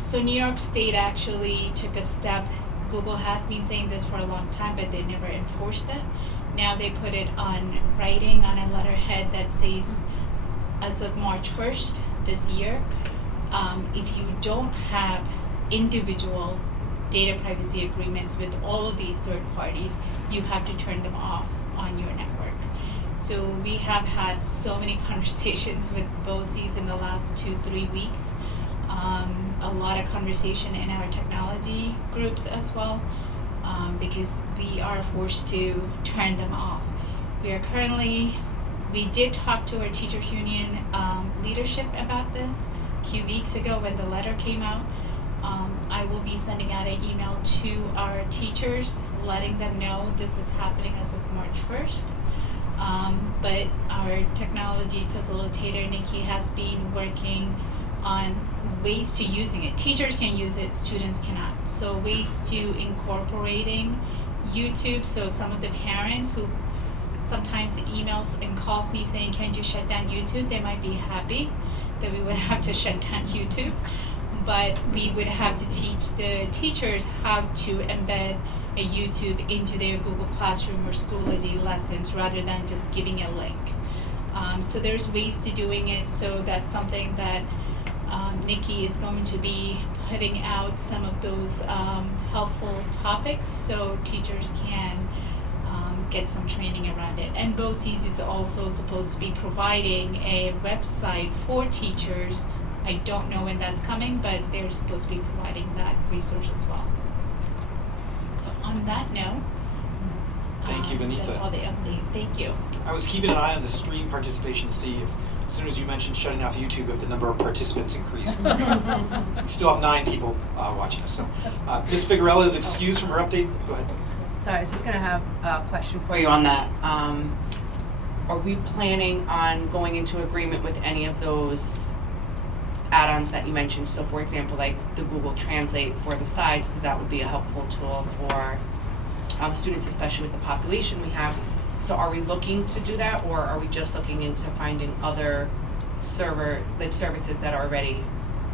So New York State actually took a step. Google has been saying this for a long time, but they never enforced it. Now they put it on writing on a letterhead that says, as of March 1st this year, if you don't have individual data privacy agreements with all of these third parties, you have to turn them off on your network. So we have had so many conversations with BOCES in the last 2-3 weeks. A lot of conversation in our technology groups as well, because we are forced to turn them off. We did talk to our teachers union leadership about this a few weeks ago when the letter came out. I will be sending out an email to our teachers letting them know this is happening as of March 1st. But our technology facilitator, Nikki, has been working on ways to using it. Teachers can use it, students cannot. So ways to incorporating YouTube. So some of the parents who sometimes emails and calls me saying, "Can you shut down YouTube?" They might be happy that we would have to shut down YouTube, but we would have to teach the teachers how to embed a YouTube into their Google Classroom or Schoology lessons rather than just giving a link. So there's ways to doing it. So that's something that Nikki is going to be putting out some of those helpful topics so teachers can get some training around it. And BOCES is also supposed to be providing a website for teachers. I don't know when that's coming, but they're supposed to be providing that resource as well. So on that note, Thank you, Benita. that's all the update. Thank you. I was keeping an eye on the stream participation to see if, as soon as you mentioned shutting off YouTube, if the number of participants increased. We still have 9 people watching us. So, Ms. Figueroa is excused from her update. Go ahead. So I was just going to have a question for you on that. Are we planning on going into agreement with any of those add-ons that you mentioned? So for example, like the Google Translate for the slides, because that would be a helpful tool for students, especially with the population we have. So are we looking to do that, or are we just looking into finding other services that are already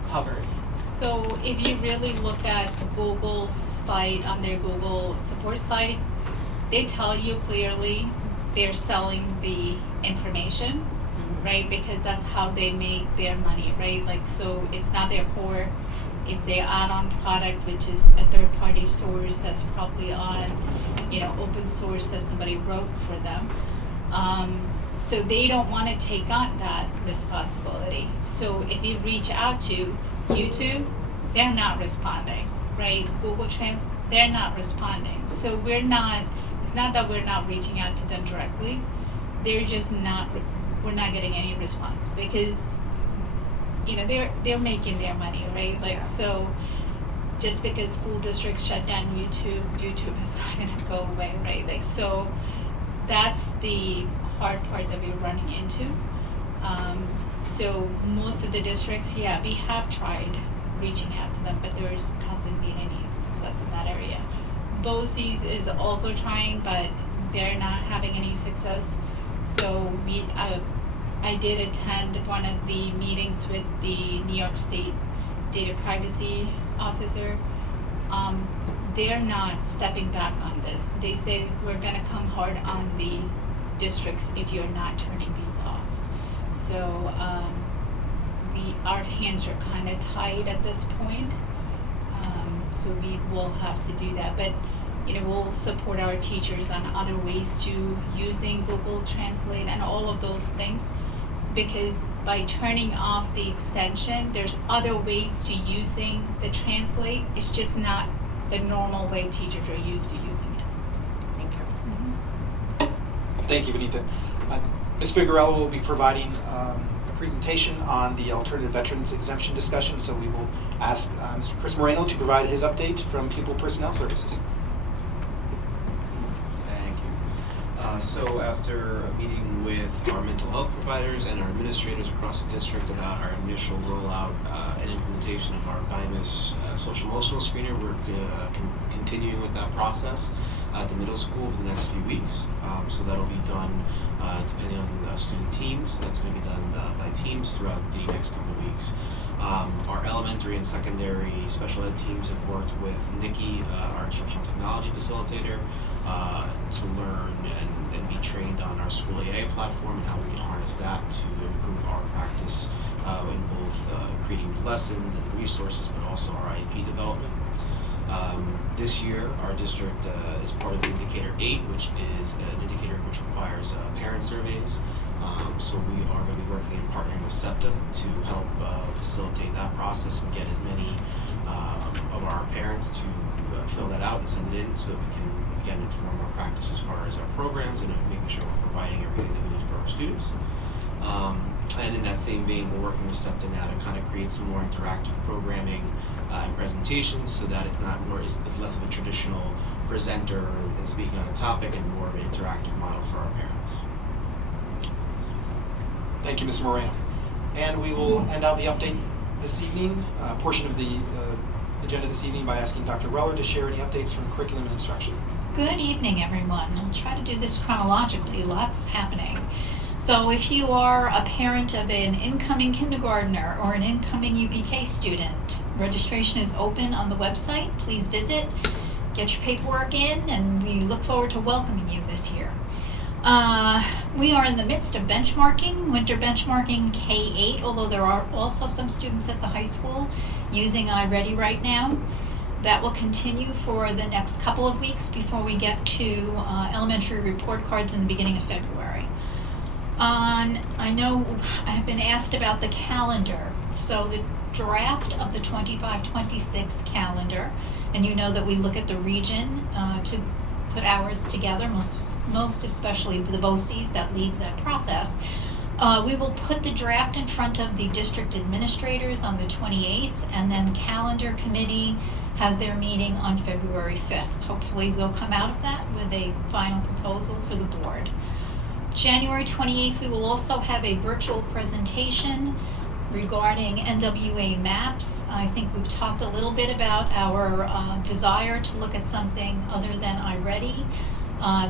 covered? So if you really look at Google's site, on their Google support site, they tell you clearly they're selling the information, right? Because that's how they make their money, right? Like, so it's not their core, it's their add-on product, which is a third-party source that's probably on, open source that somebody wrote for them. So they don't want to take on that responsibility. So if you reach out to YouTube, they're not responding, right? Google Translate, they're not responding. So it's not that we're not reaching out to them directly. They're just we're not getting any response because, they're making their money, right? Like, so just because school districts shut down YouTube is not going to go away, right? Like, so that's the hard part that we're running into. So most of the districts, we have tried reaching out to them, but there hasn't been any success in that area. BOCES is also trying, but they're not having any success. So I did attend one of the meetings with the New York State Data Privacy Officer. They're not stepping back on this. They say we're going to come hard on the districts if you're not turning these off. So our hands are kind of tied at this point. So we will have to do that. But we'll support our teachers on other ways to using Google Translate and all of those things. Because by turning off the extension, there's other ways to using the Translate. It's just not the normal way teachers are used to using it. Thank you. Mm-hmm. Thank you, Benita. Ms. Figueroa will be providing a presentation on the alternative veterans exemption discussion, so we will ask Mr. Chris Moreno to provide his update from Pupil Personnel Services. Thank you. So after a meeting with our mental health providers and our administrators across the district about our initial rollout and implementation of our BMMS social emotional screener, we're continuing with that process at the middle school over the next few weeks. So that'll be done depending on student teams. That's going to be done by teams throughout the next couple of weeks. Our elementary and secondary special ed teams have worked with Nikki, our instructional technology facilitator, to learn and be trained on our School AA platform and how we can harness that to improve our practice in both creating lessons and resources, but also our IEP development. This year, our district is part of the Indicator 8, which is an indicator which requires parent surveys. So we are going to be working and partnering with SEPTA to help facilitate that process and get as many of our parents to fill that out and send it in so that we can, again, inform our practice as far as our programs and making sure we're providing everything that we need for our students. And in that same vein, we're working with SEPTA now to kind of create some more interactive programming and presentations so that it's less of a traditional presenter and speaking on a topic and more of an interactive model for our parents. Thank you, Mr. Moreno. And we will end out the update this evening, portion of the agenda this evening by asking Dr. Reller to share any updates from curriculum and instruction. Good evening, everyone. I'll try to do this chronologically. Lots happening. So if you are a parent of an incoming kindergartner or an incoming UPK student, registration is open on the website. Please visit, get your paperwork in, and we look forward to welcoming you this year. We are in the midst of benchmarking, winter benchmarking K-8, although there are also some students at the high school using iReady right now. That will continue for the next couple of weeks before we get to elementary report cards in the beginning of February. I know I have been asked about the calendar. So the draft of the 25-26 calendar, and you know that we look at the region to put ours together, most especially the BOCES that leads that process. We will put the draft in front of the district administrators on the 28th, and then calendar committee has their meeting on February 5th. Hopefully we'll come out of that with a final proposal for the board. January 28th, we will also have a virtual presentation regarding NWA maps. I think we've talked a little bit about our desire to look at something other than iReady.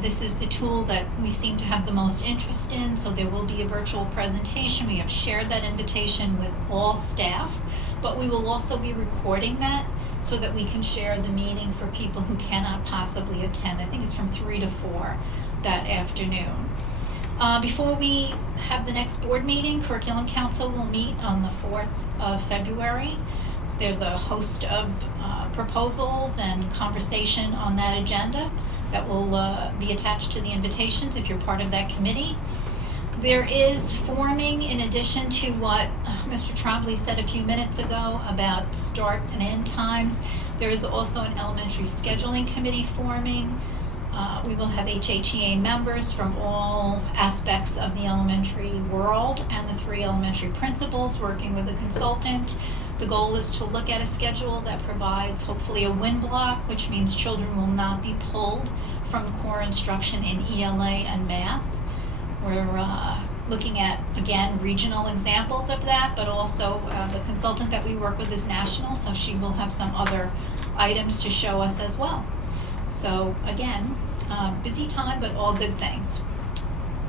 This is the tool that we seem to have the most interest in, so there will be a virtual presentation. We have shared that invitation with all staff, but we will also be recording that so that we can share the meeting for people who cannot possibly attend. I think it's from 3 to 4 that afternoon. Before we have the next board meeting, Curriculum Council will meet on the 4th of February. So there's a host of proposals and conversation on that agenda that will be attached to the invitations if you're part of that committee. There is forming, in addition to what Mr. Trombley said a few minutes ago about start and end times, there is also an elementary scheduling committee forming. We will have HHEA members from all aspects of the elementary world and the 3 elementary principals working with a consultant. The goal is to look at a schedule that provides hopefully a win block, which means children will not be pulled from core instruction in ELA and math. We're looking at, again, regional examples of that, but also the consultant that we work with is national, so she will have some other items to show us as well. So again, busy time, but all good things.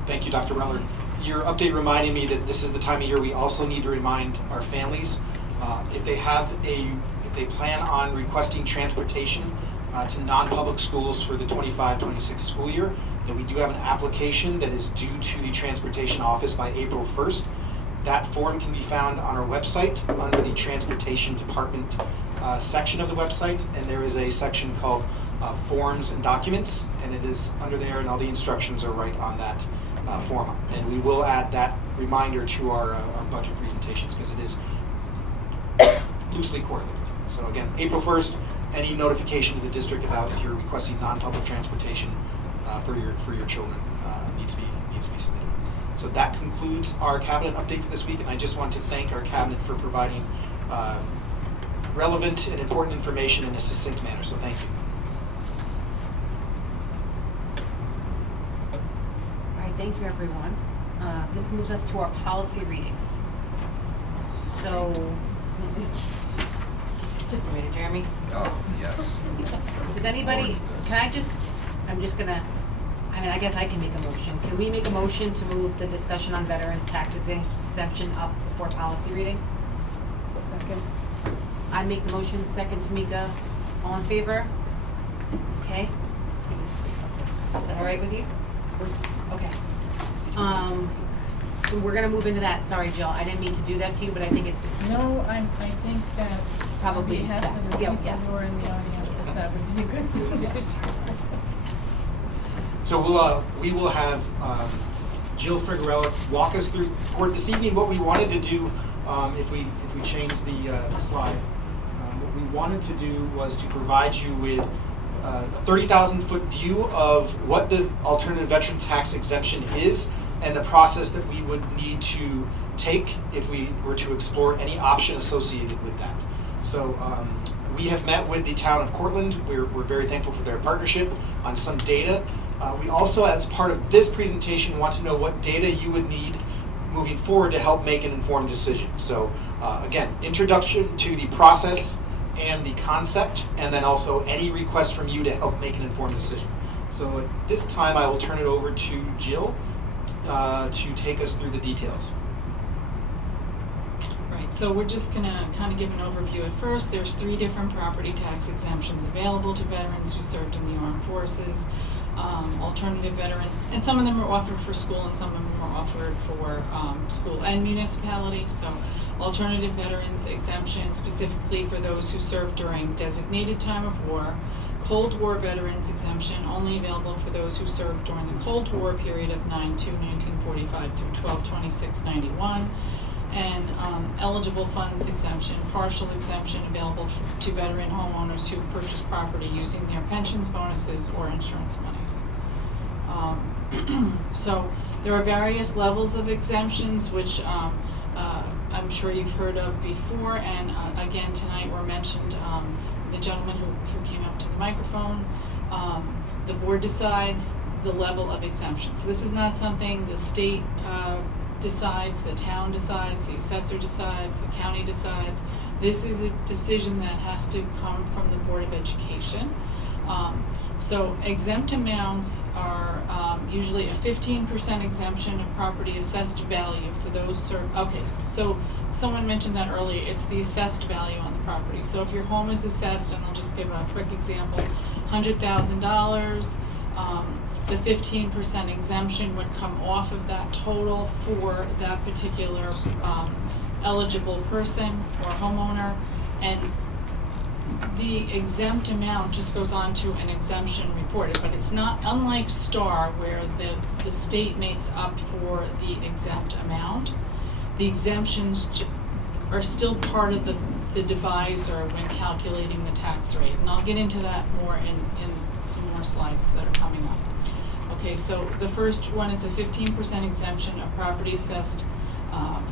Thank you, Dr. Reller. Your update reminded me that this is the time of year we also need to remind our families if they plan on requesting transportation to non-public schools for the 25-26 school year, that we do have an application that is due to the transportation office by April 1st. That form can be found on our website under the transportation department section of the website, and there is a section called forms and documents, and it is under there, and all the instructions are right on that form. And we will add that reminder to our budget presentations because it is loosely correlated. So again, April 1st, any notification to the district about if you're requesting non-public transportation for your children needs to be submitted. So that concludes our cabinet update for this week, and I just want to thank our cabinet for providing relevant and important information in a succinct manner. So thank you. All right, thank you, everyone. This moves us to our policy readings. So, ready, Jeremy? Oh, yes. Does anybody, I guess I can make a motion. Can we make a motion to move the discussion on veterans tax exemption up before policy reading? Second. I make the motion, second Tamika. All in favor? Okay. Is that all right with you? Okay. So we're gonna move into that. Sorry, Jill, I didn't mean to do that to you, but I think it's just. No, I think that probably we have best. the people Yes. who are in the audience, if that would be a good thing. So we will have Jill Frigarella walk us through for this evening what we wanted to do if we change the slide. What we wanted to do was to provide you with a 30,000-foot view of what the alternative veteran tax exemption is and the process that we would need to take if we were to explore any option associated with that. So we have met with the town of Cortland. We're very thankful for their partnership on some data. We also, as part of this presentation, want to know what data you would need moving forward to help make an informed decision. So again, introduction to the process and the concept, and then also any requests from you to help make an informed decision. So at this time, I will turn it over to Jill to take us through the details. Right, so we're just gonna kind of give an overview at first. There's 3 different property tax exemptions available to veterans who served in the armed forces, alternative veterans, and some of them are offered for school and some of them are offered for school and municipality. So alternative veterans exemption specifically for those who served during designated time of war. Cold War veterans exemption only available for those who served during the Cold War period of 9/2/1945 through 12/26/91. And eligible funds exemption, partial exemption available to veteran homeowners who purchase property using their pensions, bonuses, or insurance monies. So there are various levels of exemptions, which I'm sure you've heard of before, and again tonight were mentioned. The gentleman who came up to the microphone, the board decides the level of exemption. So this is not something the state decides, the town decides, the assessor decides, the county decides. This is a decision that has to come from the Board of Education. So exempt amounts are usually a 15% exemption of property assessed value for those okay, so someone mentioned that earlier, it's the assessed value on the property. So if your home is assessed, and I'll just give a quick example, $100,000, the 15% exemption would come off of that total for that particular eligible person or homeowner, and the exempt amount just goes on to an exemption report. But it's not, unlike STAR, where the state makes up for the exempt amount, the exemptions are still part of the divisor when calculating the tax rate. And I'll get into that more in some more slides that are coming up. Okay, so the first one is a 15% exemption of property assessed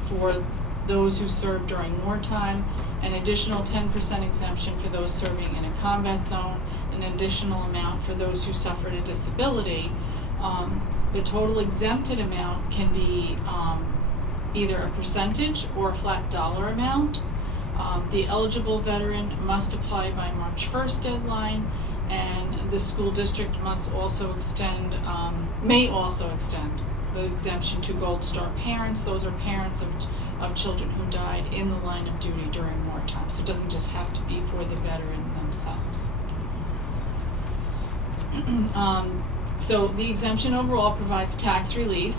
for those who served during wartime, an additional 10% exemption for those serving in a combat zone, an additional amount for those who suffered a disability. The total exempted amount can be either a percentage or a flat dollar amount. The eligible veteran must apply by March 1st deadline, and the school district must also extend, may also extend the exemption to Gold Star parents. Those are parents of children who died in the line of duty during wartime. So it doesn't just have to be for the veteran themselves. So the exemption overall provides tax relief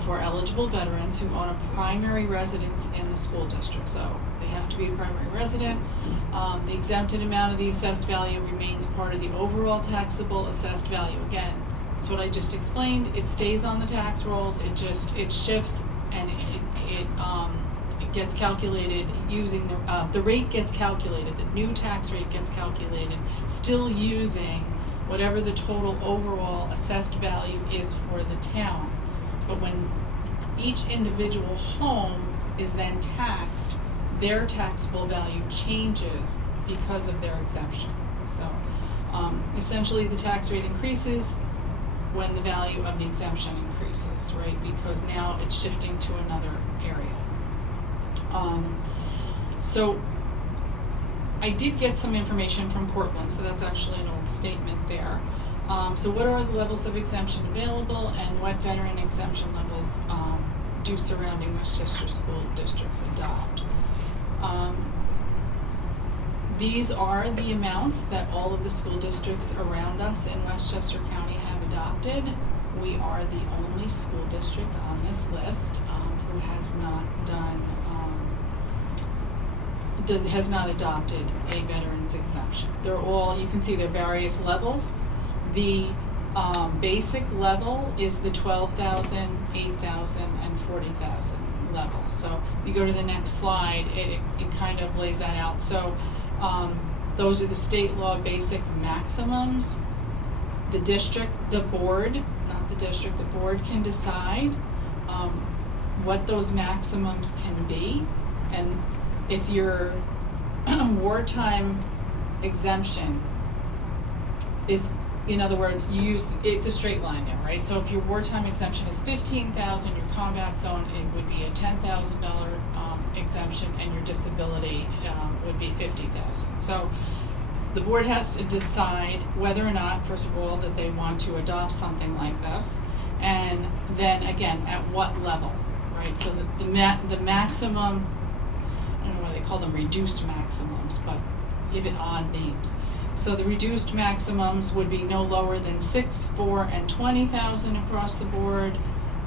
for eligible veterans who own a primary residence in the school district. So they have to be a primary resident. The exempted amount of the assessed value remains part of the overall taxable assessed value. Again, that's what I just explained. It stays on the tax rolls. It shifts, and it gets calculated using the rate gets calculated. The new tax rate gets calculated, still using whatever the total overall assessed value is for the town. But when each individual home is then taxed, their taxable value changes because of their exemption. So essentially the tax rate increases when the value of the exemption increases, right? Because now it's shifting to another area. So I did get some information from Cortland, so that's actually an old statement there. So what are the levels of exemption available, and what veteran exemption levels do surrounding Westchester school districts adopt? These are the amounts that all of the school districts around us in Westchester County have adopted. We are the only school district on this list who has not adopted a veterans exemption. They're all, you can see they're various levels. The basic level is the 12,000, 8,000, and 40,000 level. So if you go to the next slide, it kind of lays that out. So those are the state law basic maximums. The board can decide what those maximums can be. And if your wartime exemption is in other words, it's a straight line there, right? So if your wartime exemption is $15,000, your combat zone, it would be a $10,000 exemption, and your disability would be $50,000. So the board has to decide whether or not, first of all, that they want to adopt something like this, and then again, at what level, right? So the maximum, I don't know why they call them reduced maximums, but give it odd names. So the reduced maximums would be no lower than 6, 4, and 20,000 across the board,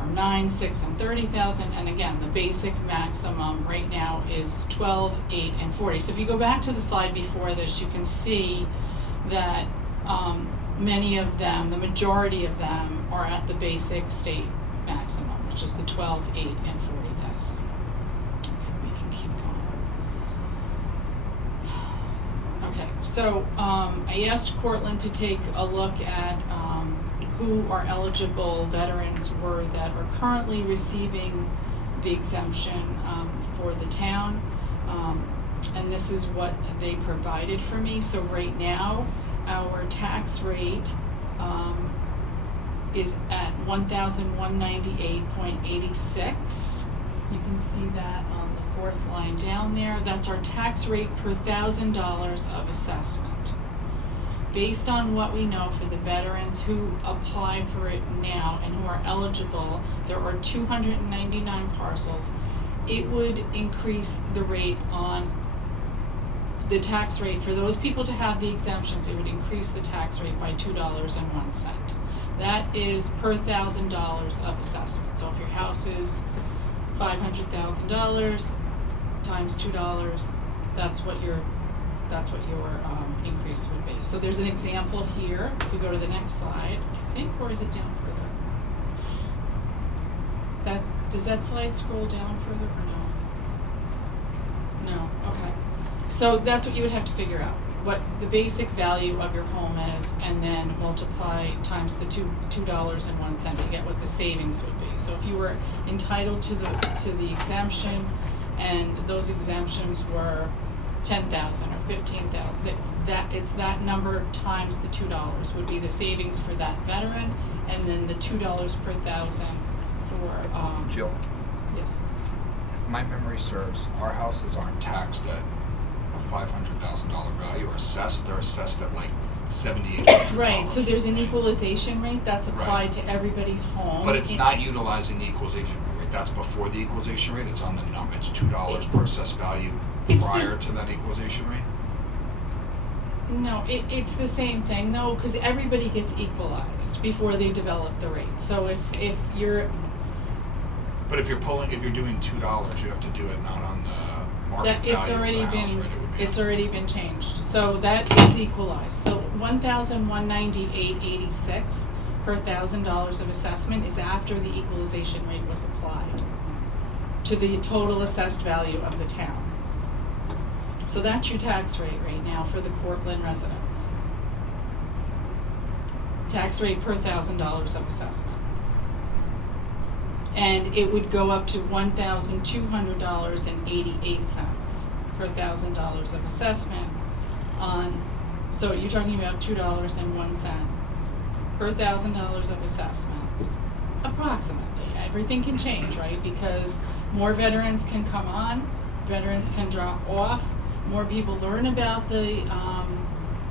or 9, 6, and 30,000. And again, the basic maximum right now is 12, 8, and 40. So if you go back to the slide before this, you can see that many of them, the majority of them, are at the basic state maximum, which is the 12, 8, and 40,000. Okay, we can keep going. Okay, so I asked Cortland to take a look at who our eligible veterans were that are currently receiving the exemption for the town. And this is what they provided for me. So right now, our tax rate is at $1,198.86. You can see that on the fourth line down there. That's our tax rate per $1,000 of assessment. Based on what we know for the veterans who apply for it now and who are eligible, there are 299 parcels. It would increase the rate on the tax rate for those people to have the exemptions. It would increase the tax rate by $2.01. That is per $1,000 of assessment. So if your house is $500,000 times $2, that's what your increase would be. So there's an example here. If we go to the next slide, I think, or is it down further? Does that slide scroll down further or no? No. Okay. So that's what you would have to figure out, what the basic value of your home is, and then multiply times the $2.01 to get what the savings would be. So if you were entitled to the exemption, and those exemptions were $10,000 or $15,000, it's that number times the $2 would be the savings for that veteran, and then the $2 per thousand for Jill. Yes. If my memory serves, our houses aren't taxed at a $500,000 value or assessed. They're assessed at like $7,800. Right. So there's an equalization rate that's applied to everybody's home. But it's not utilizing the equalization rate. Right? That's before the equalization rate. It's on the number. It's $2 per assessed value prior to that equalization rate. No, it's the same thing though, because everybody gets equalized before they develop the rate. So if you're. But if you're doing $2, you have to do it not on the market value of the house, right? It's already been changed. So that is equalized. So $1,198.86 per $1,000 of assessment is after the equalization rate was applied to the total assessed value of the town. So that's your tax rate right now for the Cortland residents. Tax rate per $1,000 of assessment. And it would go up to $1,200.88 per $1,000 of assessment so you're talking about $2.01 per $1,000 of assessment, approximately. Everything can change, right? Because more veterans can come on, veterans can drop off, more people learn about the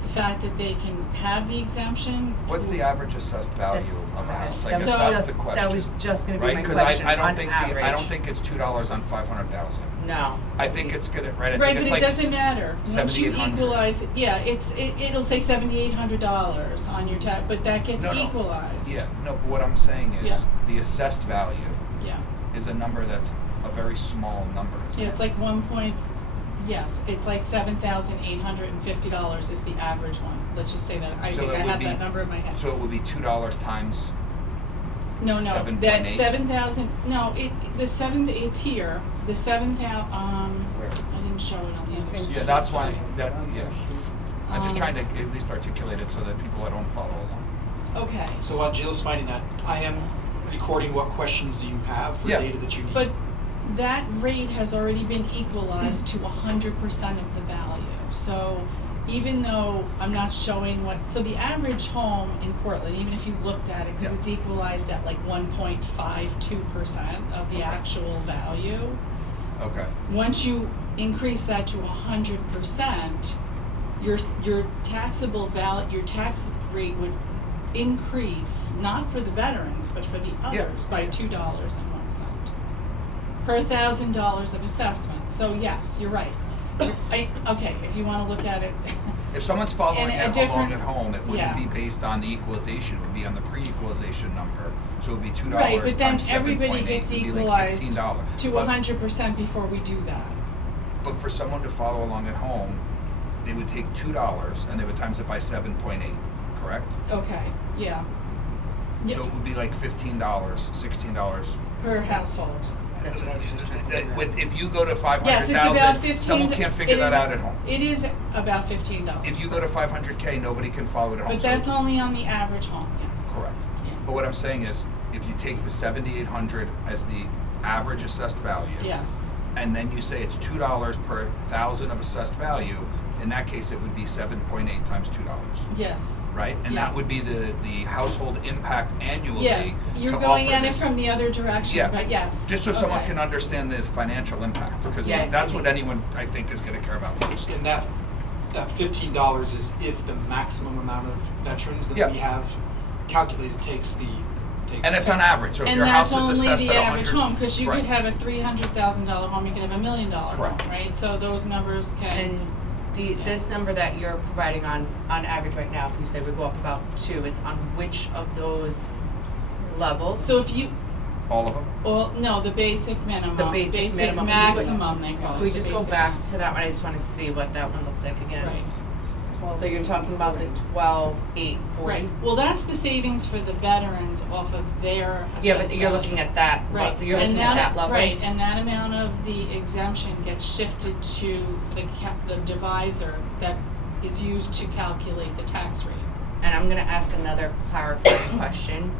fact that they can have the exemption. What's the average assessed value of a house? I guess that that's the question. That was just going to be my right? question. Because I Average. don't think it's $2 on 500,000. No. I think it's gonna Right, but it doesn't matter. Once you equalize, it'll say $7,800 on your tax, but that gets equalized. Yeah, no, but what I'm saying is the assessed value is a number that's a very small number. It's like it's like $7,850 is the average one. Let's just say that. I think I have that number in my head. So it would be $2 times. No, 7.8? that 7,000. No, it's here. The 7,000. I didn't show it on the other side. Yeah, that's why. I'm just trying to at least articulate it so that people at home follow along. Okay. So while Jill's finding that, I am recording what questions you have for data that you need. But that rate has already been equalized to 100% of the value. So even though I'm not showing so the average home in Cortland, even if you looked at it, because Yeah. it's equalized at like 1.52% of the actual value. Okay. Once you increase that to 100%, your taxable your tax rate would increase, not for the veterans, but for the others by $2.01 per $1,000 of assessment. So yes, you're right. Okay, if you want to look at it. If someone's following And a it along different- at home, it wouldn't yeah. be based on the equalization. It would be on the pre-equalization number. So it would be $2 Right, but then times everybody 7.8 gets would be equalized like $15. to But- 100% before we do that. But for someone to follow along at home, they would take $2 and they would times it by 7.8, correct? Okay, yeah. So it would be like $15, $16. Per household. That's what I was just trying to figure out. If you go to 500,000, Yes, it's about 15. someone can't figure that out at home. It is about $15. If you go to 500K, nobody can follow it at home. But So that's only on the average home, yes. correct. Yeah. But what I'm saying is, if you take the 7,800 as the average assessed value, Yes. and then you say it's $2 per 1,000 of assessed value, in that case it would be 7.8 times $2. Yes. Right? And that would be the household impact annually. Yeah, you're to going offer at it this. from the other direction, Yeah. but yes. Just so someone Okay. can understand the financial impact, because Yeah. that's what anyone, I think, is going to care about most. And that $15 is if the maximum amount of veterans that we have calculated takes And it's on average, so if And your house that's is only assessed the at average 100, home, because you right. could have a $300,000 home, you could have $1 million home, Correct. right? So those numbers can. And this number that you're providing on average right now, if we say we go up about 2, is on which of those levels? So if you, all of them? well, no, the basic minimum. The basic minimum. maximum, they call it. We the just go basic back minimum. to that one, I just wanna see what that one looks like again. Right. So you're talking about the 12,840? Right, well, that's the savings for the veterans off of their assessment. Yeah, but you're looking at that, Right, you're looking at that level? Right, and that amount of the exemption gets shifted to the divisor that is used to calculate the tax rate. And I'm gonna ask another clarifying question.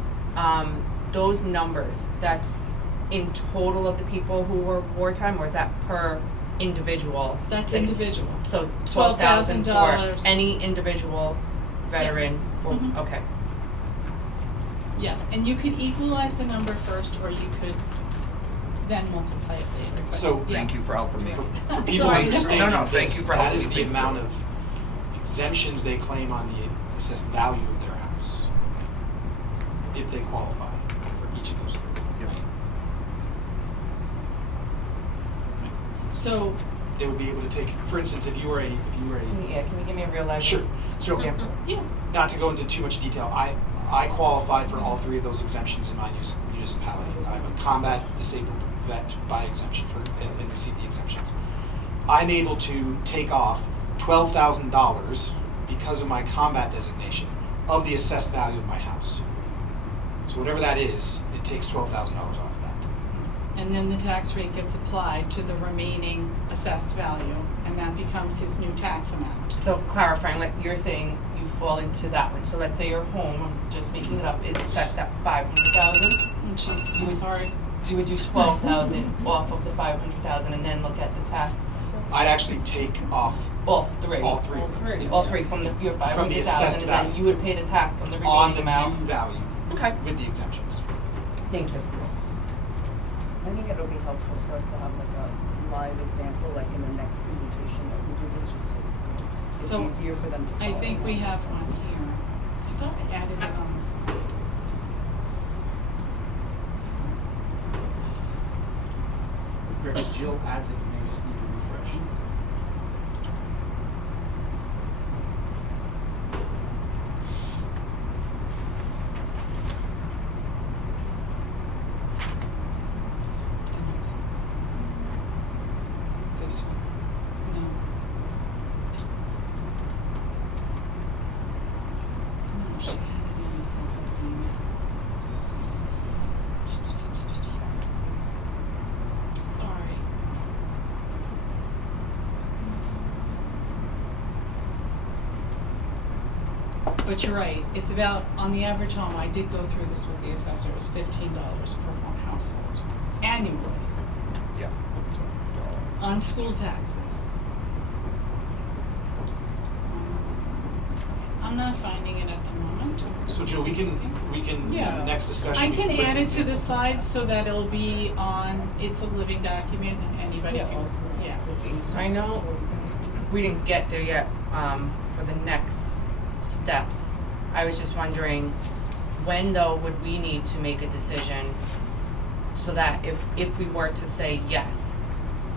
Those numbers, that's in total of the people who were wartime, or is that per individual? That's Like, individual. So 12,000 for $12,000. any individual veteran for, Mhm. okay. Yes, and you could equalize the number first, or you could then multiply it later. but So Thank you yes. for helping me. For people Sorry. understanding No, thank this, you for that helping is me the think amount through it. of exemptions they claim on the assessed value of their house, if they qualify for each of those three. Right. So, They would be able to take, for instance, if you were a Can you give me a real life Sure. So, example? yeah, not to go into too much detail, I qualify for all three of those exemptions in my municipality. I'm a combat disabled vet by exemption and receive the exemptions. I'm able to take off $12,000 because of my combat designation of the assessed value of my house. So whatever that is, it takes $12,000 off of that. and then the tax rate gets applied to the remaining assessed value, and that becomes his new tax amount. So clarifying, like you're saying you fall into that one. So let's say your home, I'm just making it up, is assessed at 500,000. Jeez, I'm sorry. So you would do 12,000 off of the 500,000 and then look at the tax. I'd actually take off All three. all three of those, yes. All three from your From the assessed 500,000, and then value. you would pay the tax on the on remaining the amount. new value Okay. with the exemptions. Thank you. I think it'll be helpful for us to have like a live example, like in the next presentation that we do this, just so it's So, easier for them to follow. I think we along. have one here. I thought I added it on the slide. Greg, if Jill adds it, you may just need to refresh. This one. No. No, she had it in a separate email. Sorry. But you're right, it's about, on the average home, I did go through this with the assessor, it's $15 per one household annually Yeah. So, on school taxes. I'm not finding it at the moment. So Jill, we can, in Yeah. the next discussion. I we can put add it to the example. slide so that it'll be on, it's a living document and anybody can, yeah. So I know we didn't get there yet, for the next steps. I was just wondering, when though would we need to make a decision so that if we were to say yes,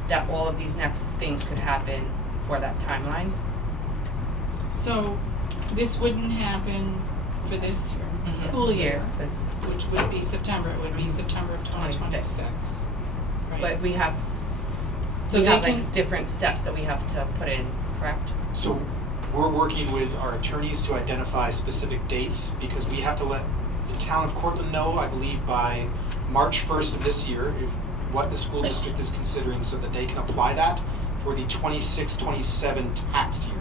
that all of these next things could happen for that timeline? So this wouldn't happen for this school year, Yeah, it says- which would be September, it would be September of 26. 2026. Right. But we have, So we they have can- like different steps that we have to put in, correct? So we're working with our attorneys to identify specific dates because we have to let the town of Cortland know, I believe, by March 1st of this year, if what the school district is considering so that they can apply that for the 26-27 tax year.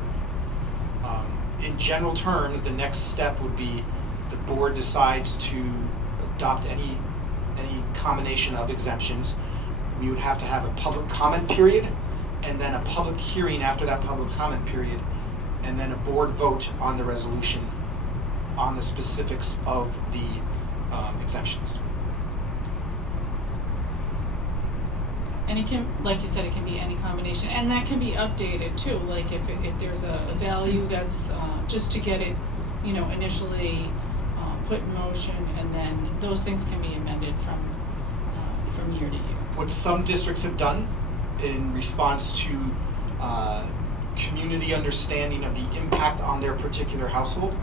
In general terms, the next step would be the board decides to adopt any combination of exemptions. We would have to have a public comment period and then a public hearing after that public comment period, and then a board vote on the resolution on the specifics of the exemptions. And it can, like you said, it can be any combination, and that can be updated too, like if there's a value that's, just to get it, initially, put in motion, and then those things can be amended from year to year. What some districts have done in response to community understanding of the impact on their particular household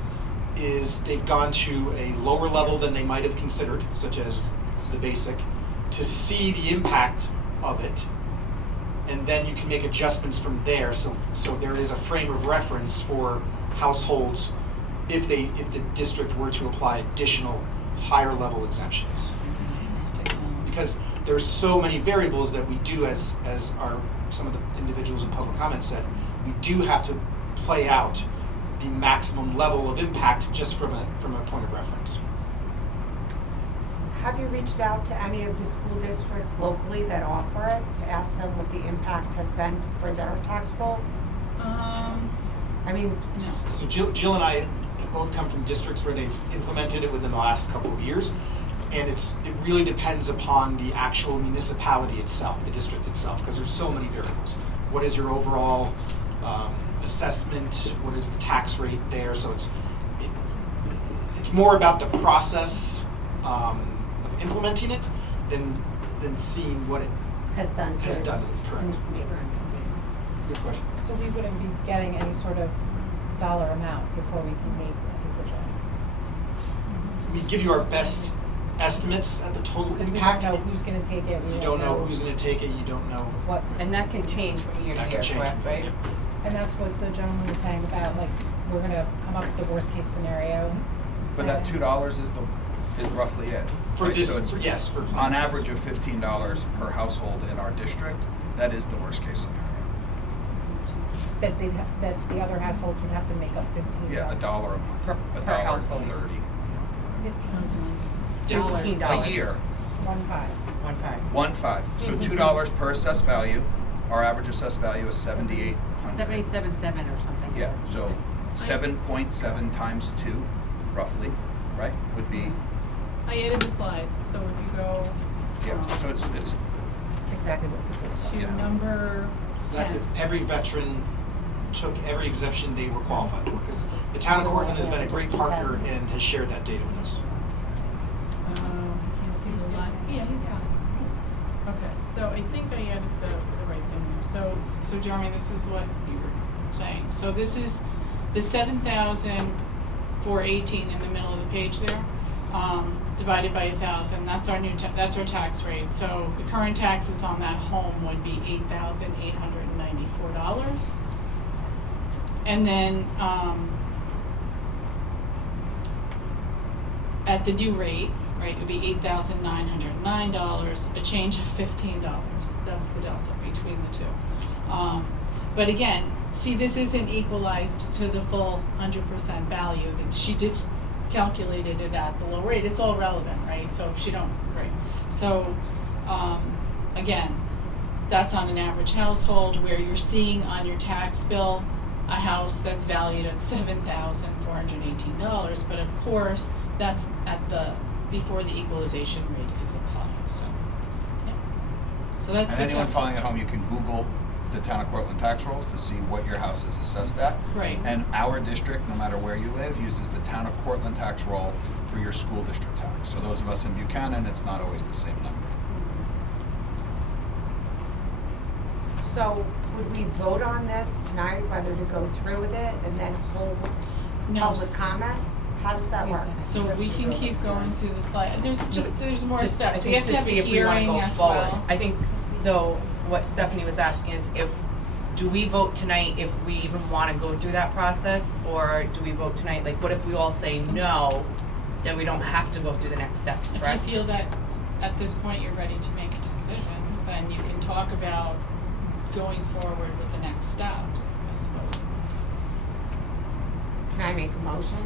is they've gone to a lower level than they might have considered, such as the basic, to see the impact of it, and then you can make adjustments from there. So there is a frame of reference for households if the district were to apply additional higher level exemptions. Because there's so many variables that we do, as some of the individuals in public comment said, we do have to play out the maximum level of impact just from a point of reference. Have you reached out to any of the school districts locally that offer it to ask them what the impact has been for their tax rolls? I mean, So Jill and I both come from districts where they've implemented it within the last couple of years, and it really depends upon the actual municipality itself, the district itself, because there's so many variables. What is your overall assessment? What is the tax rate there? So it's more about the process of implementing it than seeing what it has done. Correct. Good question. So we wouldn't be getting any sort of dollar amount before we can make a decision? We give you our best estimates at the total Because impact. we don't know who's gonna take it, You don't know who's gonna take it, you don't know. what, And that can change from year to That year, can change. correct, right? Yep. and that's what the gentleman was saying about, like, we're gonna come up with the worst case scenario. But that $2 is roughly it. For right? this, So it's yes, for. on average of $15 per household in our district, that is the worst case scenario. That that the other households would have to make up $15. Yeah, $1 a month, Per $1.30. household. $15. Yes. $15. A year. 1.5. 1.5. 1.5. So $2 per assessed value. Our average assessed value is $7,800. 77.7 or something. Yeah. So 7.7 times 2, roughly, right? Would be I added the slide, so if you go So it's That's exactly what we did. to number So that's 10. if every veteran took every exemption they were qualified for, because the town of Cortland has been a great partner and has shared that data with us. Can't see the line. Yeah, he's got it. Okay, so I think I added the right thing there. So Jeremy, this is what you were saying. So this is the 7,418 in the middle of the page there, divided by 1,000. That's our that's our tax rate. So the current taxes on that home would be $8,894. And then at the new rate, right, it would be $8,909, a change of $15. That's the delta between the two. But again, see, this isn't equalized to the full 100% value. That she did calculated it at the low rate. It's all relevant, right? So if she don't, right. So again, that's on an average household where you're seeing on your tax bill a house that's valued at $7,418, but of course, that's before the equalization rate is applied, so, yeah. So that's And the anyone calculation. following at home, you can Google the town of Cortland tax rolls to see what your house is assessed at. Right. And our district, no matter where you live, uses the town of Cortland tax roll for your school district tax. So those of us in Buchanan, it's not always the same number. So would we vote on this tonight, whether to go through with it and then hold No, public comment? How does that work? So we can keep going through the slide, there's more Just, steps, I we think have to have a see if we wanna hearing go as forward. well. I think, though, what Stephanie was asking is do we vote tonight if we even wanna go through that process, or do we vote tonight, like, what if we all say no, then we don't have to go through the next steps, correct? If you feel that at this point you're ready to make a decision, then you can talk about going forward with the next steps, I suppose. Can I make a motion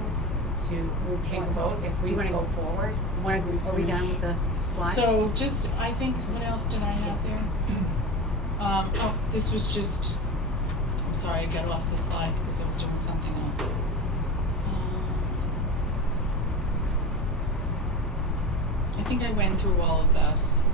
to take a vote if we go forward? Are we done with the slide? So just, I think, what else did I have there? This was just, I'm sorry, I got off the slides because I was doing something else. I think I went through all of this.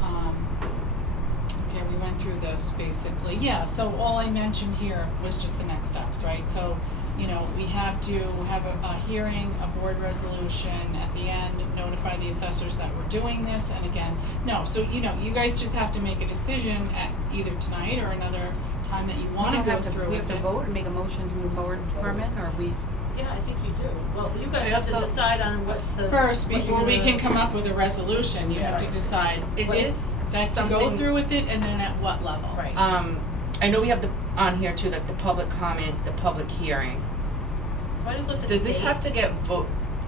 Okay, we went through this basically. Yeah, so all I mentioned here was just the next steps, right? So, you know, we have to have a hearing, a board resolution at the end, notify the assessors that we're doing this, and again, no. So, you know, you guys just have to make a decision at either tonight or another time that you wanna go through We with have to it. vote and make a motion to move forward, Carmen, or we? Yeah, I think you do. Well, you guys have to decide on what the. First, what before you're we gonna- can come up with a resolution, you have to decide Is what- this that to go something- through with it and then at what level. Right. I know we have on here too, like the public comment, the public hearing. So I just looked at the Does this have to dates. get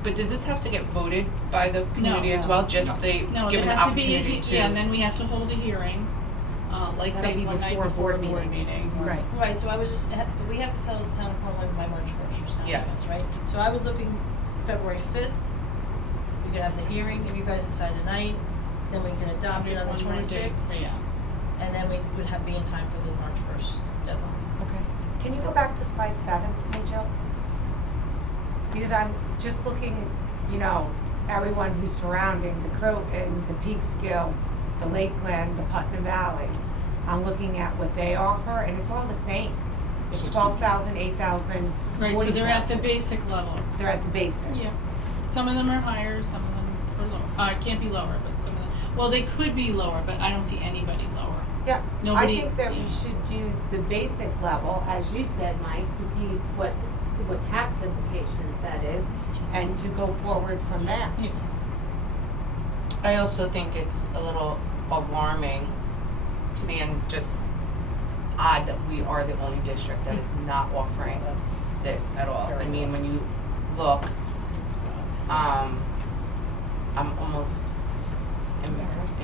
but does this have to get voted by the community as well? Just they No, given there the has to be, opportunity to? yeah, and then we have to hold a hearing, like That'll say be one night before before a board board meeting. meeting. Right. Right, so I was just, we have to tell the town of Portland by March 1st or something, Yes. right? So I was looking February 5th, we could have the hearing, if you guys decide tonight, then we can adopt it on the One more day, 26th. yeah. And then we would be in time for the March 1st deadline. Okay. Can you go back to slide 7 for me, Jill? Because I'm just looking, you know, everyone who's surrounding the Croton, the Peekskill, the Lakeland, the Putnam Valley. I'm looking at what they offer, and it's all the same. It's 12,000, 8,000, Right, so they're at the 40,000. basic level. They're at the basic. Yeah. Some of them are higher, some of them are lower. Can't be lower, but some of them, well, they could be lower, but I don't see anybody lower. Yeah, Nobody- I think that yeah. we should do the basic level, as you said, Mike, to see what tax implications that is, and to go forward from there. Yes. I also think it's a little alarming to me and just odd that we are the only district that is not offering this at all. I mean, when you look, I'm almost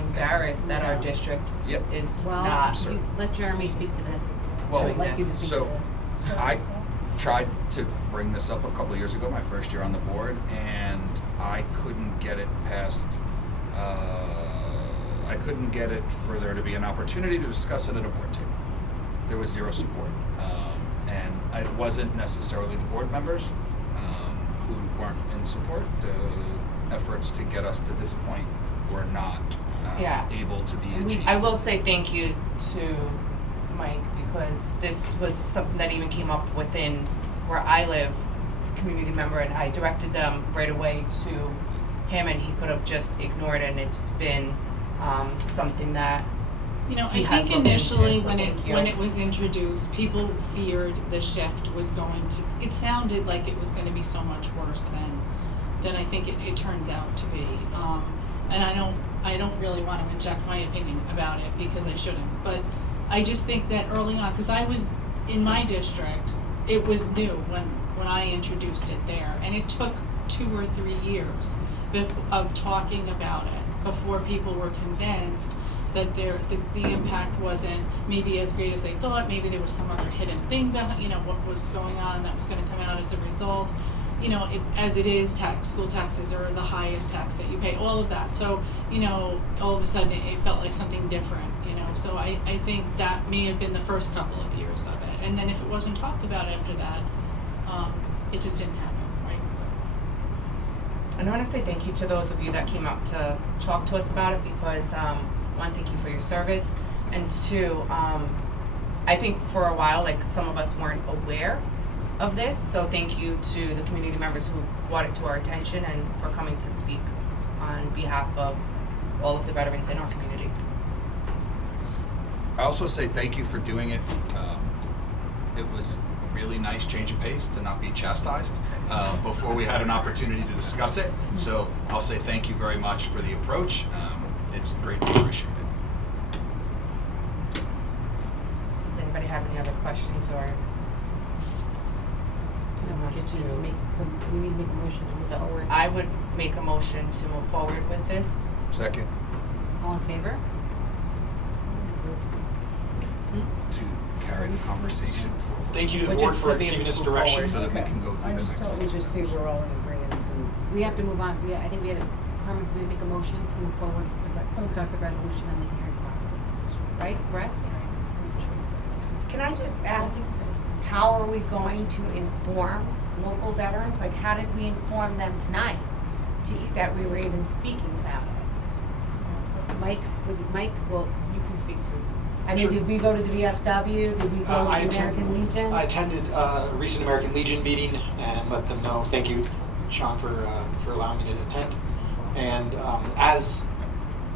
embarrassed that our district Yep. is Well, not. you let Jeremy speak to this. Well, Doing this. so I tried to bring this up a couple of years ago, my first year on the board, and I couldn't get it past, I couldn't get it for there to be an opportunity to discuss it at a board table. There was zero support. And it wasn't necessarily the board members who weren't in support. The efforts to get us to this point were not Yeah. able to be achieved. I will say thank you to Mike because this was something that even came up within where I live, community member, and I directed them right away to him, and he could have just ignored it, and it's been something that You know, he I has think looked initially into, so when thank you. it was introduced, people feared the shift was going to, it sounded like it was gonna be so much worse than I think it turns out to be. And I don't really wanna inject my opinion about it because I shouldn't, but I just think that early on, cause I was in my district, it was new when I introduced it there, and it took 2 or 3 years of talking about it before people were convinced that the impact wasn't maybe as great as they thought. Maybe there was some other hidden thing behind, what was going on that was going to come out as a result. you know, as it is, school taxes are the highest tax that you pay, all of that. So, you know, all of a sudden it felt like something different, you know. So I think that may have been the first couple of years of it. And then if it wasn't talked about after that, it just didn't happen, right? So. And I want to say thank you to those of you that came out to talk to us about it because, one, thank you for your service, and two, I think for a while, like, some of us weren't aware of this, so thank you to the community members who brought it to our attention and for coming to speak on behalf of all of the veterans in our community. I also say thank you for doing it. It was a really nice change of pace to not be chastised before we had an opportunity to discuss it. So I'll say thank you very much for the approach. It's greatly appreciated. Does anybody have any other questions or? Just need to make, we need to make a motion to move forward. I would make a motion to move forward with this. Second. All in favor? To carry the conversation forward. Thank you to the Which board is for to be able giving to us move direction. So that we can go through I the just next thought we just say we're all in agreement and. We have to move on. I think we had Carmen's going to make a motion to move forward to start the resolution and the hearing process. Right? Correct? Can I just ask, how are we going to inform local veterans? Like, how did we inform them tonight that we were even speaking about it? Mike, well, you can speak to it. I mean, Sure. did we go to the VFW? Did we go to the American Legion? I attended a recent American Legion meeting and let them know. Thank you, Sean, for allowing me to attend. And as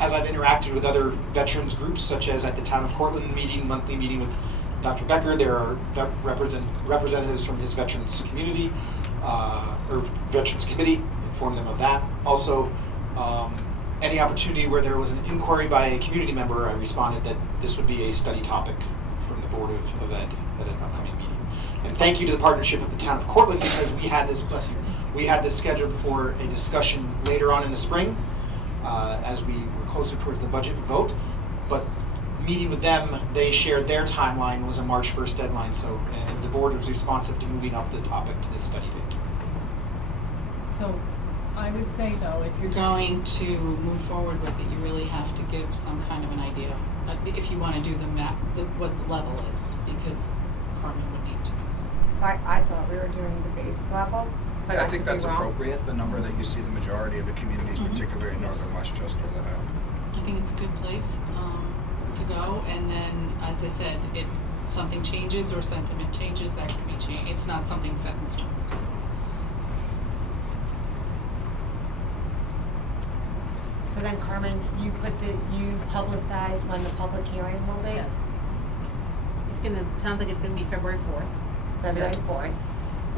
I've interacted with other veterans groups, such as at the Town of Cortland monthly meeting with Dr. Becker, there are representatives from his veterans community or veterans committee. Inform them of that. Also, any opportunity where there was an inquiry by a community member, I responded that this would be a study topic from the Board of Ed at an upcoming meeting. And thank you to the partnership with the Town of Cortland because we had this, we had this scheduled for a discussion later on in the spring as we were closer towards the budget vote. But meeting with them, they shared their timeline was a March 1st deadline, so and the board was responsive to moving up the topic to this study date. So I would say though, if you're going to move forward with it, you really have to give some kind of an idea. If you want to do what the level is, because Carmen would need to know. I thought we were doing the base level. But Yeah, I could think be that's wrong. appropriate, the number that you see the majority of the communities, particularly in northern Westchester, that have. I think it's a good place to go, and then, as I said, if something changes or sentiment changes, that can be changed. It's not something set in stone. So. So then, Carmen, you publicize when the public hearing will be? Yes. Sounds like it's gonna be February 4th. February 4th.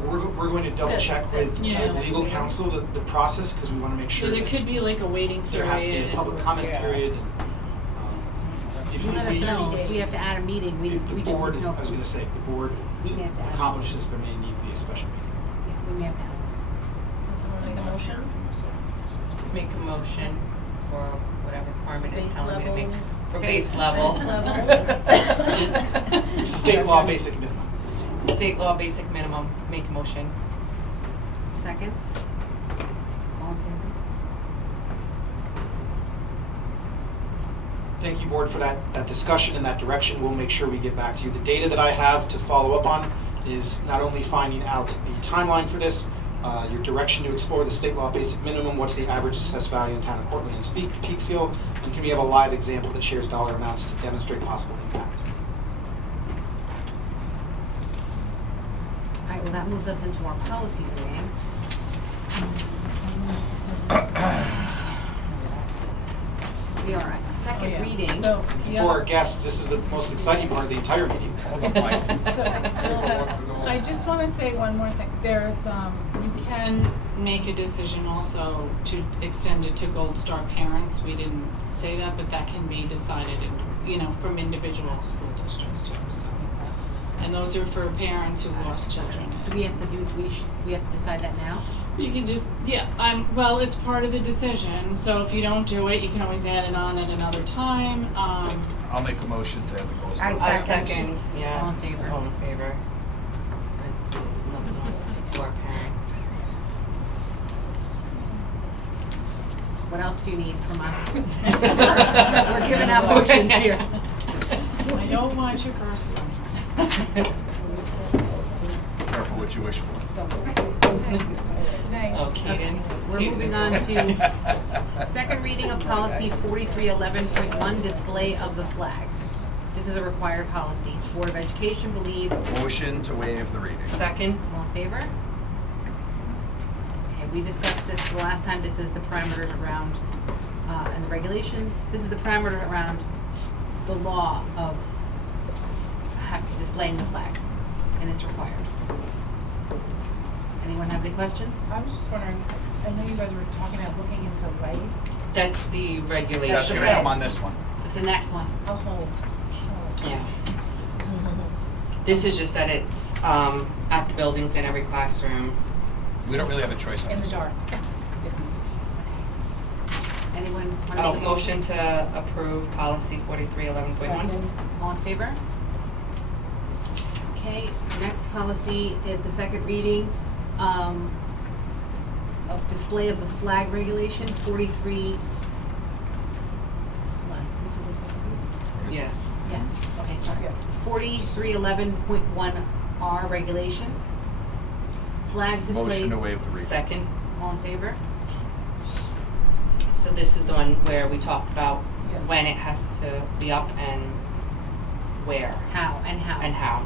We're going to double check with legal counsel the process because we want to make sure So there that could be like a waiting period. there has to be a public comment period. If Let us know if we have to add a meeting. We if the just board, need to know. I was going to say, if the board We may have to to add. accomplish this, there may need to be a special meeting. Yeah, we may have to add. Can someone make a motion? Make a motion for whatever Carmen is Base telling me to level. make. For base level. Base level. State law basic minimum. State law basic minimum, make a motion. Second. All in favor? Thank you, board, for that discussion and that direction. We'll make sure we get back to you. The data that I have to follow up on is not only finding out the timeline for this, your direction to explore the state law basic minimum, what's the average assessed value in town of Cortland and Peaksville, and can we have a live example that shares dollar amounts to demonstrate possible impact? All right, well, that moves us into our policy meeting. We are at second reading. So, For our guests, this is the most exciting part of the entire meeting. I just want to say one more thing. There's, you can make a decision also to extend it to Gold Star parents. We didn't say that, but that can be decided, from individual school districts too. So, and those are for parents who lost children. Do we have to we have to decide that now? You can just, well, it's part of the decision. So if you don't do it, you can always add it on at another time. I'll make a motion to add the goal. I second, yeah. All in favor? All in favor. It's another one for a parent. What else do you need from us? We're giving out motions here. I don't want your first one. Careful what you wish for. Oh, Keegan. We're moving on to second reading of policy 4311.1, display of the flag. This is a required policy. Board of Education believes. Motion to waive the reading. Second. All in favor? Okay, we discussed this the last time. This is the parameters around, and the regulations. This is the parameter around the law of displaying the flag, and it's required. Anyone have any questions? I was just wondering, I know you guys were talking about looking into lights. That's the regulation. That's gonna come on this one. It's the next one. I'll hold. Yeah. This is just that it's at the buildings in every classroom. We don't really have a choice on In the this. dark. Anyone want to Oh, make a motion to approve policy 4311.1. All in favor? Okay, next policy is the second reading of display of the flag regulation, 43. Hold on, this is the second reading? Yeah. Yes, okay, sorry. 4311.1R regulation. Flags displayed. Motion to waive the reading. Second. All in favor? So this is the one where we talked about Yeah. when it has to be up and where How and how? and how.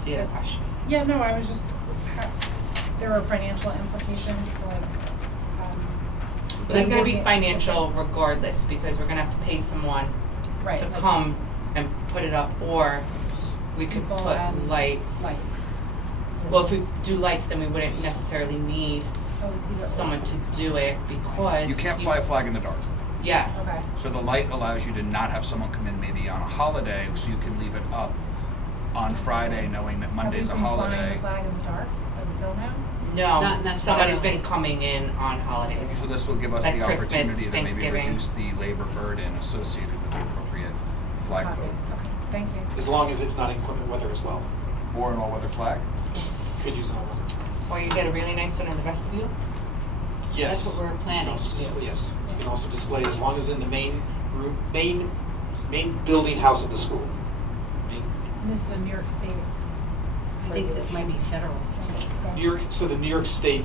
So you had a question? Yeah, no, I was just, there are financial implications, like, But there's gonna be looking at financial regardless, because we're gonna have to pay someone Right, to like- come and put it up, or we could People put and lights. lights. Well, if we do lights, then we wouldn't necessarily need Oh, it's either or. someone to do it, because. You can't fly a flag in the dark. Yeah, Okay. So the light allows you to not have someone come in maybe on a holiday, so you can leave it up on Friday knowing that Monday's a Have we been holiday. flying the flag in the dark until now? no, Not somebody's necessarily. been coming in on holidays. So this will give us Like the Christmas, opportunity to maybe Thanksgiving. reduce the labor burden associated with the appropriate flag Copy. code. Okay, thank you. As long as it's not inclement weather as well. Or an all-weather flag. Could use an all-weather. Or you get a really nice one in the vestibule. Yes. That's what we're You can planning also to display- do. Yes, you can also display as long as in the main room, main building house of the school. Main- And this is a New York State. I think this might be federal. New York, so the New York State,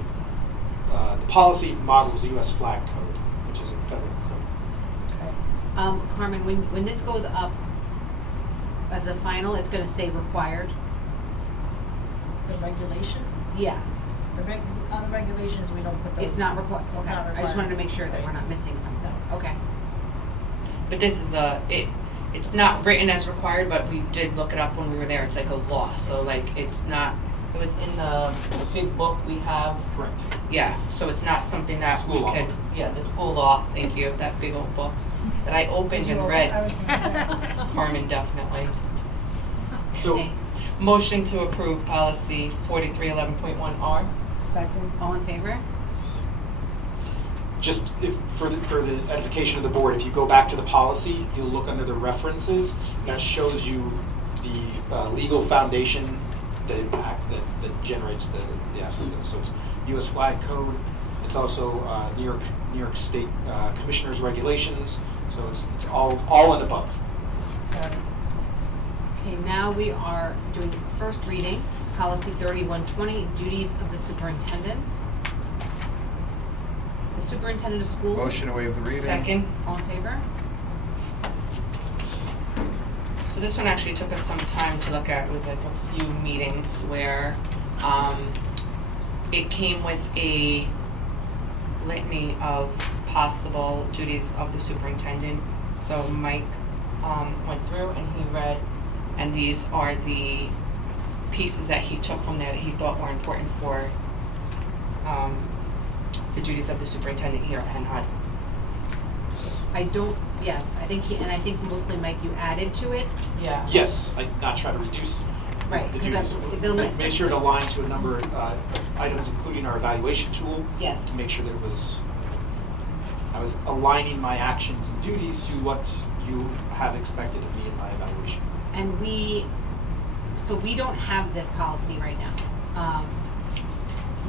the policy models the US flag code, which is a federal code. Carmen, when this goes up as a final, it's gonna say required. The regulation, Yeah, on the regulations, we don't put those. it's not required, It's okay. not I just wanted to required. make sure that we're not missing something, okay. But this is it's not written as required, but we did look it up when we were there. It's like a law, so like it's not. It was in the big book we have. Correct. Yeah, so it's not something that School we law. could. Yeah, the school law. Thank you. That big old book that I opened and I read. was gonna say. Carmen definitely. So, Okay. Motion to approve policy 4311.1R. Second. All in favor? just if, for the edification of the board, if you go back to the policy, you'll look under the references, that shows you the legal foundation that that generates the aspect of it. So it's U.S. Flag Code. It's also New York State Commissioner's regulations. So it's all and above. Okay, now we are doing first reading, policy 3120, duties of the superintendent. The superintendent of schools. Motion to waive the reading. Second. All in favor? So this one actually took us some time to look at. It was like a few meetings where it came with a litany of possible duties of the superintendent. So Mike went through and he read, and these are the pieces that he took from there that he thought were important for the duties of the superintendent here at Henhud. I think mostly Mike, you added to it. Yeah. Yes, I not try to reduce Right, the 'cause duties. they'll Make sure it aligned to a number of items, including our evaluation tool. Yes. To make sure that I was aligning my actions and duties to what you have expected of me in my evaluation. And we don't have this policy right now.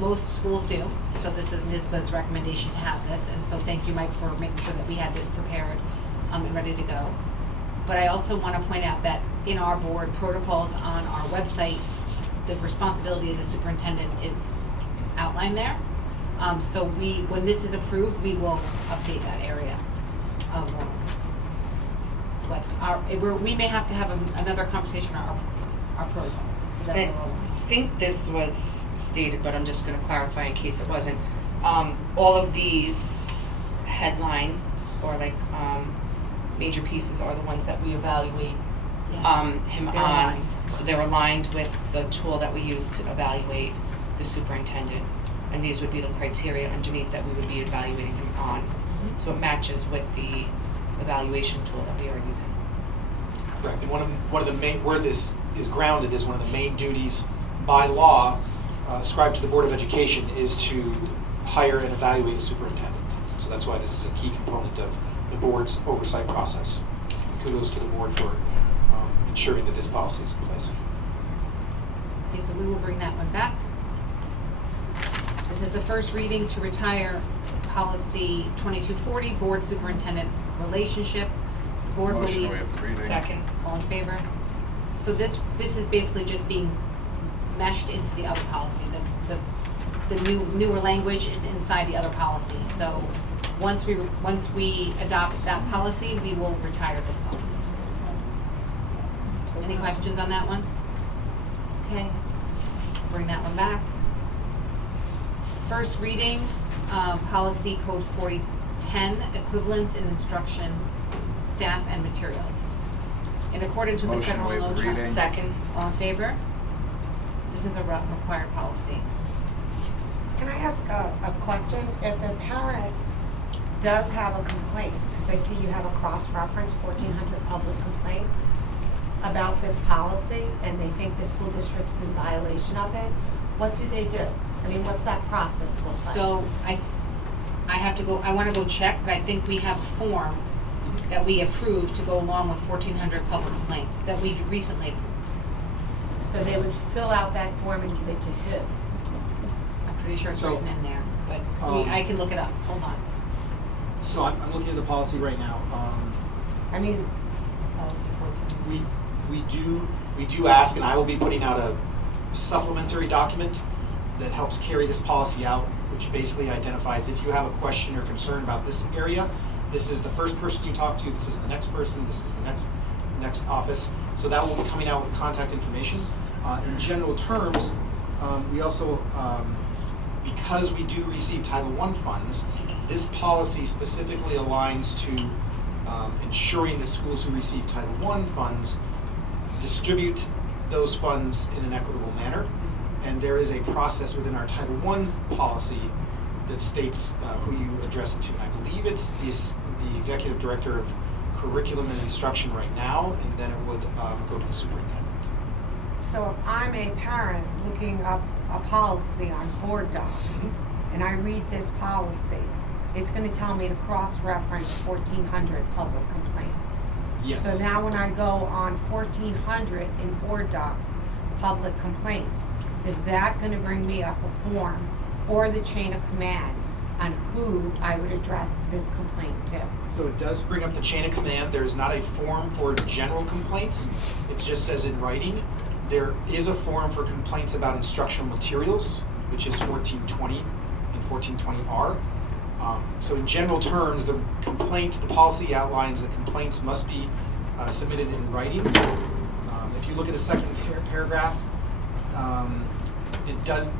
most schools do, so this is NISBA's recommendation to have this, and so thank you, Mike, for making sure that we had this prepared and ready to go. But I also want to point out that in our board protocols on our website, the responsibility of the superintendent is outlined there. So when this is approved, we will update that area of we may have to have another conversation on our protocols. So that I will think this was stated, but I'm just going to clarify in case it wasn't. All of these headlines or major pieces are the ones that we evaluate him They're on. aligned. So they're aligned with the tool that we use to evaluate the superintendent. And these would be the criteria underneath that we would be evaluating him on. So it matches with the evaluation tool that we are using. Correct. And one of the main, where this is grounded is one of the main duties by law ascribed to the Board of Education is to hire and evaluate a superintendent. So that's why this is a key component of the board's oversight process. Kudos to the board for ensuring that this policy is in place. Okay, so we will bring that one back. This is the first reading to retire policy 2240, board superintendent relationship. The board Motion, we believes. have 3 readings. Second. All in favor? So this is basically just being meshed into the other policy. The newer language is inside the other policy. So once we adopt that policy, we will retire this policy. Any questions on that one? Okay, bring that one back. First reading, policy code 4010, equivalence in instruction, staff and materials. In accordance with the Motion, federal waive law. the reading. Second. All in favor? This is a required policy. Can I ask a question? If a parent does have a complaint, because I see you have a cross-reference, 1,400 public complaints about this policy, and they think the school district's in violation of it, what do they do? I mean, what's that process look like? So I want to go check, but I think we have a form that we approved to go along with 1,400 public complaints that we recently approved. So they would fill out that form and give it to who? I'm pretty sure it's So, written in there, but I can look it up. Hold on. So I'm looking at the policy right now. I mean, Policy 14. We do ask, and I will be putting out a supplementary document that helps carry this policy out, which basically identifies if you have a question or concern about this area, this is the first person you talk to, this is the next person, this is the next office. So that will be coming out with contact information. In general terms, we also, because we do receive Title I funds, this policy specifically aligns to ensuring that schools who receive Title I funds distribute those funds in an equitable manner. And there is a process within our Title I policy that states who you address it to. And I believe it's the Executive Director of Curriculum and Instruction right now, and then it would go to the superintendent. so if I'm a parent looking up a policy on board docs, and I read this policy, it's gonna tell me to cross-reference 1,400 public complaints. Yes. So now when I go on 1,400 in board docs, public complaints, is that gonna bring me up a form or the chain of command on who I would address this complaint to? So it does bring up the chain of command. There is not a form for general complaints. It just says in writing. There is a form for complaints about instructional materials, which is 1420 and 1420R. So in general terms, the policy outlines that complaints must be submitted in writing. If you look at the second paragraph,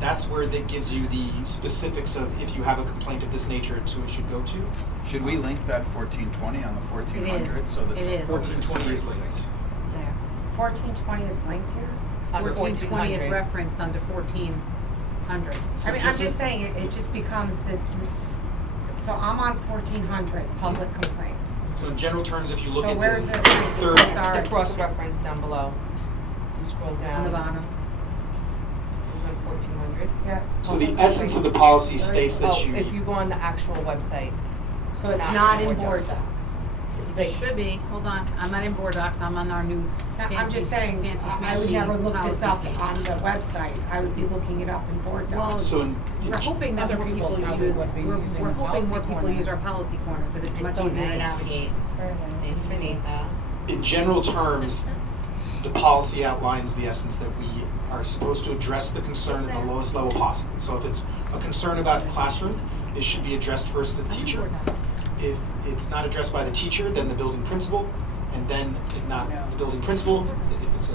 that's where that gives you the specifics of if you have a complaint of this nature, it's who it should go to. Should we link that 1420 on the 1400 so that It is. 1420 is linked. There. 1420 is linked here? 1420 is referenced under 1400. So I mean, I'm just saying, it just becomes this, so I'm on 1,400 public complaints. So in general terms, if you look So at where's the the, third, sorry. The cross-reference down below. If you scroll down. On the bottom. On 1,400. Yeah. so the essence of the policy states that Oh, you if you go on the actual website. So it's Not not in in board board docs? It should be, hold on, I'm not in board docs, I'm on our new fancy, I'm just saying, fancy I would schmancy never look this up policy. on the website, I would be looking it up in board docs. So We're hoping that Other more people people probably use, would be using we're the hoping policy more people corner. use our policy corner, because it's much so easier to nice. navigate. It's very nice. It's beneath that. In general terms, the policy outlines the essence that we are supposed to address the concern at the lowest level possible. So if it's a concern about classroom, it should be addressed first to the teacher. If it's not addressed by the teacher, then the building principal, and then if not the building principal, if it's a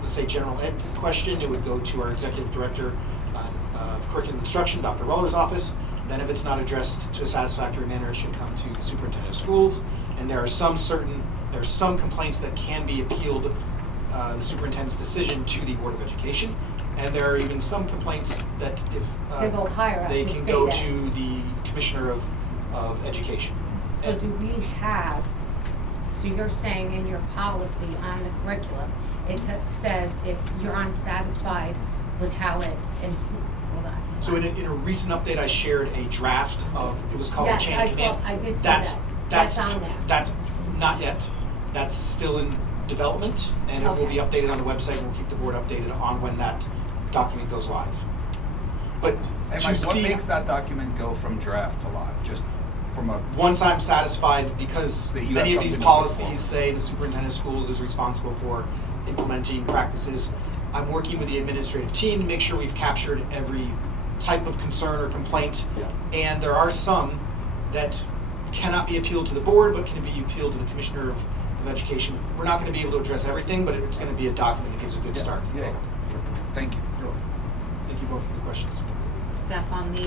let's say general ed question, it would go to our executive director of curriculum instruction, Dr. Weller's office. Then if it's not addressed to a satisfactory manner, it should come to the superintendent of schools. And there are some complaints that can be appealed, the superintendent's decision to the Board of Education. And there are even some complaints that if They go higher up they to can stay go there. to the Commissioner of Education. So do we have, so you're saying in your policy on the curriculum, it says if you're unsatisfied with how it's, and, hold on. So in a recent update, I shared a draft of, it was called Yes, Chain I of Command. saw- I did see That's- that. That's That's on there. That's not yet. That's still in development, and it will be updated on the website, and we'll keep the board updated on when that document goes live. But Hey, to Mike, what see, makes that document go from draft to live? Just from a, once I'm satisfied, because That you many have of these something to look policies for. say the superintendent of schools is responsible for implementing practices, I'm working with the administrative team to make sure we've captured every type of concern or complaint. And there are some that cannot be appealed to the board, but can be appealed to the Commissioner of Education. We're not going to be able to address everything, but it's going to be a document that gives a good start. yeah. Thank you. Thank you both for the questions. Steph, on the,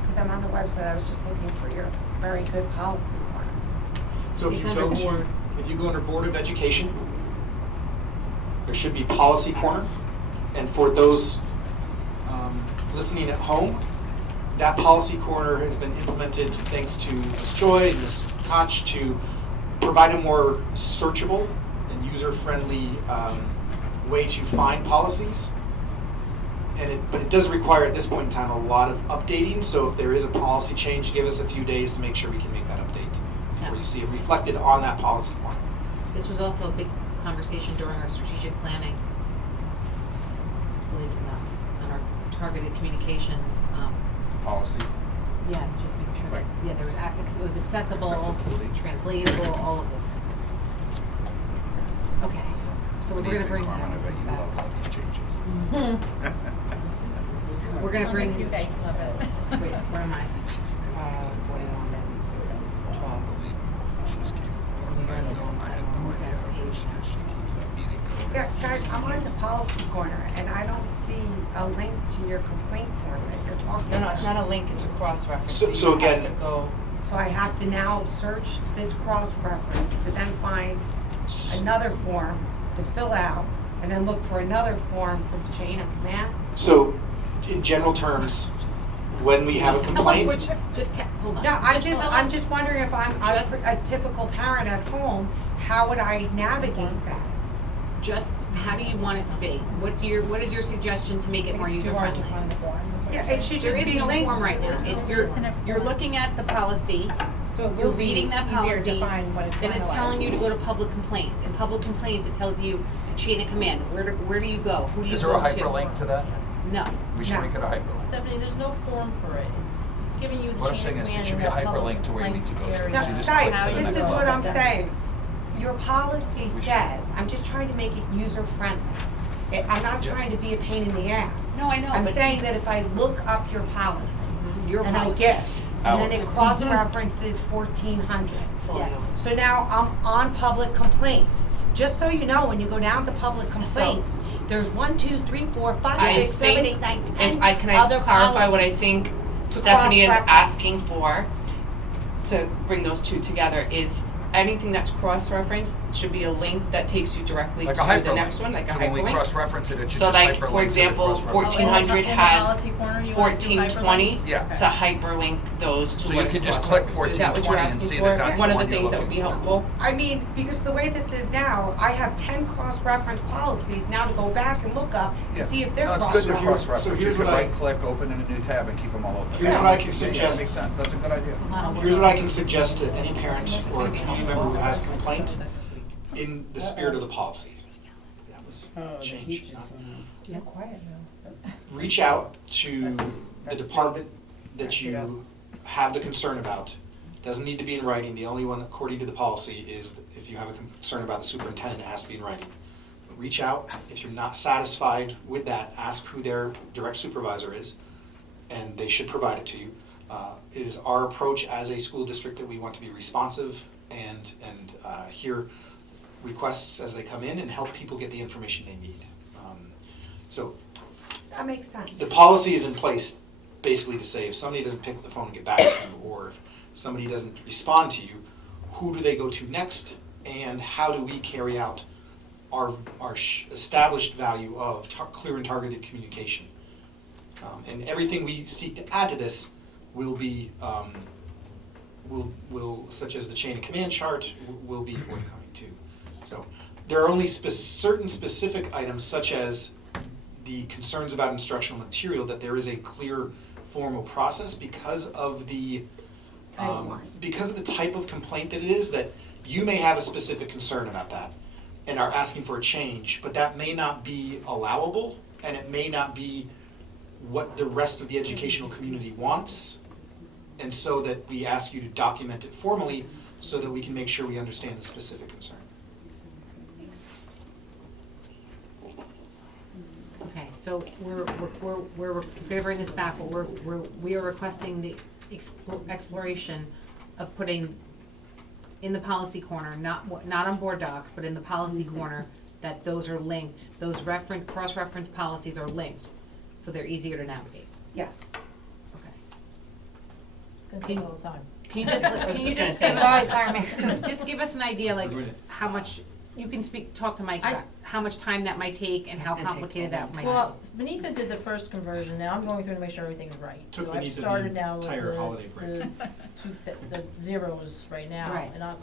Because I'm on the website, I was just looking for your very good policy corner. So if It's you under go board. if you go under Board of Education, there should be Policy Corner. And for those listening at home, that Policy Corner has been implemented thanks to Ms. Choi and Ms. Koch to provide a more searchable and user-friendly way to find policies. But it does require at this point in time a lot of updating. So if there is a policy change, give us a few days to make sure we can make that update before you see it reflected on that policy corner. this was also a big conversation during our strategic planning. Believe it or not, on our targeted communications, Policy. yeah, just making sure that, yeah, there was, it was accessible, Accessibility. translatable, all of those things. Okay, so we're gonna bring, Carmen, I bet you love all these changes. we're gonna bring. You guys love it. Wait, where am I? 41 and 12. Yeah, guys, I'm on the policy corner, and I don't see a link to your complaint form that you're talking about. No, it's not a link, it's a cross-reference. So you have again- to go. So I have to now search this cross-reference to then find another form to fill out, and then look for another form for the chain of command? So in general terms, when we have a complaint, Hold on. No, tell us- I'm just wondering if I'm a typical parent at home, how would I navigate that? Just, how do you want it to be? What is your suggestion to make it more It's too hard user-friendly? to find the form, is what Yeah, you're it should There just is be no linked. form right now. It's you're looking at the policy, So it you're will be reading that easier policy, to find when it's then it's telling finalized. you to go to public complaints. In public complaints, it tells you a chain of command. Where do you go? Who do you Is go there a to? hyperlink to that? No. We should make it a hyperlink. Stephanie, there's no form for it. It's giving you the What I'm chain saying of is, it command should in be a that public hyperlink to where you need to go to. complaints Now, area. You just guys, click to the this next is one. what I'm saying. Your policy says, I'm just trying to make it user-friendly. I'm not trying to be a pain in the ass. No, I know, I'm but- saying that if I look up your policy, Your and I policy. get, and then Our- it cross-references 1400. Yeah. So now I'm on public complaints. Just so you know, when you go down to public complaints, there's 1, 2, 3, 4, 5, I 6, 7, think 8, 9, 10 If I can other clarify what I policies think to Stephanie is cross-reference. asking for, to bring those two together, is anything that's cross-referenced should be a link that takes you directly Like to a the hyperlink. next one, like a So when we hyperlink. cross-reference it, it should So just like, hyperlink to for the example, cross-reference. 1400 In the has policy corner, you want us to do 1420 hyperlinks? Yeah. to hyperlink those to So what you it's could just click cross-referenced. Is that what you're 1420 and asking see for? that that's One the of the one you're things that would be looking for. helpful. I mean, because the way this is now, I have 10 cross-reference policies now to go back and look up to Yeah. see if they're No, it's good to cross-referenced. cross-reference. here's You could what I- right-click, open in a new tab, and keep them all open. Here's what I can Yeah, suggest. that makes sense. That's a good idea. Here's what I can suggest to any parent or community member who has a complaint in the spirit of the policy. That was change. So quiet now. Reach out to That's- the that's department that back it you have the concern about. Doesn't need to be in writing. The only one, according to the policy, is if you have a concern about the superintendent, it has to be in writing. Reach out. If you're not satisfied with that, ask who their direct supervisor is, and they should provide it to you. It is our approach as a school district that we want to be responsive and hear requests as they come in and help people get the information they need. So That makes sense. the policy is in place basically to say if somebody doesn't pick up the phone and get back to you, or if somebody doesn't respond to you, who do they go to next, and how do we carry out our established value of clear and targeted communication. And everything we seek to add to this will be, such as the chain of command chart, will be forthcoming too. So there are only certain specific items, such as the concerns about instructional material, that there is a clear formal process because of the type of complaint that it is, that you may have a specific concern about that and are asking for a change, but that may not be allowable, and it may not be what the rest of the educational community wants, and so that we ask you to document it formally so that we can make sure we understand the specific concern. Okay, so we're gonna bring this back, but we are requesting the exploration of putting in the policy corner, not on board docs, but in the policy corner, that those are linked, those cross-reference policies are linked, so they're easier to navigate. Yes. Okay. It's gonna take a little time. Can you just just give us an idea, like how much, you can talk to Mike, how much time that might take and how complicated that might be. Well, Benita did the first conversion, now I'm going through to make sure everything's right. Took So I've Benita the started now with entire holiday break. the zeros right now, Right. and I've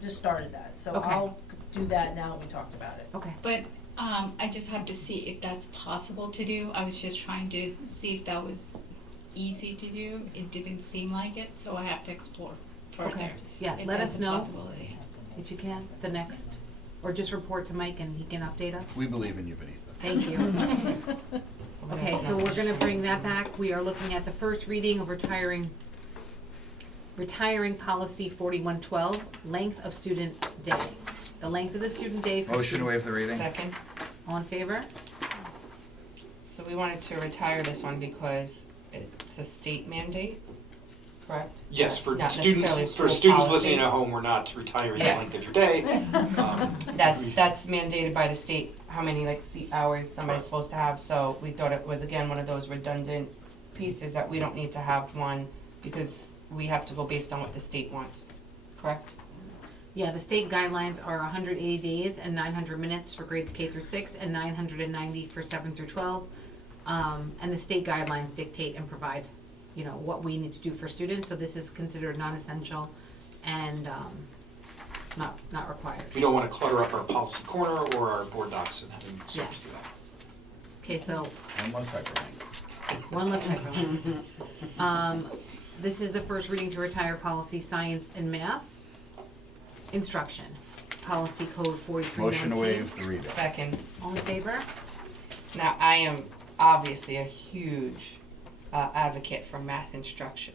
just started that, so Okay. I'll do that now, we talked about it. Okay. But I just have to see if that's possible to do. I was just trying to see if that was easy to do. It didn't seem like it, so I have to explore further. Okay, yeah, if let that's us a know, possibility. if you can, the next, or just report to Mike and he can update us. We believe in you, Benita. Thank you. Okay, so we're gonna bring that back. We are looking at the first reading of retiring policy 4112, length of student day. The length of the student day for Motion to waive the reading. Second. All in favor? So we wanted to retire this one because it's a state mandate, correct? Yes, for Not students necessarily school students policy. listening at home, we're not retiring the Yeah. length of your day. That's mandated by the state, how many seat hours somebody's supposed to have, so we thought it was again one of those redundant pieces that we don't need to have one because we have to go based on what the state wants, correct? Yeah, the state guidelines are 180 days and 900 minutes for grades K through 6 and 990 for 7 through 12. And the state guidelines dictate and provide, what we need to do for students, so this is considered non-essential and not required. We don't want to clutter up our policy corner or our board docs and having students do that. Okay, so One less hyperlink. one less hyperlink. This is the first reading to retire policy science and math instruction, policy code 4319. Motion to waive the reading. Second. All in favor? Now, I am obviously a huge advocate for math instruction.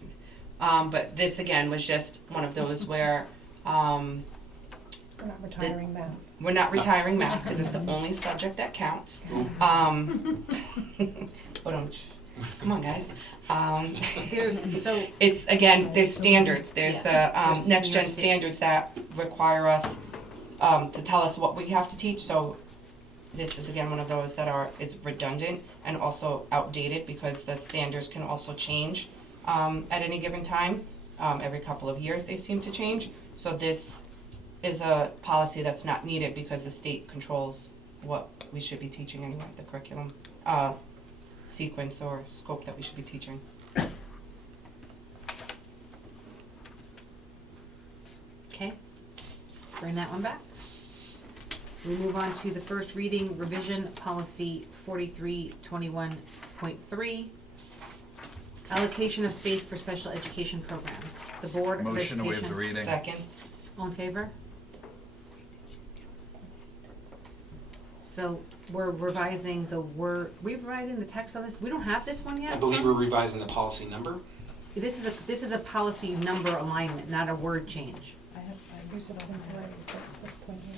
But this again was just one of those where We're not retiring math. we're not retiring math because it's the only subject that counts. Come on, guys. It's again, there's standards. There's the next gen standards that require us to tell us what we have to teach. So this is again one of those that is redundant and also outdated because the standards can also change at any given time. Every couple of years they seem to change. So this is a policy that's not needed because the state controls what we should be teaching anyway, the curriculum, sequence or scope that we should be teaching. Okay, bring that one back. We move on to the first reading, revision policy 4321.3, allocation of space for special education programs. The Board of Motion to Education. waive the reading. Second. All in favor? So we're revising the text on this? We don't have this one yet? I believe we're revising the policy number. This is a policy number alignment, not a word change. I used it on the right, but it says point here.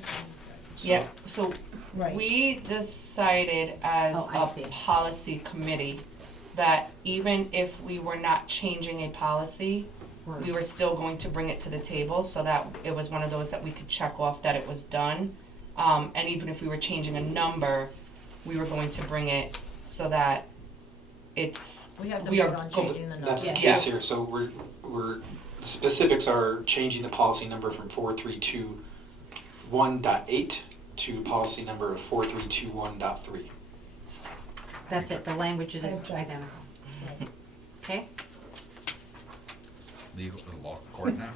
Yeah, so Right. we decided as Oh, I see. a policy committee that even if we were not changing a policy, we were still going to bring it to the table so that it was one of those that we could check off that it was done. And even if we were changing a number, we were going to bring it so that it's, We have to we are vote on go- changing the number. That's the Yeah. case here, so we're, the specifics are changing the policy number from 4321.8 to policy number of 4321.3. That's it, the language is identical. Okay? Legal, law, court now?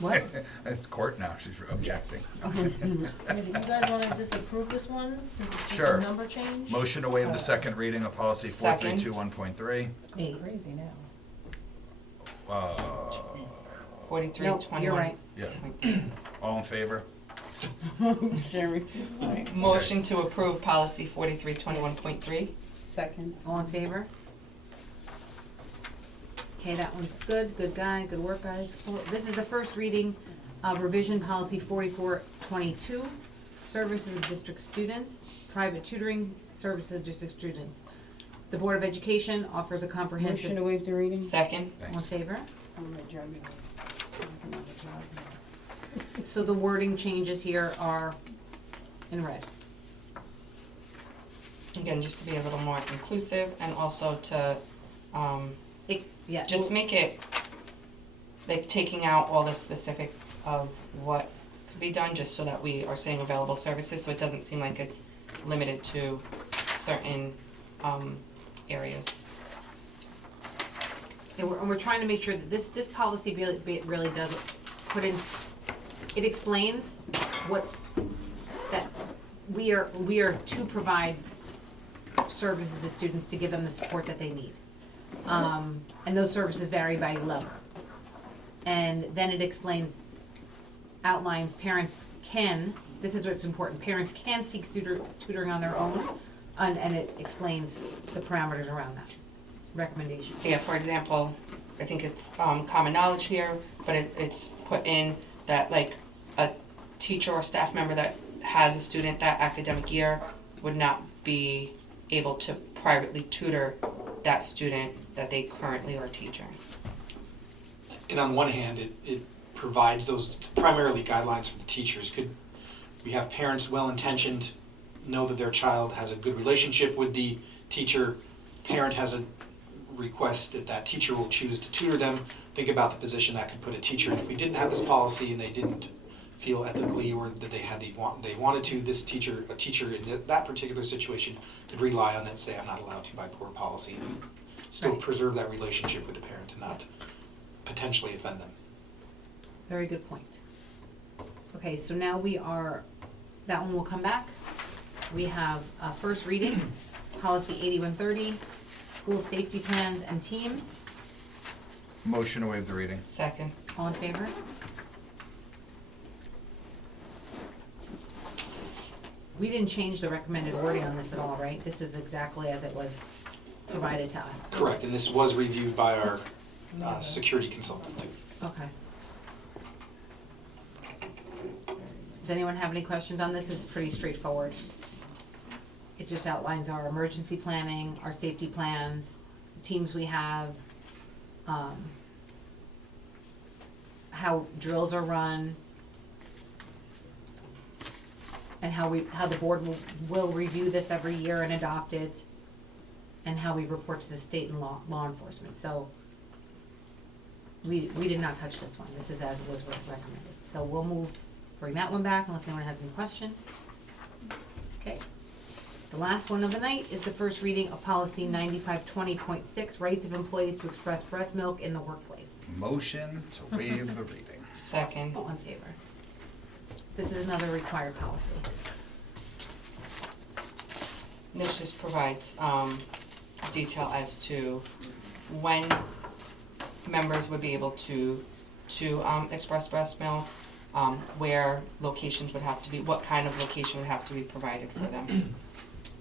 What? It's court now, she's objecting. You guys wanna disapprove this one, since it's just Sure. a number change? Motion to waive the second reading of policy Second. 4321.3. It's going crazy now. 4321. No, you're right. Yeah. All in favor? Sherry. Motion to approve policy 4321.3. Second. All in favor? Okay, that one's good guy, good work, guys. This is the first reading of revision policy 4422, services of district students, private tutoring services of district students. The Board of Education offers a comprehensive. Motion to waive the reading? Second. All in favor? I'm adjourning. So the wording changes here are in red. Again, just to be a little more inclusive and also to, Yeah. just make it, like, taking out all the specifics of what could be done, just so that we are saying available services, so it doesn't seem like it's limited to certain, areas. And we're trying to make sure that this policy really does put in, it explains that we are to provide services to students to give them the support that they need. And those services vary by level. And then it outlines parents can, this is what's important, parents can seek tutoring on their own, and it explains the parameters around that recommendation. Yeah, for example, I think it's common knowledge here, but it's put in that, like, a teacher or staff member that has a student that academic year would not be able to privately tutor that student that they currently are teaching. And on one hand, it provides those primarily guidelines for the teachers. Could we have parents well-intentioned, know that their child has a good relationship with the teacher, parent has a request that that teacher will choose to tutor them, think about the position that could put a teacher in. If we didn't have this policy and they didn't feel ethically or that they wanted to, a teacher in that particular situation could rely on it and say, I'm not allowed to by board policy, and still preserve that relationship with the parent and not potentially offend them. Very good point. Okay, so now that one will come back. We have first reading, policy 8130, school safety plans and teams. Motion to waive the reading. Second. All in favor? We didn't change the recommended wording on this at all, right? This is exactly as it was provided to us. Correct, and this was reviewed by our security consultant. Okay. Does anyone have any questions on this? It's pretty straightforward. It just outlines our emergency planning, our safety plans, the teams we have, how drills are run, and how the board will review this every year and adopt it, and how we report to the state and law enforcement. So we did not touch this one. This is as it was recommended. So we'll move bring that one back unless anyone has any question. Okay. The last one of the night is the first reading of policy 9520.6, rights of employees to express breast milk in the workplace. Motion to waive the reading. Second. All in favor? This is another required policy. This just provides detail as to when members would be able to express breast milk, where locations would have to be, what kind of location would have to be provided for them.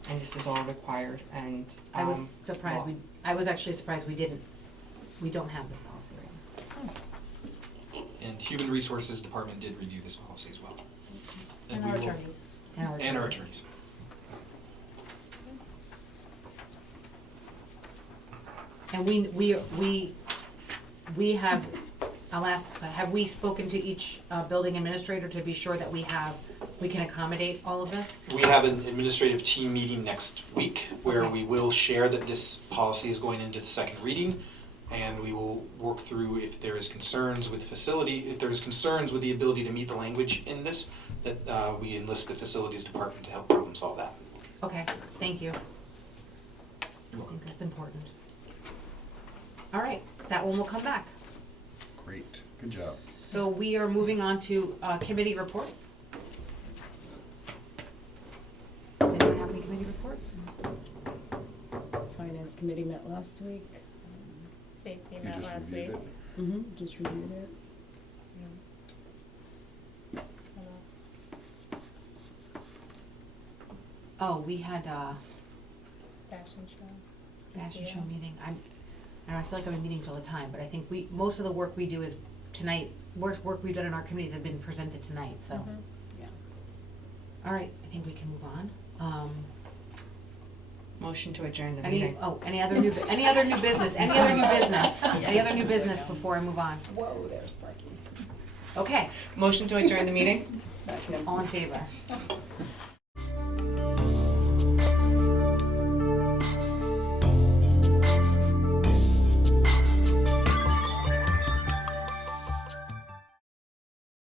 And this is all required, and I was surprised I was actually surprised we don't have this policy right now. And Human Resources Department did review this policy as well. And we our will- attorneys. And our attorneys. And we have, I'll ask this, but have we spoken to each building administrator to be sure that we can accommodate all of this? We have an administrative team meeting next week where Okay. we will share that this policy is going into the second reading, and we will work through if there is concerns with if there's concerns with the ability to meet the language in this, that we enlist the facilities department to help problem solve that. Okay, thank you. I think that's important. All right, that one will come back. Great, good job. So we are moving on to committee reports. Does anyone have any committee reports? Finance committee met last week. Safety You met just last reviewed week. it? Mm-hmm, just reviewed it. Oh, we had Fashion show. fashion Yeah. show meeting. I feel like I'm in meetings all the time, but I think most of the work we do is tonight, work we've done in our committees have been presented tonight, so. Mhm. Yeah. All right, I think we can move on. Motion to adjourn the Any meeting. other new business? Any other new business? Any other new business before I move on? Whoa, there's Sparky. Okay, Motion to adjourn the meeting? all in favor?